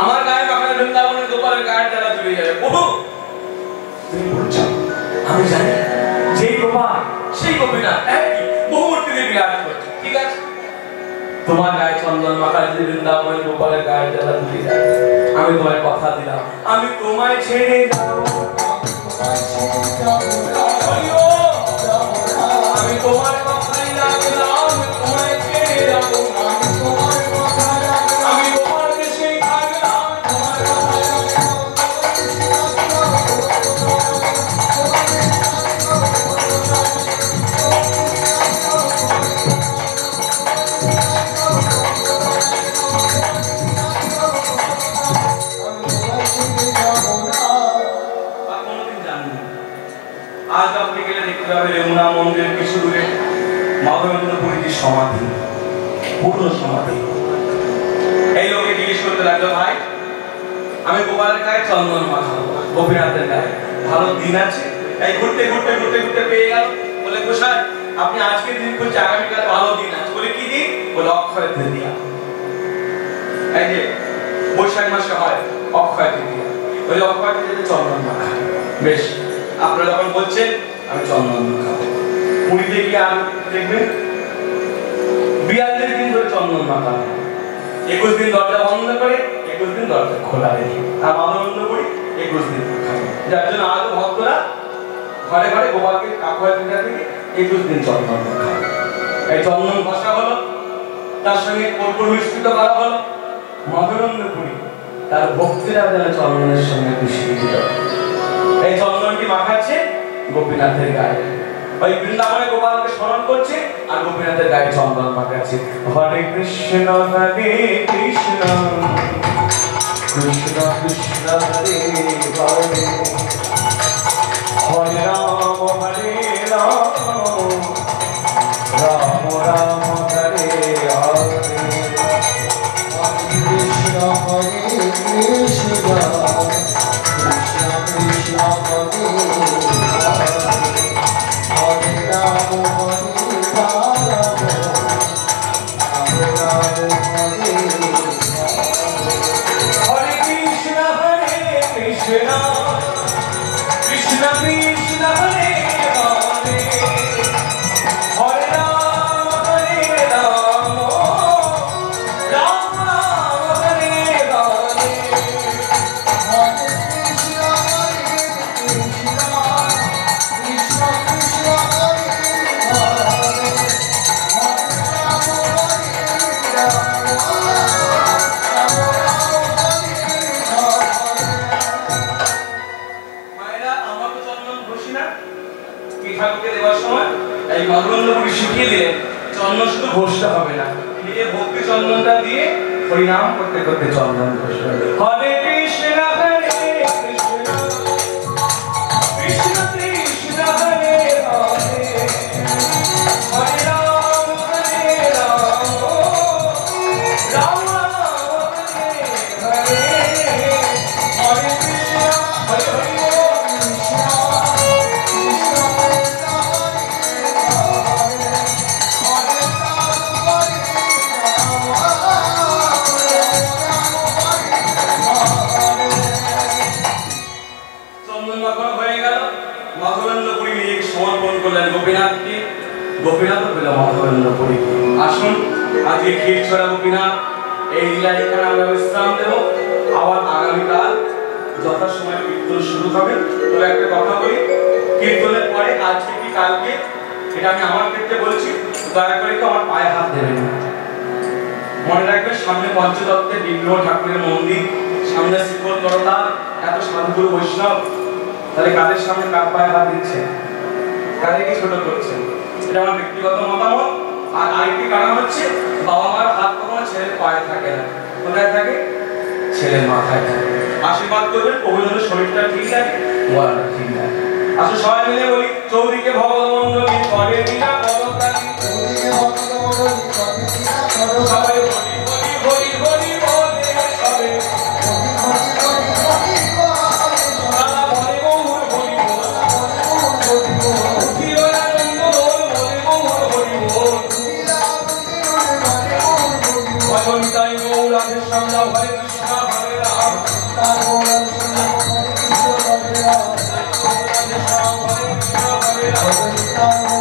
আমার গায়ে মাখালে বৃন্দাবনের গোপালের গায়ে জ্বালা ধুয়ে যাবে। বহু তুমি বলছো, আমি জানি যেই গোপাল সেই গোপীনাথ একই বহুমূর্তিতে বিরাজ করছে। ঠিক আছে, তোমার গায়ে চন্দন মাখালে যদি বৃন্দাবনের গোপালের গায়ে জ্বালা ধুয়ে যাবে, আমি তোমায় কথা দিলাম, আমি তোমায় ছেড়ে যাব, আমি তোমার কথাই রাখলাম, তোমায় ছেড়ে যাব, আমি তোমার দেশেই থাকলাম, তোমার কথাই রাখলাম। আজ আপনি গেলে দেখতে পাবেন যমুনা মন্দিরের কিছু দূরে মাধবেন্দ্রপুরীর সমাধি, পূর্ণ সমাধি। এই লোকে জিজ্ঞেস করতে লাগলো, ভাই আমি গোপালের গায়ে চন্দন মাখাবো, গোপীনাথের গায়ে, ভালো দিন আছে? এই ঘুরতে ঘুরতে ঘুরতে ঘুরতে পেয়ে গেল। বলে, গোসাই আপনি আজকের দিন খুঁজছে, আগামীকাল ভালো দিন আছে। বলে, কি দিন? বলে, অক্ষয় তৃতীয়া। এই যে বৈশাখ মাসে হয় অক্ষয় তৃতীয়া, ওই অক্ষয় তৃতীয়াতে চন্দন মাখা। বেশ, আপনারা যখন বলছেন আমি চন্দন মাখাবো। পুরীতে গিয়ে আর দেখবেন 42 দিন ধরে চন্দন মাখা, 21 দিন দরজা বন্ধ করে 21 দিন দরজা খোলা রেখে, আর মাধবেন্দ্রপুরী 21 দিন খাবে। যার জন্য আজও ভক্তরা ঘরে ঘরে গোপালকে অক্ষয় তৃতীয়া থেকে 21 দিন চন্দন মাখা। এই চন্দন ঘষা হলো, তার সঙ্গে কর্পূর মিশ্রিত করা হলো। মাধবেন্দ্রপুরী তার ভক্তেরা যেন চন্দনের সঙ্গে মিশিয়ে দিল। এই চন্দনটি মাখাচ্ছে গোপীনাথের গায়ে, ওই বৃন্দাবনে গোপালকে স্মরণ করছে আর গোপীনাথের গায়ে চন্দন মাখাচ্ছে। হরে কৃষ্ণ হরে কৃষ্ণ কৃষ্ণ কৃষ্ণ হরে হরে, হরে রাম হরে রাম রাম রাম হরে হরে, কৃষ্ণ হরে কৃষ্ণ কৃষ্ণ কৃষ্ণ হরে হরে রাম হরে রাম রাম রাম হরে হরে কৃষ্ণ হরে কৃষ্ণ কৃষ্ণ কৃষ্ণ হরে হরে, হরে রাম হরে রাম রাম রাম হরে হরে। হরে কৃষ্ণ হরে কৃষ্ণ ঠাকুরকে দেওয়ার সময় এই মাধবেন্দ্রপুরী শিখিয়ে দিলেন চন্দন শুধু ঘষতে হবে না, দিয়ে ভক্তি চন্দনটা দিয়ে হরিনাম করতে করতে চন্দন ঘষতে হবে। হরে কৃষ্ণ হরে কৃষ্ণ কৃষ্ণ কৃষ্ণ হরে হরে হরে রাম রাম রাম হরে হরে হরে কৃষ্ণ হরে হরে গোপীনাথকে, গোপীনাথ পেল মাধবেন্দ্রপুরীকে। আসুন আজকে ক্ষীরচোরা গোপীনাথ এই লীলা এখানে আমরা বিশ্রাম দেব। আবার আগামীকাল যথাসময়ে কীর্তন শুরু হবে। তবে একটা কথা বলি, কীর্তনের পরে আজকে কি কালকে, এটা আমি আমার ক্ষেত্রে বলছি, দয়া করে কেউ আমার পায়ে হাত দেবেন না। মনে রাখবেন সামনে পঞ্চতত্ত্বের বিগ্রহ ঠাকুরের মন্দির, সামনে শিকল তরতা, এত সাধুগুরু বৈষ্ণব, তাহলে কাদের সামনে কার পায়ে হাত দিচ্ছে, কাদেরকে ছোট করছেন, এটা আমার ব্যক্তিগত মতামত। আর আরেকটি কারণ হচ্ছে বাবা মার হাত কখনো ছেলের পায়ে থাকে না, কোথায় থাকে, ছেলের মাথায় থাকে। আশীর্বাদ করবেন প্রভুজনের শরীরটা ঠিক থাকে, গলাটা ঠিক থাকে। আসলে সবাই মিলে বলি, চৌদিকে ভগবন্দ্রী করে বিনা পরকালী, সবাই হরি হরি হরি হরি বলে, সবে তারা বলে গৌর হরি বল, উঠিল আনন্দ দোল বলে গৌর হরি বল, ভজন তাই গৌর রাধে শ্যাম হরে কৃষ্ণ হরে রাম, রাধে শ্যাম হরে কৃষ্ণ হরে রাম।